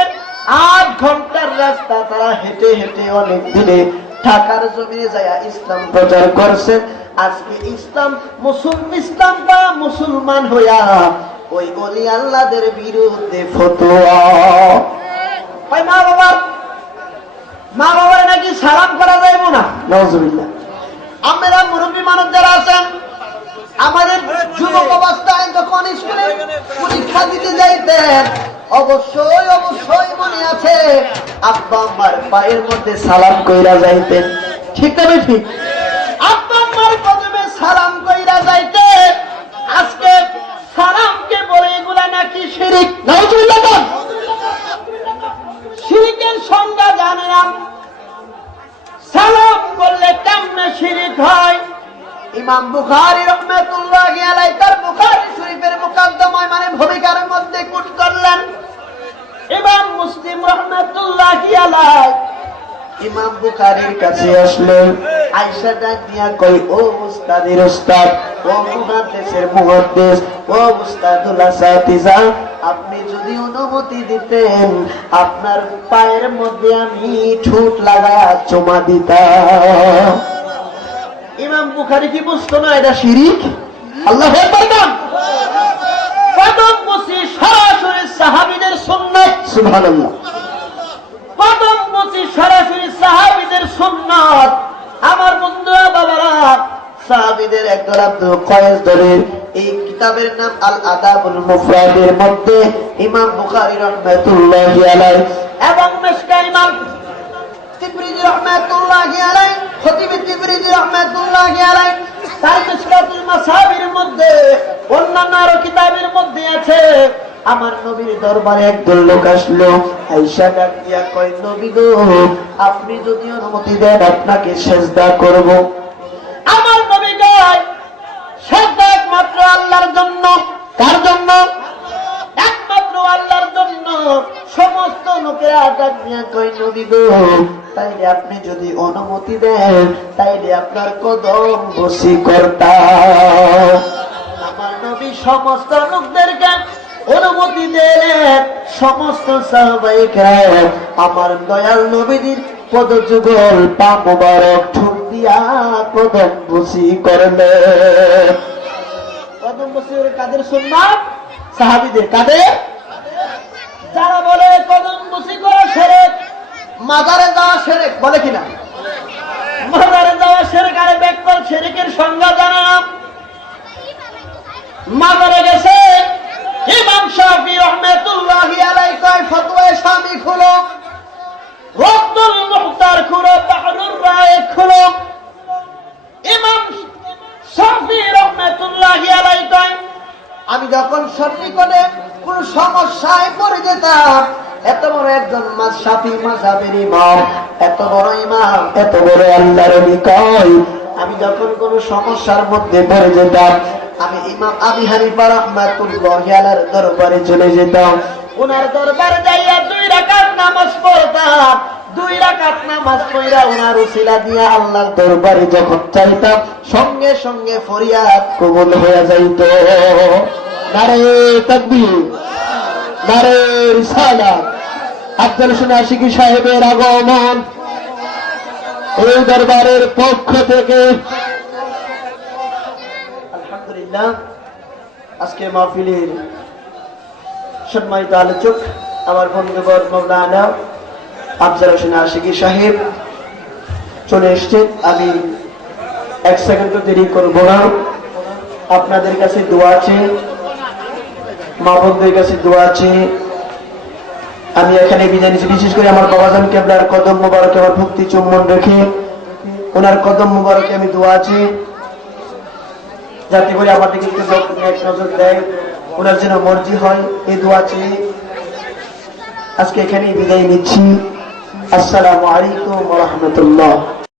8 ঘন্টার রাস্তা তারা হেঁটে হেঁটে অনেক দিনে ঢাকার জমিনে যায় ইসলাম প্রচার করছেন। আজকে ইসলাম বা মুসলমান হইয়া ওই ওলি আল্লাহদের বিরুদ্ধে ফতোয়া। মা বাবার নাকি সালাম করা যাইব না, নাউজুবিল্লাহ। আমরা মুরব্বী মানুষ যারা আছেন, আমাদের যুবক অবস্থায় যখন স্কুলে পরীক্ষা দিতে যাইতেন, অবশ্যই অবশ্যই মনে আছে আব্বা আম্মার পায়ের মধ্যে সালাম কইরা যাইতেন। ঠিক না ঠিক? আব্বা আম্মার কদমে সালাম কইরা যাইতেন। আজকে সালামকে বলে এগুলা নাকি শিরিক। নাউজুবিল্লাহ। শিরিকের সংজ্ঞা জানে না। সালাম করলে কেমনে শিরিক হয়? ইমাম বুখারী রাহমাতুল্লাহি আলাইহি তার বুখারী শরীফের মুকদ্দমায় মানে ভূমিকার মধ্যে কোট করলেন। ইমাম মুসলিম রাহমাতুল্লাহি আলাইহি ইমাম বুখারীর কাছে আসলেন। আয়েশা ডাক দিয়া কই, ও উস্তাদের উস্তাদ, ও মুহাদ্দিসের মুহাদ্দিস, ও উস্তাদুল আসাতিজা, আপনি যদি অনুমতি দিতেন আপনার পায়ের মধ্যে আমি ঠোঁট লাগায়া চুমা দিতাম। ইমাম বুখারী কি বুঝতো না এটা শিরিক? আল্লাহু আকবার। কদম বসি সরাসরি সাহাবীদের সুন্নাত। সুবহানাল্লাহ। কদম বসি সরাসরি সাহাবীদের সুন্নাত। আমার বন্ধুরা, বাবারা, সাহাবীদের একদল আব্দুল কয়েস দলের এই কিতাবের নাম আল আদাবুল মুফরাদের মধ্যে ইমাম বুখারী রাহমাতুল্লাহি আলাইহি এবং মিশকাত ইমাম তিবরিজি রাহমাতুল্লাহি আলাইহি, খতিব তিবরিজি রাহমাতুল্লাহি আলাইহি তার মিশকাতুল মাসাবির মধ্যে অন্যান্য আরো কিতাবের মধ্যে আছে, আমার নবীর দরবারে একদল লোক আসলো। আয়েশা ডাক দিয়া কয়, নবী গো, আপনি যদি অনুমতি দেন আপনাকে সিজদা করব। আমার নবী কয়, সিজদা একমাত্র আল্লাহর জন্য। কার জন্য? একমাত্র আল্লাহর জন্য। সমস্ত লোকেরা ডাক দিয়া কয়, নবী গো, তাইলে আপনি যদি অনুমতি দেন তাইলে আপনার কদম বসি করতাম। আমার নবী সমস্ত লোকদেরকে অনুমতি দিলেন। সমস্ত সাহাবায়ে কেরাম আমার দয়াল নবীর পদযুগল পা মোবারক ঠুক দিয়া কদম বসি করলেন। কদম বসি কাদের সুন্নাত? সাহাবীদের। কাদের? যারা বলে কদম বসি করা শিরক, মাজারে যাওয়া শিরক, বলে কিনা? মাজারে যাওয়া শিরক। আরে বেকল শিরকের সংজ্ঞা জানা না। মাজারে গেছে ইমাম শাফি রাহমাতুল্লাহি আলাইহি কয়, ফতোয়া শামি খুলো, রদ্দুল মুহতার খুলো, বাহরুর রায়েক খুলো। ইমাম শাফি রাহমাতুল্লাহি আলাইহি কয়, আমি যখন সন্নিকটে কোন সমস্যায় পড়ে যেতাম, এত বড় একজন শাফি মাযহাবের ইমাম, এত বড় ইমাম, এত বড় আল্লাহর ওলি কয়, আমি যখন কোন সমস্যার মধ্যে পড়ে যেতাম আমি ইমাম আবু হানিফা রাহমাতুল্লাহি আলাইহির দরবারে চলে যেতাম। ওনার দরবারে যাইয়া 2 রাকাত নামাজ পড়তাম। 2 রাকাত নামাজ পড়া ওনার উসিলা দিয়া আল্লাহর দরবারে যখন চাইতাম, সঙ্গে সঙ্গে ফরিয়াদ কবুল হয়ে যাইত। নারে তাকবীর, নারে রিসালাত। আফজাল হোসেন আশিকি সাহেবের আগমন এই দরবারের পক্ষ থেকে। আলহামদুলিল্লাহ, আজকে মাহফিলের সম্মানিত আলোচক আমার বন্ধুবর মাওলানা আফজাল হোসেন আশিকি সাহেব চলে এসেছেন। আমি 1 সেকেন্ড দেরি করব না। আপনাদের কাছে দোয়া আছে, মা বোনদের কাছে দোয়া আছে। আমি এখানে বিদায় নিচ্ছি। বিশেষ করে আমার বাবাজান কেবলার কদম মোবারকে আমার ভক্তি চুম্বন রেখে ওনার কদম মোবারকে আমি দোয়া আছে, যাতে করে আমার দিকে একটু এক নজর দেয়, ওনার যেন মর্জি হয়, এই দোয়া চেয়ে আজকে এখানেই বিদায় নিচ্ছি। আসসালামু আলাইকুম ওয়া রাহমাতুল্লাহ।